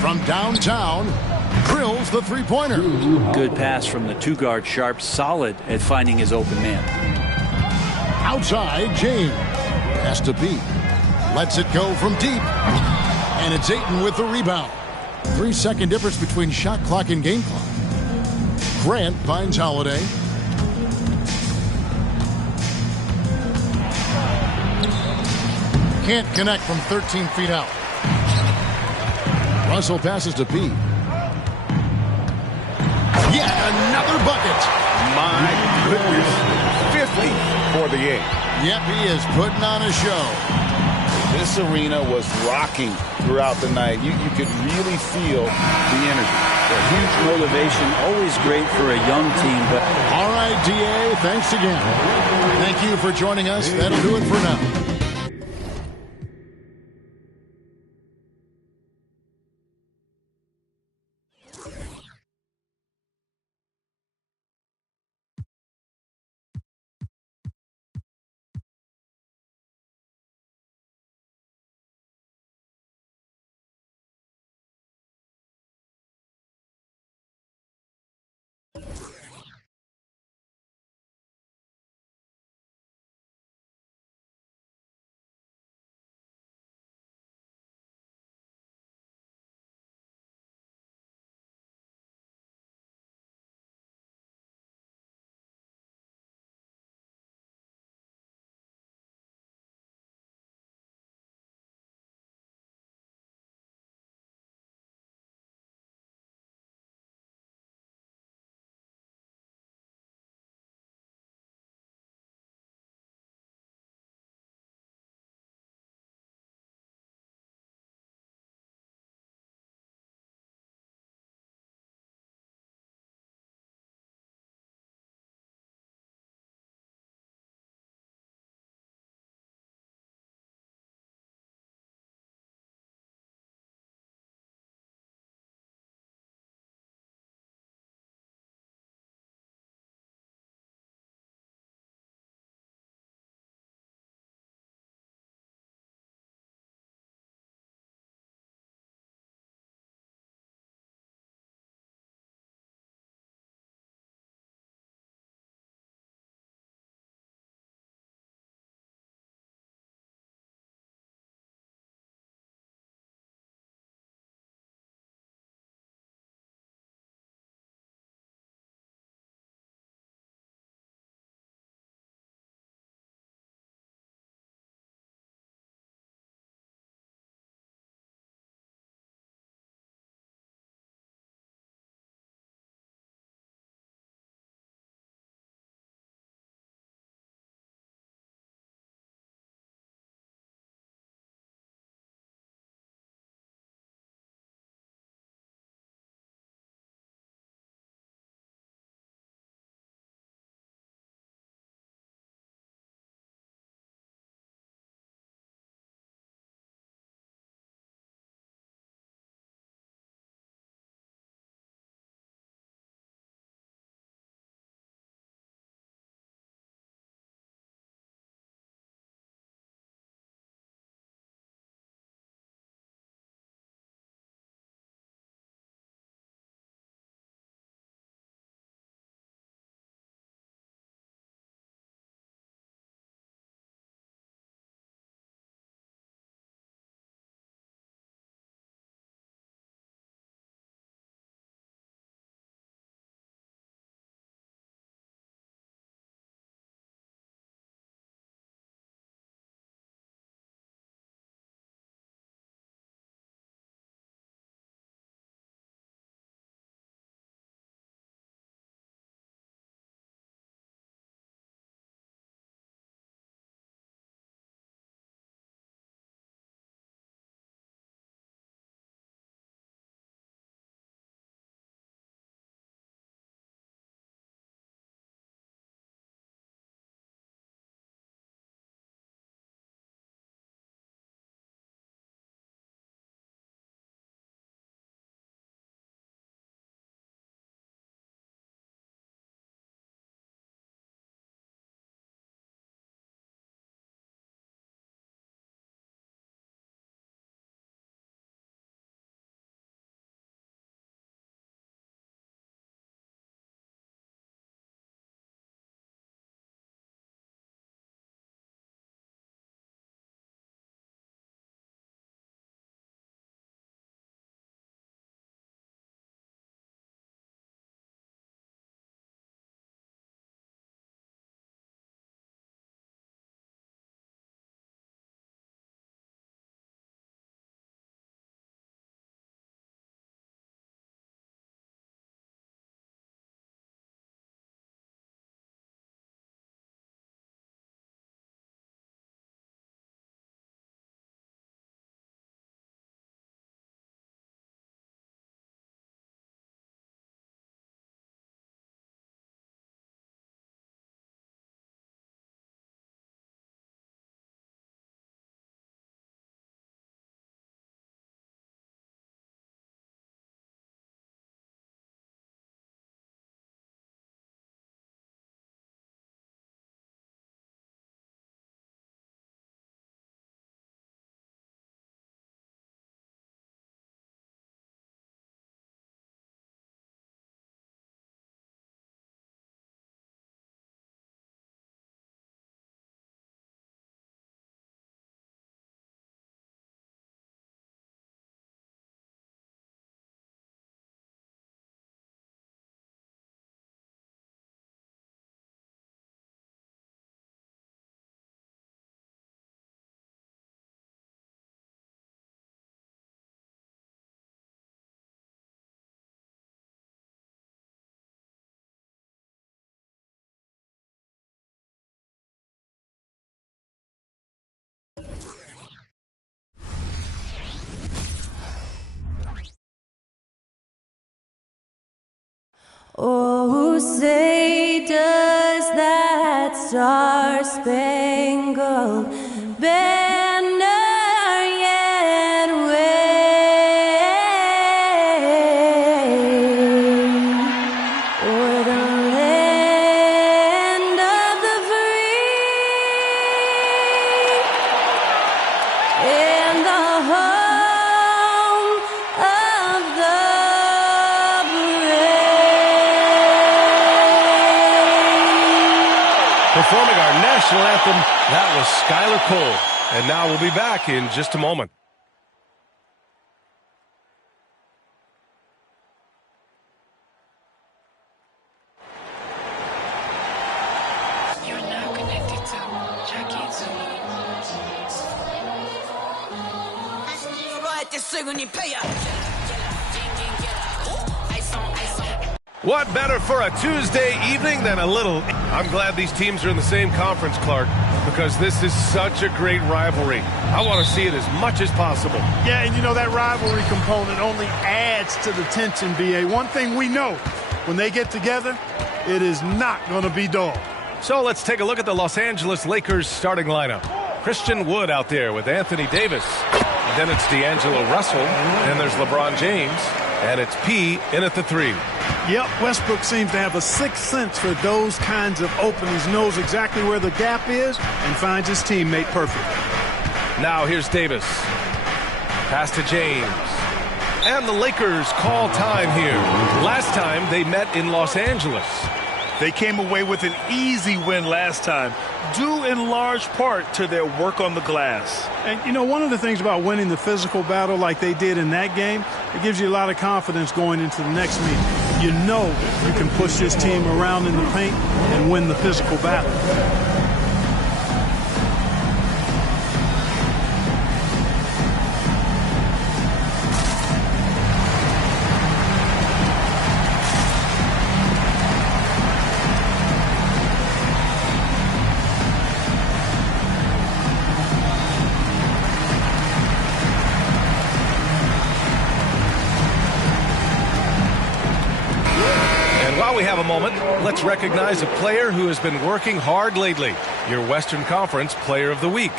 From downtown, drills the three-pointer. Good pass from the two-guard Sharp. Solid at finding his open man. Outside, James. Has to beat. Lets it go from deep. And it's Ayton with the rebound. 3-second difference between shot clock and game clock. Grant finds Holiday. Can't connect from 13 feet out. Russell passes to P. Yet another bucket. My goodness. 50 for the game. Yep, he is putting on a show. This arena was rocking throughout the night. You could really feel the energy. A huge motivation, always great for a young team. But all right, DA, thanks again. Thank you for joining us. That'll do it for now. say, does that star-spangled banner yet wave o'er the land of the free and the home of the Performing our national anthem, that was Skylar Cole. And now we'll be back in just a moment. You're now connected to Jackie What better for a Tuesday evening than a little... I'm glad these teams are in the same conference, Clark, because this is such a great rivalry. I want to see it as much as possible. Yeah, and you know, that rivalry component only adds to the tension, B.A. One thing we know, when they get together, it is not going to be dull. So let's take a look at the Los Angeles Lakers starting lineup. Christian Wood out there with Anthony Davis. Then it's D'Angelo Russell. Then there's LeBron James. And it's P in at the 3. Yep, Westbrook seems to have a sixth sense for those kinds of openings, knows exactly where the gap is, and finds his teammate perfect. Now here's Davis. Pass to James. And the Lakers call time here. Last time they met in Los Angeles. They came away with an easy win last time, due in large part to their work on the glass. And, you know, one of the things about winning the physical battle like they did in that game, it gives you a lot of confidence going into the next meeting. You know you can push this team around in the paint and win the physical battle. While we have a moment, let's recognize a player who has been working hard lately. Your Western Conference Player of the Week.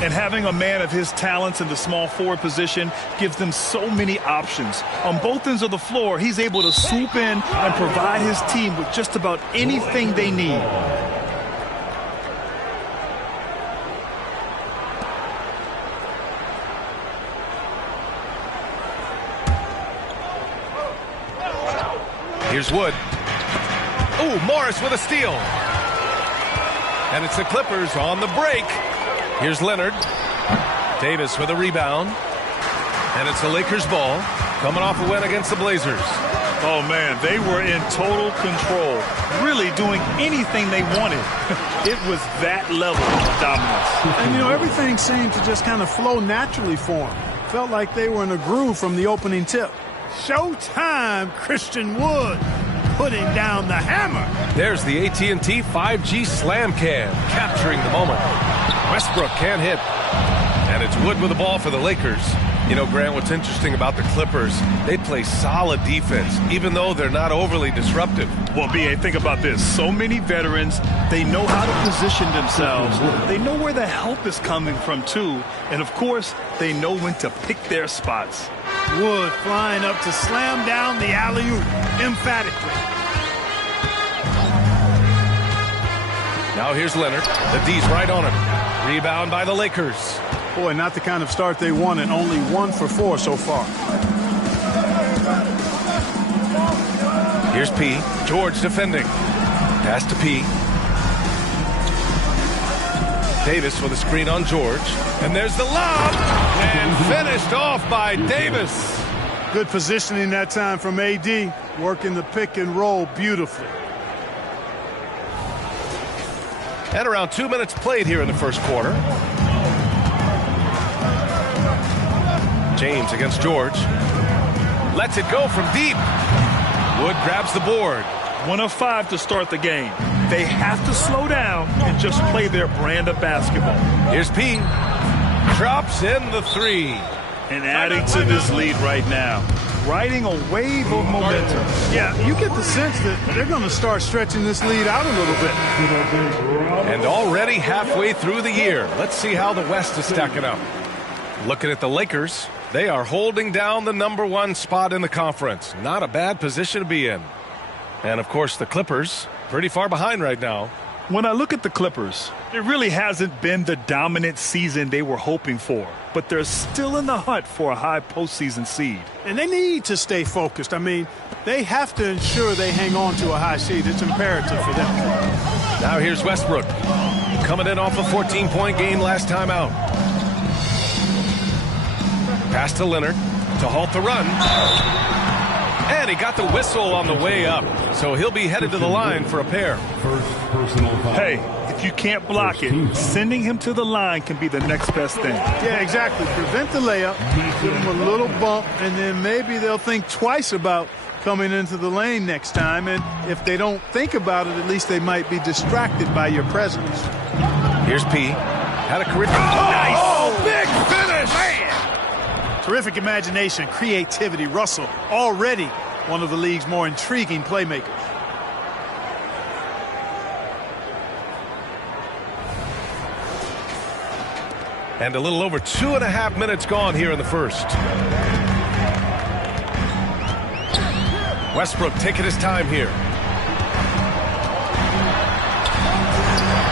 And having a man of his talents in the small forward position gives them so many options. On both ends of the floor, he's able to swoop in and provide his team with just about anything they need. Here's Wood. Ooh, Morris with a steal. And it's the Clippers on the break. Here's Leonard. Davis with a rebound. And it's the Lakers ball, coming off a win against the Blazers. Oh, man, they were in total control, really doing anything they wanted. It was that level of dominance. And, you know, everything seemed to just kind of flow naturally for them. Felt like they were in a groove from the opening tip. Showtime, Christian Wood, putting down the hammer. There's the AT&T 5G Slam Cam, capturing the moment. Westbrook can't hit. And it's Wood with the ball for the Lakers. You know, Grant, what's interesting about the Clippers, they play solid defense, even though they're not overly disruptive. Well, B.A., think about this. So many veterans, they know how to position themselves. They know where the help is coming from, too. And, of course, they know when to pick their spots. Wood flying up to slam down the alley-oop emphatically. Now here's Leonard. The D's right on him. Rebound by the Lakers. Boy, not the kind of start they wanted. Only 1 for 4 so far. Here's P. George defending. Pass to P. Davis with a screen on George. And there's the lob. And finished off by Davis. Good positioning that time from AD. Working the pick and roll beautifully. And around 2 minutes played here in the first quarter. James against George. Lets it go from deep. Wood grabs the board. 1 of 5 to start the game. They have to slow down and just play their brand of basketball. Here's P. Drops in the 3. And adding to this lead right now. riding a wave of momentum. Yeah, you get the sense that they're going to start stretching this lead out a little bit. And already halfway through the year, let's see how the West is stacking up. Looking at the Lakers, they are holding down the #1 spot in the conference. Not a bad position to be in. And, of course, the Clippers, pretty far behind right now. When I look at the Clippers, it really hasn't been the dominant season they were hoping for. But they're still in the hunt for a high postseason seed. And they need to stay focused. I mean, they have to ensure they hang on to a high seed. It's imperative for them. Now here's Westbrook, coming in off a 14-point game last time out. Pass to Leonard to halt the run. And he got the whistle on the way up. So he'll be headed to the line for a pair. Hey, if you can't block it, sending him to the line can be the next best thing. Yeah, exactly. Prevent the layup, give him a little bump, and then maybe they'll think twice about coming into the lane next time. And if they don't think about it, at least they might be distracted by your presence. Here's P. Had a career. Nice! Oh, big finish! Man! Terrific imagination, creativity. Russell, already one of the league's more intriguing playmakers. And a little over 2.5 minutes gone here in the first. Westbrook taking his time here.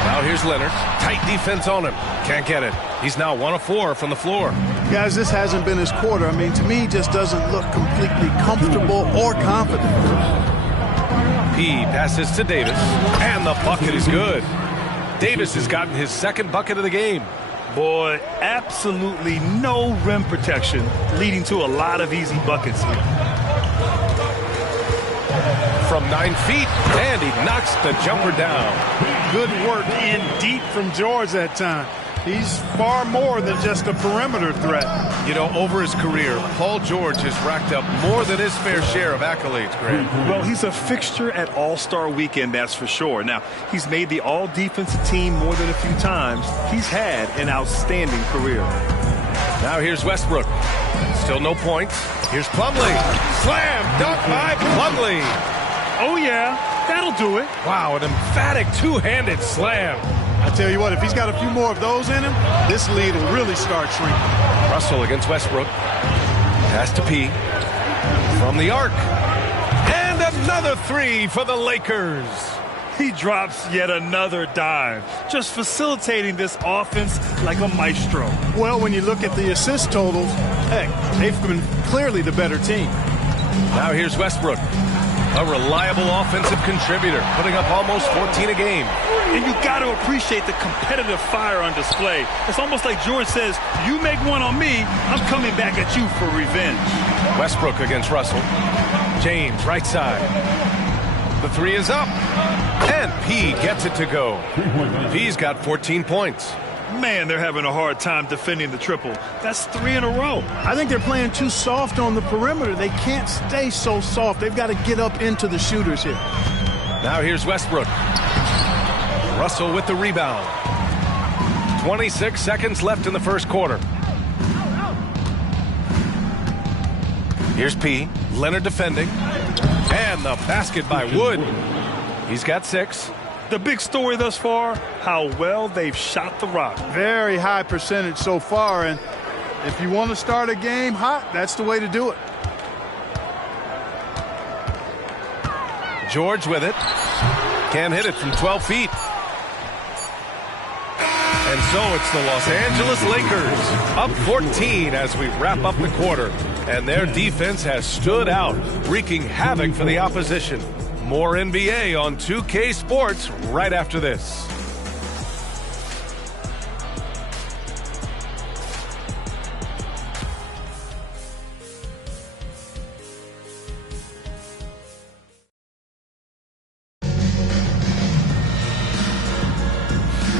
Now here's Leonard. Tight defense on him. Can't get it. He's now 1 of 4 from the floor. Guys, this hasn't been his quarter. I mean, to me, he just doesn't look completely comfortable or confident. P passes to Davis. And the bucket is good. Davis has gotten his second bucket of the game. Boy, absolutely no rim protection, leading to a lot of easy buckets here. From 9 feet, and he knocks the jumper down. Good work in deep from George that time. He's far more than just a perimeter threat. You know, over his career, Paul George has racked up more than his fair share of accolades, Grant. Well, he's a fixture at All-Star Weekend, that's for sure. Now, he's made the All-Defensive team more than a few times. He's had an outstanding career. Now here's Westbrook. Still no points. Here's Plumlee. Slam dunk by Plumlee. Oh, yeah, that'll do it. Wow, an emphatic two-handed slam. I tell you what, if he's got a few more of those in him, this lead will really start shrinking. Russell against Westbrook. Pass to P. From the arc. And another 3 for the Lakers. He drops yet another dime, just facilitating this offense like a maestro. Well, when you look at the assist totals, heck, they've been clearly the better team. Now here's Westbrook. A reliable offensive contributor, putting up almost 14 a game. And you got to appreciate the competitive fire on display. It's almost like George says, you make one on me, I'm coming back at you for revenge. Westbrook against Russell. James, right side. The 3 is up. And P gets it to go. P's got 14 points. Man, they're having a hard time defending the triple. That's 3 in a row. I think they're playing too soft on the perimeter. They can't stay so soft. They've got to get up into the shooters here. Now here's Westbrook. Russell with the rebound. 26 seconds left in the first quarter. Here's P. Leonard defending. And the basket by Wood. He's got 6. The big story thus far, how well they've shot the rock. Very high percentage so far, and if you want to start a game hot, that's the way to do it. George with it. Can't hit it from 12 feet. And so it's the Los Angeles Lakers up 14 as we wrap up the quarter. And their defense has stood out, wreaking havoc for the opposition. More NBA on 2K Sports right after this.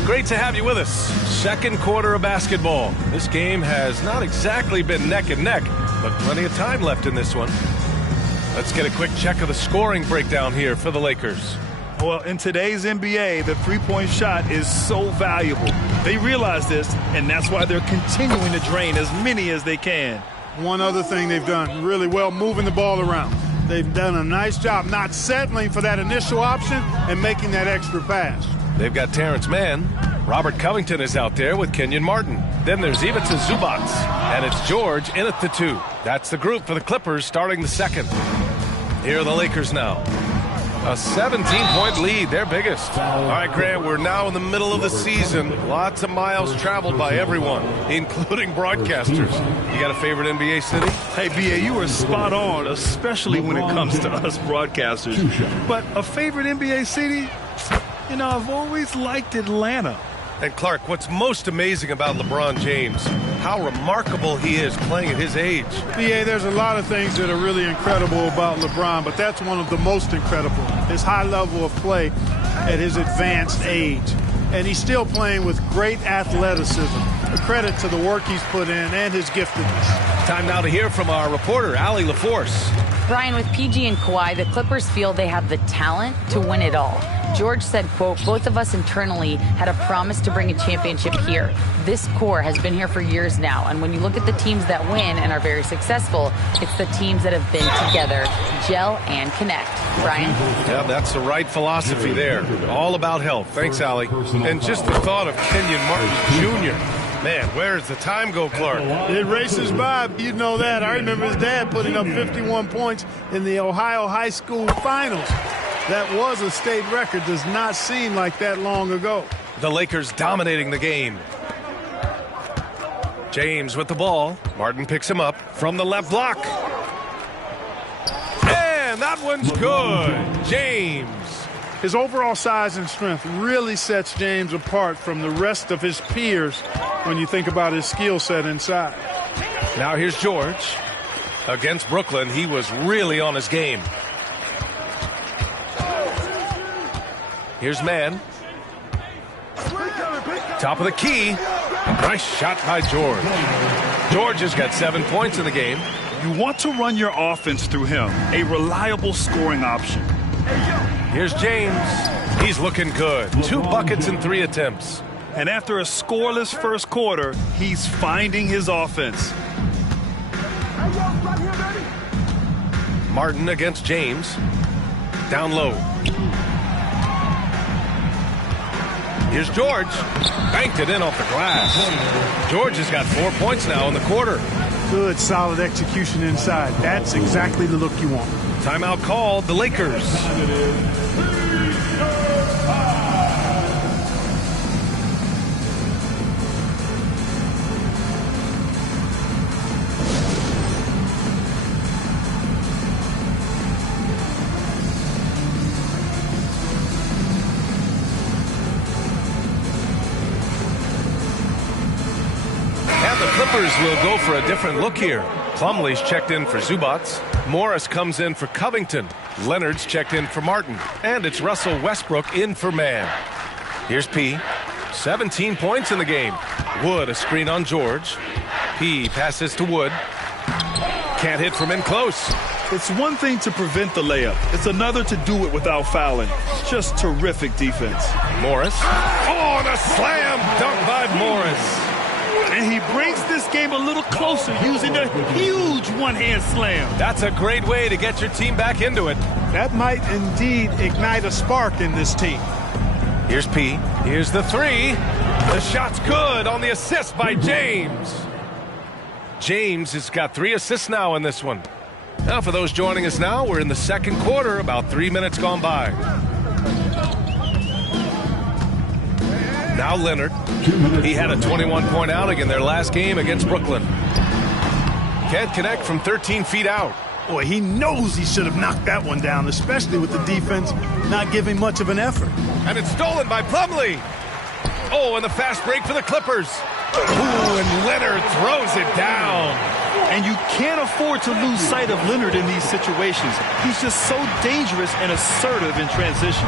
Great to have you with us. Second quarter of basketball. This game has not exactly been neck and neck, but plenty of time left in this one. Let's get a quick check of the scoring breakdown here for the Lakers. Well, in today's NBA, the three-point shot is so valuable. They realize this, and that's why they're continuing to drain as many as they can. one other thing they've done really well, moving the ball around. They've done a nice job not settling for that initial option and making that extra pass. They've got Terrence Mann. Robert Covington is out there with Kenyon Martin. Then there's Ivica Zubac, and it's George in at the 2. That's the group for the Clippers starting the second. Here are the Lakers now. A 17-point lead, their biggest. All right, Grant, we're now in the middle of the season. Lots of miles traveled by everyone, including broadcasters. You got a favorite NBA city? Hey, B.A., you were spot on, especially when it comes to us broadcasters. But a favorite NBA city? You know, I've always liked Atlanta. And Clark, what's most amazing about LeBron James, how remarkable he is playing at his age. Yeah, there's a lot of things that are really incredible about LeBron, but that's one of the most incredible. His high level of play at his advanced age. And he's still playing with great athleticism. A credit to the work he's put in and his giftedness. Time now to hear from our reporter, Allie LaForce. Brian, with PG and Kawhi, the Clippers feel they have the talent to win it all. George said, quote, both of us internally had a promise to bring a championship here. This core has been here for years now, and when you look at the teams that win and are very successful, it's the teams that have been together, gel and connect. Brian? Yeah, that's the right philosophy there. All about health. Thanks, Allie. And just the thought of Kenyon Martin Jr. Man, where does the time go, Clark? It races by. You know that. I remember his dad putting up 51 points in the Ohio High School Finals. That was a state record. Does not seem like that long ago. The Lakers dominating the game. James with the ball. Martin picks him up from the left block. And that one's good. James. His overall size and strength really sets James apart from the rest of his peers when you think about his skill set inside. Now here's George. Against Brooklyn, he was really on his game. Here's Mann. Top of the key. Nice shot by George. George has got 7 points in the game. You want to run your offense through him, a reliable scoring option. Here's James. He's looking good. 2 buckets in 3 attempts. And after a scoreless first quarter, he's finding his offense. Martin against James. Down low. Here's George. Banked it in off the glass. George has got 4 points now in the quarter. Good, solid execution inside. That's exactly the look you want. Timeout called, the Lakers. Clippers will go for a different look here. Plumlee's checked in for Zubac. Morris comes in for Covington. Leonard's checked in for Martin. And it's Russell Westbrook in for Mann. Here's P. 17 points in the game. Wood a screen on George. P passes to Wood. Can't hit from in close. It's one thing to prevent the layup. It's another to do it without fouling. Just terrific defense. Morris. Oh, and a slam dunk by Morris. And he brings this game a little closer using a huge one-hand slam. That's a great way to get your team back into it. That might indeed ignite a spark in this team. Here's P. Here's the 3. The shot's good on the assist by James. James has got 3 assists now in this one. Now for those joining us now, we're in the second quarter, about 3 minutes gone by. Now Leonard. He had a 21-point outing in their last game against Brooklyn. Can't connect from 13 feet out. Boy, he knows he should have knocked that one down, especially with the defense not giving much of an effort. And it's stolen by Plumlee. Oh, and the fast break for the Clippers. Ooh, and Leonard throws it down. And you can't afford to lose sight of Leonard in these situations. He's just so dangerous and assertive in transition.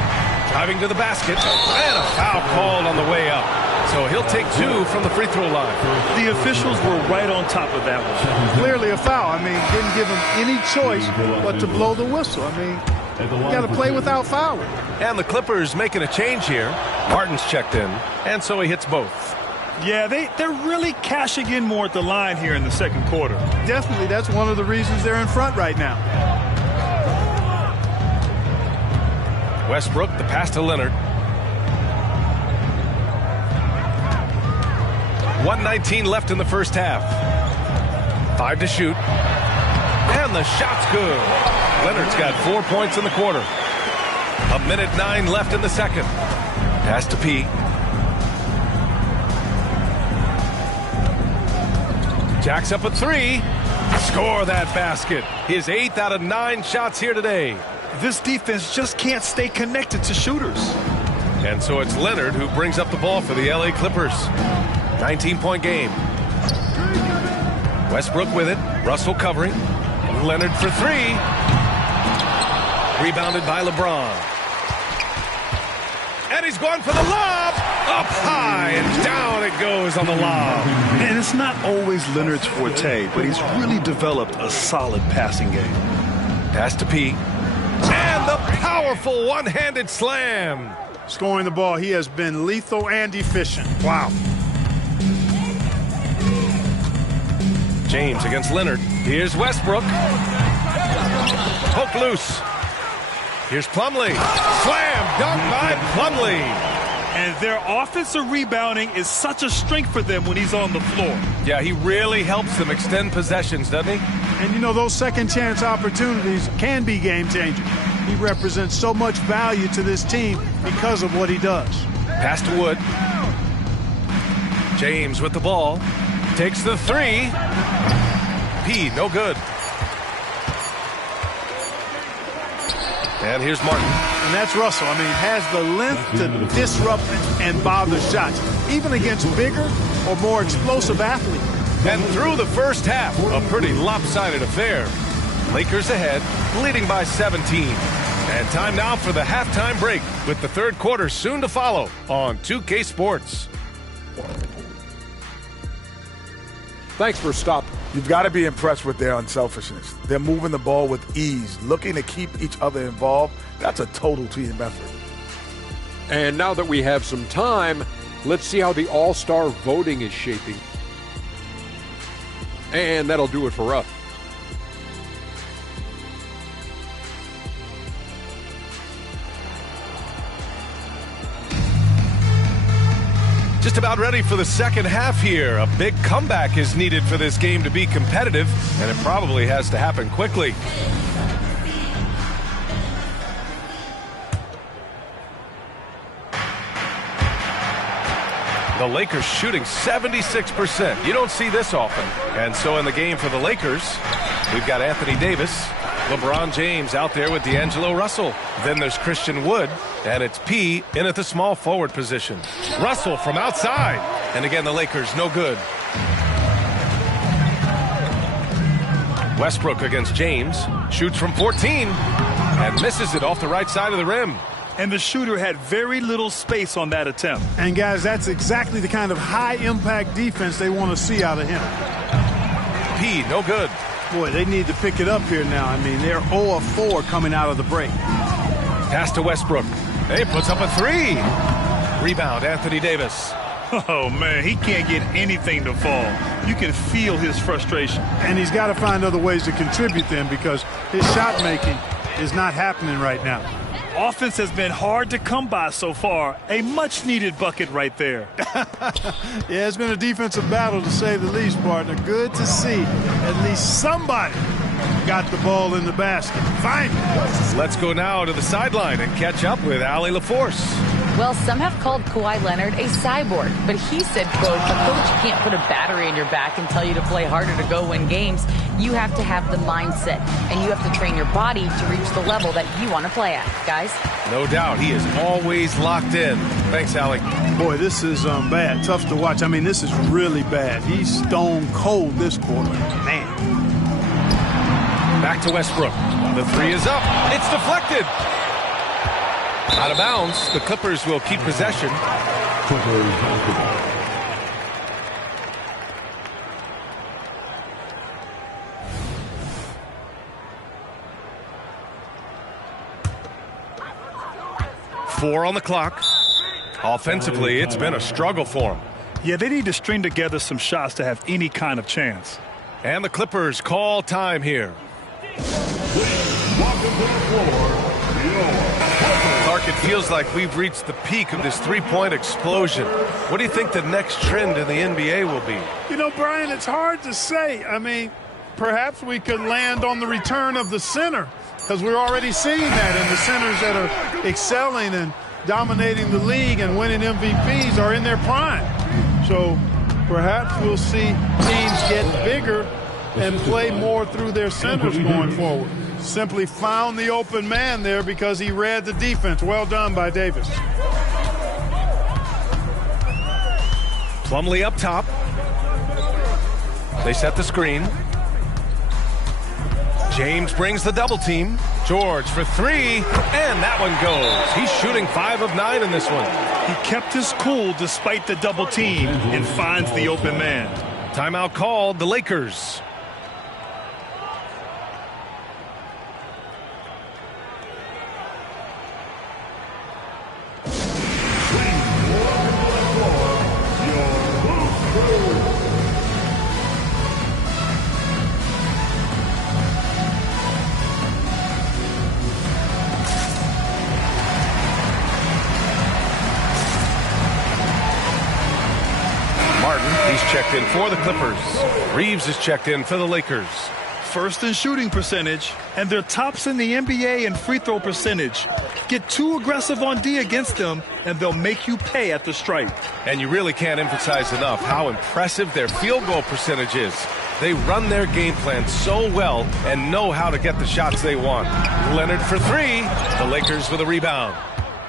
Driving to the basket, and a foul called on the way up. So he'll take 2 from the free throw line. The officials were right on top of that one. Clearly a foul. I mean, didn't give him any choice but to blow the whistle. I mean, you got to play without fouling. And the Clippers making a change here. Martin's checked in, and so he hits both. Yeah, they're really cashing in more at the line here in the second quarter. Definitely, that's one of the reasons they're in front right now. Westbrook, the pass to Leonard. 1:19 left in the first half. 5 to shoot. And the shot's good. Leonard's got 4 points in the quarter. 1:09 left in the second. Pass to P. Jacks up a 3. Score that basket. His 8th out of 9 shots here today. This defense just can't stay connected to shooters. And so it's Leonard who brings up the ball for the LA Clippers. 19-point game. Westbrook with it. Russell covering. Leonard for 3. Rebounded by LeBron. And he's going for the lob. Up high and down it goes on the lob. And it's not always Leonard's forte, but he's really developed a solid passing game. Pass to P. And the powerful one-handed slam. Scoring the ball, he has been lethal and efficient. Wow. James against Leonard. Here's Westbrook. Poke loose. Here's Plumlee. Slam dunk by Plumlee. And their offensive rebounding is such a strength for them when he's on the floor. Yeah, he really helps them extend possessions, doesn't he? And, you know, those second-chance opportunities can be game-changing. He represents so much value to this team because of what he does. Pass to Wood. James with the ball. Takes the 3. P, no good. And here's Martin. And that's Russell. I mean, he has the length to disrupt and bother shots, even against bigger or more explosive athletes. And through the first half, a pretty lopsided affair. Lakers ahead, leading by 17. And time now for the halftime break, with the third quarter soon to follow on 2K Sports. Thanks for stopping. You've got to be impressed with their unselfishness. They're moving the ball with ease, looking to keep each other involved. That's a total team effort. And now that we have some time, let's see how the All-Star voting is shaping. And that'll do it for us. Just about ready for the second half here. A big comeback is needed for this game to be competitive, and it probably has to happen quickly. The Lakers shooting 76%. You don't see this often. And so in the game for the Lakers, we've got Anthony Davis, LeBron James out there with D'Angelo Russell. Then there's Christian Wood, and it's P in at the small forward position. Russell from outside. And again, the Lakers no good. Westbrook against James. Shoots from 14 and misses it off the right side of the rim. And the shooter had very little space on that attempt. And, guys, that's exactly the kind of high-impact defense they want to see out of him. P, no good. Boy, they need to pick it up here now. I mean, they're 0 of 4 coming out of the break. Pass to Westbrook. He puts up a 3. Rebound, Anthony Davis. Oh, man, he can't get anything to fall. You can feel his frustration. And he's got to find other ways to contribute then, because his shot making is not happening right now. Offense has been hard to come by so far. A much-needed bucket right there. Yeah, it's been a defensive battle, to say the least, partner. Good to see at least somebody got the ball in the basket. Finally. Let's go now to the sideline and catch up with Allie LaForce. Well, some have called Kawhi Leonard a cyborg, but he said, quote, a coach can't put a battery in your back and tell you to play harder to go win games. You have to have the mindset, and you have to train your body to reach the level that you want to play at, guys. No doubt. He is always locked in. Thanks, Allie. Boy, this is bad. Tough to watch. I mean, this is really bad. He's stone cold this quarter. Man. Back to Westbrook. The 3 is up. It's deflected. Out of bounds. The Clippers will keep possession. Four on the clock. Offensively, it's been a struggle for him. Yeah, they need to string together some shots to have any kind of chance. And the Clippers call time here. Clark, it feels like we've reached the peak of this three-point explosion. What do you think the next trend in the NBA will be? You know, Brian, it's hard to say. I mean, perhaps we could land on the return of the center, because we're already seeing that, and the centers that are excelling and dominating the league and winning MVPs are in their prime. So perhaps we'll see teams get bigger and play more through their centers going forward. Simply found the open man there because he read the defense. Well done by Davis. Plumlee up top. They set the screen. James brings the double team. George for three, and that one goes. He's shooting 5 of 9 in this one. He kept his cool despite the double team and finds the open man. Timeout called, the Lakers. He's checked in for the Clippers. Reeves is checked in for the Lakers. First in shooting percentage, and they're tops in the NBA in free throw percentage. Get too aggressive on D against them, and they'll make you pay at the stripe. And you really can't emphasize enough how impressive their field goal percentage is. They run their game plan so well and know how to get the shots they want. Leonard for three. The Lakers with a rebound.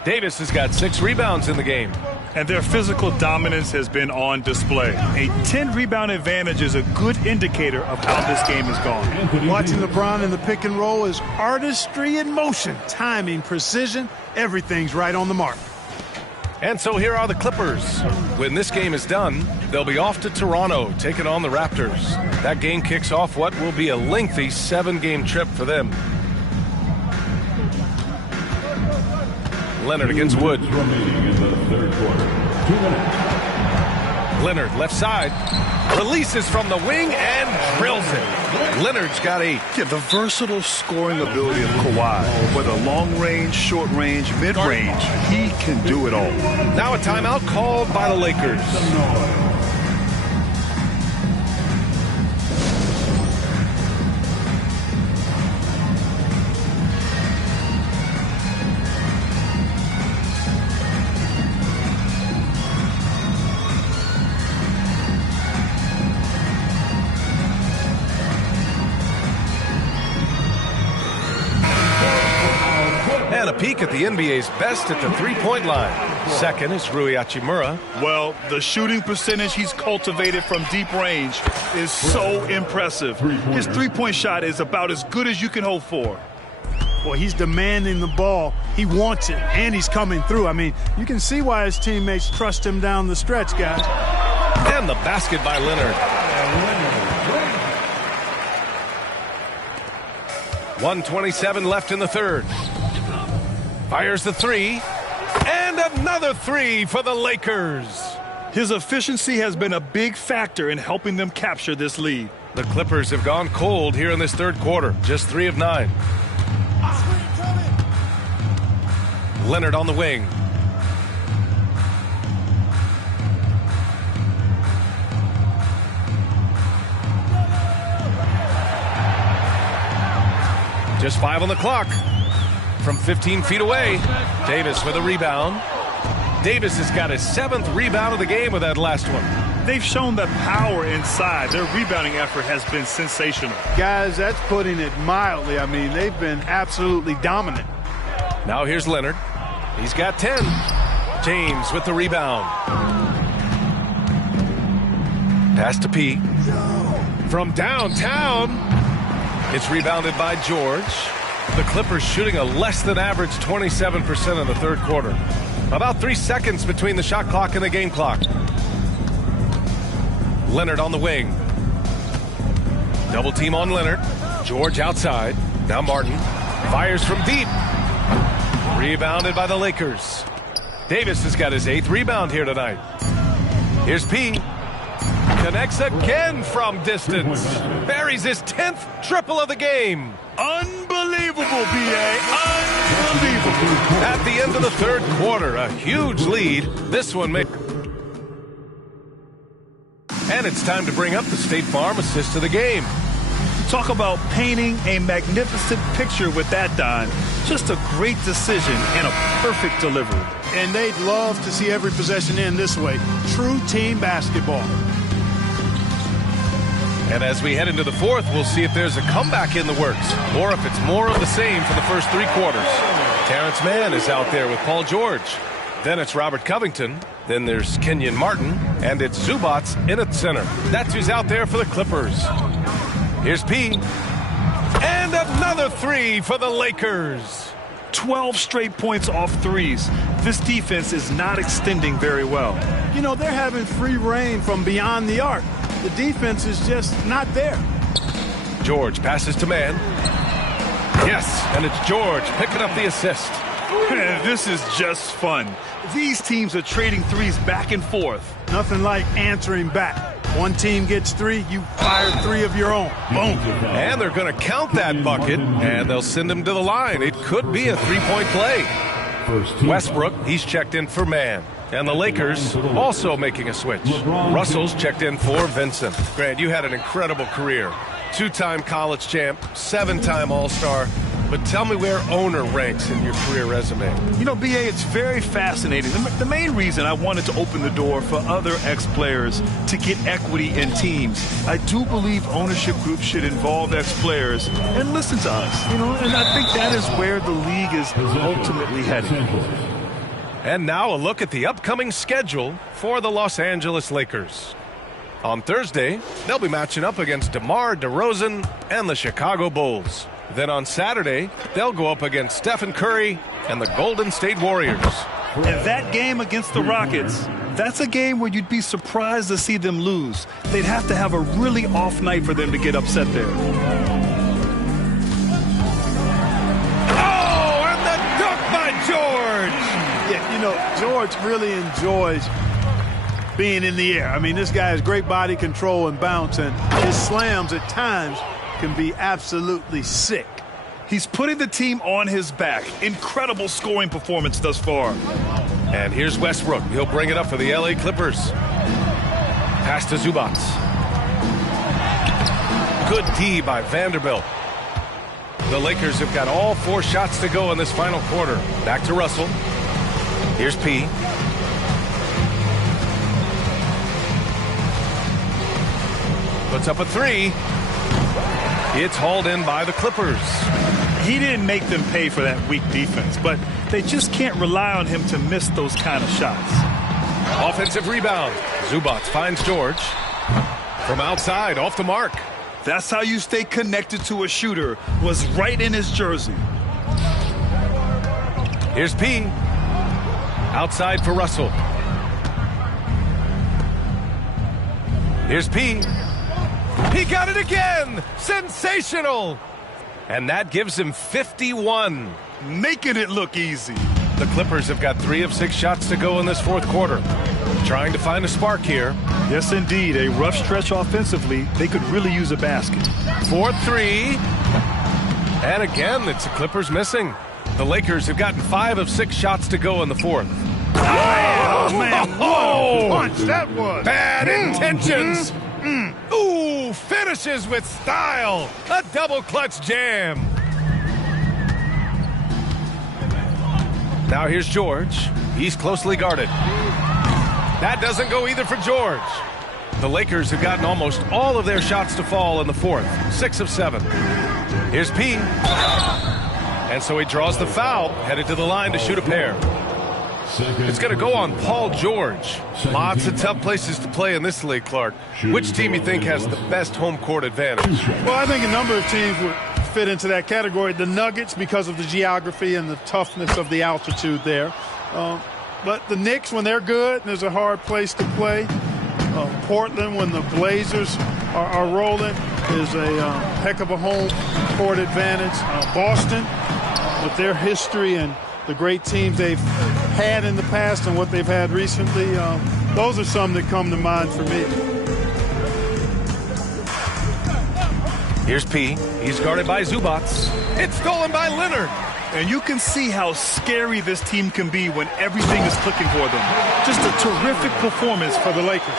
Davis has got 6 rebounds in the game. And their physical dominance has been on display. A 10-rebound advantage is a good indicator of how this game has gone. Watching LeBron in the pick and roll is artistry in motion. Timing, precision, everything's right on the mark. And so here are the Clippers. When this game is done, they'll be off to Toronto, taking on the Raptors. That game kicks off what will be a lengthy 7-game trip for them. Leonard against Wood. Leonard left side. Releases from the wing and drills it. Leonard's got 8. Yeah, the versatile scoring ability of Kawhi. Whether long range, short range, mid range, he can do it all. Now a timeout called by the Lakers. And a peek at the NBA's best at the three-point line. Second is Rui Hachimura. Well, the shooting percentage he's cultivated from deep range is so impressive. His three-point shot is about as good as you can hope for. Well, he's demanding the ball. He wants it, and he's coming through. I mean, you can see why his teammates trust him down the stretch, guys. And the basket by Leonard. 1:27 left in the third. Fires the three. And another three for the Lakers. His efficiency has been a big factor in helping them capture this lead. The Clippers have gone cold here in this third quarter. Just 3 of 9. Leonard on the wing. Just 5 on the clock. From 15 feet away, Davis with a rebound. Davis has got his 7th rebound of the game with that last one. They've shown the power inside. Their rebounding effort has been sensational. Guys, that's putting it mildly. I mean, they've been absolutely dominant. Now here's Leonard. He's got 10. James with the rebound. Pass to P. From downtown, it's rebounded by George. The Clippers shooting a less than average 27% in the third quarter. About 3 seconds between the shot clock and the game clock. Leonard on the wing. Double team on Leonard. George outside. Now Martin. Fires from deep. Rebounded by the Lakers. Davis has got his 8th rebound here tonight. Here's P. Connects again from distance. Buries his 10th triple of the game. Unbelievable, B.A. Unbelievable. At the end of the third quarter, a huge lead. This one may... And it's time to bring up the State Farm assist of the game. Talk about painting a magnificent picture with that, Don. Just a great decision and a perfect delivery. And they'd love to see every possession end this way. True team basketball. And as we head into the fourth, we'll see if there's a comeback in the works or if it's more of the same for the first three quarters. Terrence Mann is out there with Paul George. Then it's Robert Covington. Then there's Kenyon Martin. And it's Zubats in at center. That's who's out there for the Clippers. Here's P. And another three for the Lakers. 12 straight points off threes. This defense is not extending very well. You know, they're having free reign from beyond the arc. The defense is just not there. George passes to Mann. Yes, and it's George picking up the assist. This is just fun. These teams are trading threes back and forth. Nothing like answering back. One team gets three, you fire three of your own. Boom. And they're going to count that bucket, and they'll send him to the line. It could be a three-point play. Westbrook, he's checked in for Mann. And the Lakers also making a switch. Russell's checked in for Vincent. Grant, you had an incredible career. Two-time college champ, seven-time All-Star. But tell me where owner ranks in your career resume. You know, B.A., it's very fascinating. The main reason I wanted to open the door for other ex-players to get equity in teams, I do believe ownership groups should involve ex-players and listen to us. You know, and I think that is where the league is ultimately heading. And now a look at the upcoming schedule for the Los Angeles Lakers. On Thursday, they'll be matching up against DeMar DeRozan and the Chicago Bulls. Then on Saturday, they'll go up against Stephen Curry and the Golden State Warriors. And that game against the Rockets, that's a game where you'd be surprised to see them lose. They'd have to have a really off night for them to get upset there. Oh, and the dunk by George! Yeah, you know, George really enjoys being in the air. I mean, this guy has great body control and bounce, and his slams at times can be absolutely sick. He's putting the team on his back. Incredible scoring performance thus far. And here's Westbrook. He'll bring it up for the LA Clippers. Pass to Zubats. Good D by Vanderbilt. The Lakers have got all four shots to go in this final quarter. Back to Russell. Here's P. Puts up a three. It's hauled in by the Clippers. He didn't make them pay for that weak defense, but they just can't rely on him to miss those kind of shots. Offensive rebound. Zubats finds George. From outside, off the mark. That's how you stay connected to a shooter, was right in his jersey. Here's P. Outside for Russell. Here's P. He got it again! Sensational! And that gives him 51. Making it look easy. The Clippers have got 3 of 6 shots to go in this fourth quarter. Trying to find a spark here. Yes, indeed. A rough stretch offensively. They could really use a basket. 4-3. And again, it's the Clippers missing. The Lakers have gotten 5 of 6 shots to go in the fourth. Oh, man. What a punch that was. Bad intentions. Ooh, finishes with style. A double clutch jam. Now here's George. He's closely guarded. That doesn't go either for George. The Lakers have gotten almost all of their shots to fall in the fourth. 6 of 7. Here's P. And so he draws the foul, headed to the line to shoot a pair. It's going to go on Paul George. Lots of tough places to play in this league, Clark. Which team you think has the best home court advantage? Well, I think a number of teams would fit into that category. The Nuggets, because of the geography and the toughness of the altitude there. But the Knicks, when they're good, there's a hard place to play. Portland, when the Blazers are rolling, is a heck of a home court advantage. Boston, with their history and the great teams they've had in the past and what they've had recently, Those are some that come to mind for me. Here's P. He's guarded by Zubac. It's stolen by Leonard. And you can see how scary this team can be when everything is clicking for them. Just a terrific performance for the Lakers.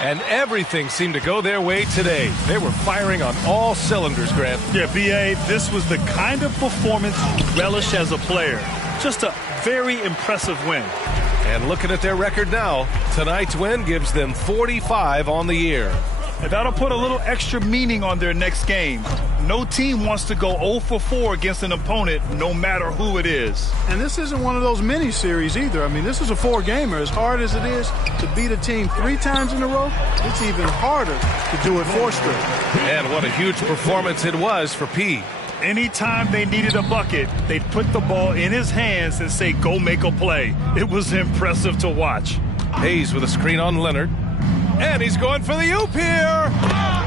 And everything seemed to go their way today. They were firing on all cylinders, Grant. Yeah, B.A., this was the kind of performance you relish as a player. Just a very impressive win. And looking at their record now, tonight's win gives them 45 on the year. And that'll put a little extra meaning on their next game. No team wants to go 0 for 4 against an opponent, no matter who it is. And this isn't one of those mini-series either. I mean, this is a 4-gamer. As hard as it is to beat a team 3 times in a row, it's even harder to do it 4 straight. And what a huge performance it was for P. Anytime they needed a bucket, they'd put the ball in his hands and say, go make a play. It was impressive to watch. Hayes with a screen on Leonard. And he's going for the oop here.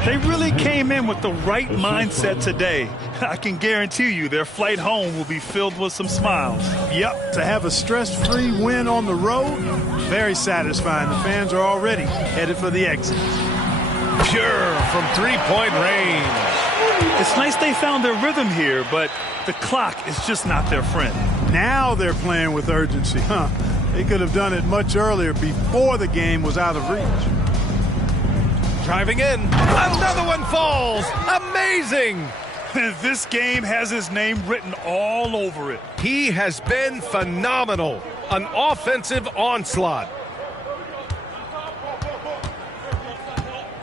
They really came in with the right mindset today. I can guarantee you their flight home will be filled with some smiles. Yep, to have a stress-free win on the road, very satisfying. The fans are already headed for the exit. Pure from three-point range. It's nice they found their rhythm here, but the clock is just not their friend. Now they're playing with urgency, huh? They could have done it much earlier before the game was out of reach. Driving in. Another one falls. Amazing. This game has his name written all over it. He has been phenomenal. An offensive onslaught.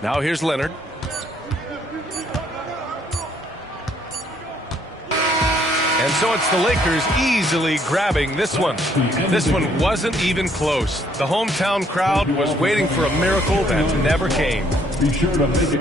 Now here's Leonard. And so it's the Lakers easily grabbing this one. This one wasn't even close. The hometown crowd was waiting for a miracle that never came. Be sure to make it